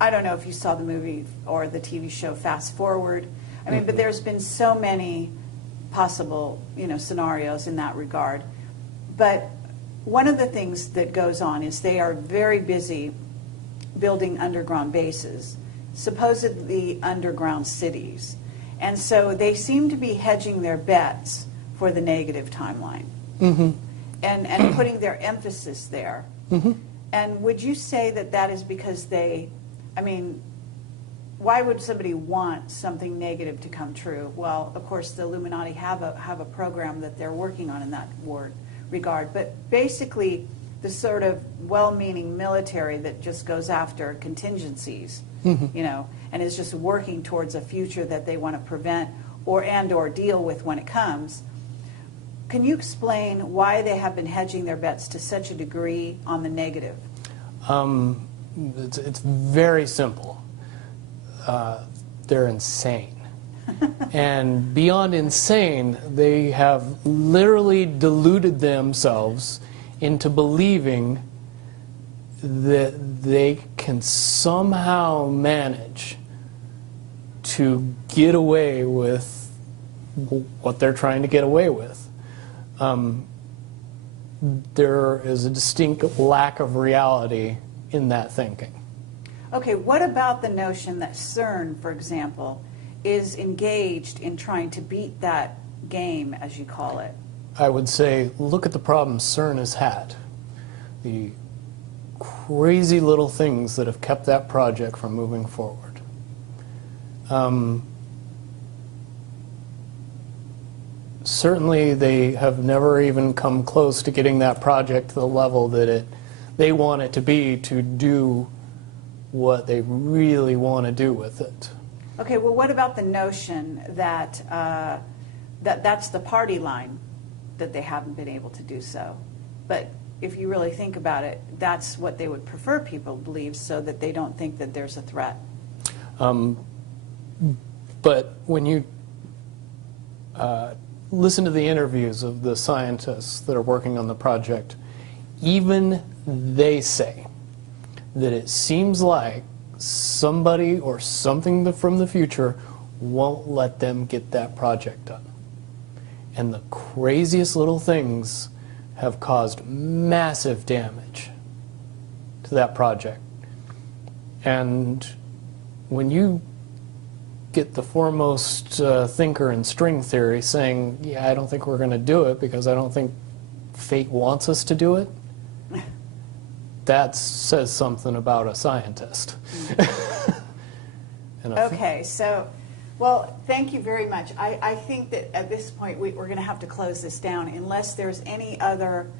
I don't know if you saw the movie or the TV show Fast Forward. I mean, but there's been so many possible, scenarios in that regard. But one of the things that goes on is they are very busy building underground bases, supposedly underground cities. And so they seem to be hedging their bets for the negative timeline and putting their emphasis there. And would you say that that is because why would somebody want something negative to come true? Well, of course, the Illuminati have a program that they're working on in that regard. But basically, the sort of well-meaning military that just goes after contingencies, and is just working towards a future that they want to prevent or deal with when it comes. Can you explain why they have been hedging their bets to such a degree on the negative? It's very simple. They're insane. And beyond insane, they have literally deluded themselves into believing that they can somehow manage to get away with what they're trying to get away with. There is a distinct lack of reality in that thinking. Okay, what about the notion that CERN, for example, is engaged in trying to beat that game, as you call it? I would say, look at the problems CERN has had. The crazy little things that have kept that project from moving forward. Certainly they have never even come close to getting that project to the level that they want it to be to do what they really want to do with it. Okay, well, what about the notion that that's the party line, that they haven't been able to do so? But if you really think about it, that's what they would prefer people believe, so that they don't think that there's a threat. But when you listen to the interviews of the scientists that are working on the project, even they say that it seems like somebody or something from the future won't let them get that project done. And the craziest little things have caused massive damage to that project. And when you get the foremost thinker in string theory saying, yeah, I don't think we're going to do it because I don't think fate wants us to do it, that says something about a scientist. Okay, so, well, thank you very much. I think that at this point we're going to have to close this down unless there's any other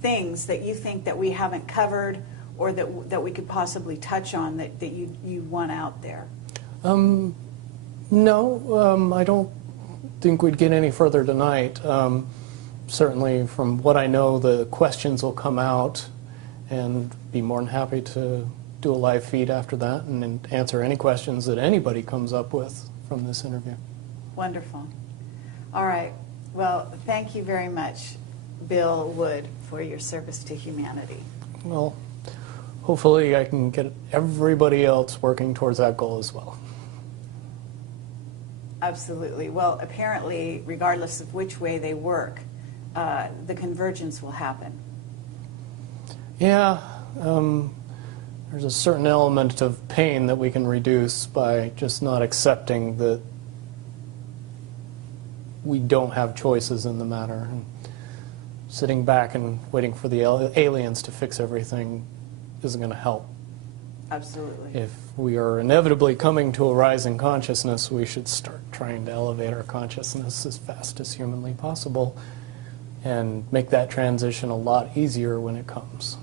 things that you think that we haven't covered or that we could possibly touch on that you want out there. No, I don't think we'd get any further tonight. Certainly from what I know, the questions will come out, and be more than happy to do a live feed after that and answer any questions that anybody comes up with from this interview. Wonderful. All right. Well, thank you very much, Bill Wood, for your service to humanity. Well, hopefully I can get everybody else working towards that goal as well. Absolutely. Well, apparently, regardless of which way they work, the convergence will happen. Yeah, there's a certain element of pain that we can reduce by just not accepting that we don't have choices in the matter. And sitting back and waiting for the aliens to fix everything isn't going to help. Absolutely. If we are inevitably coming to a rise in consciousness, we should start trying to elevate our consciousness as fast as humanly possible and make that transition a lot easier when it comes.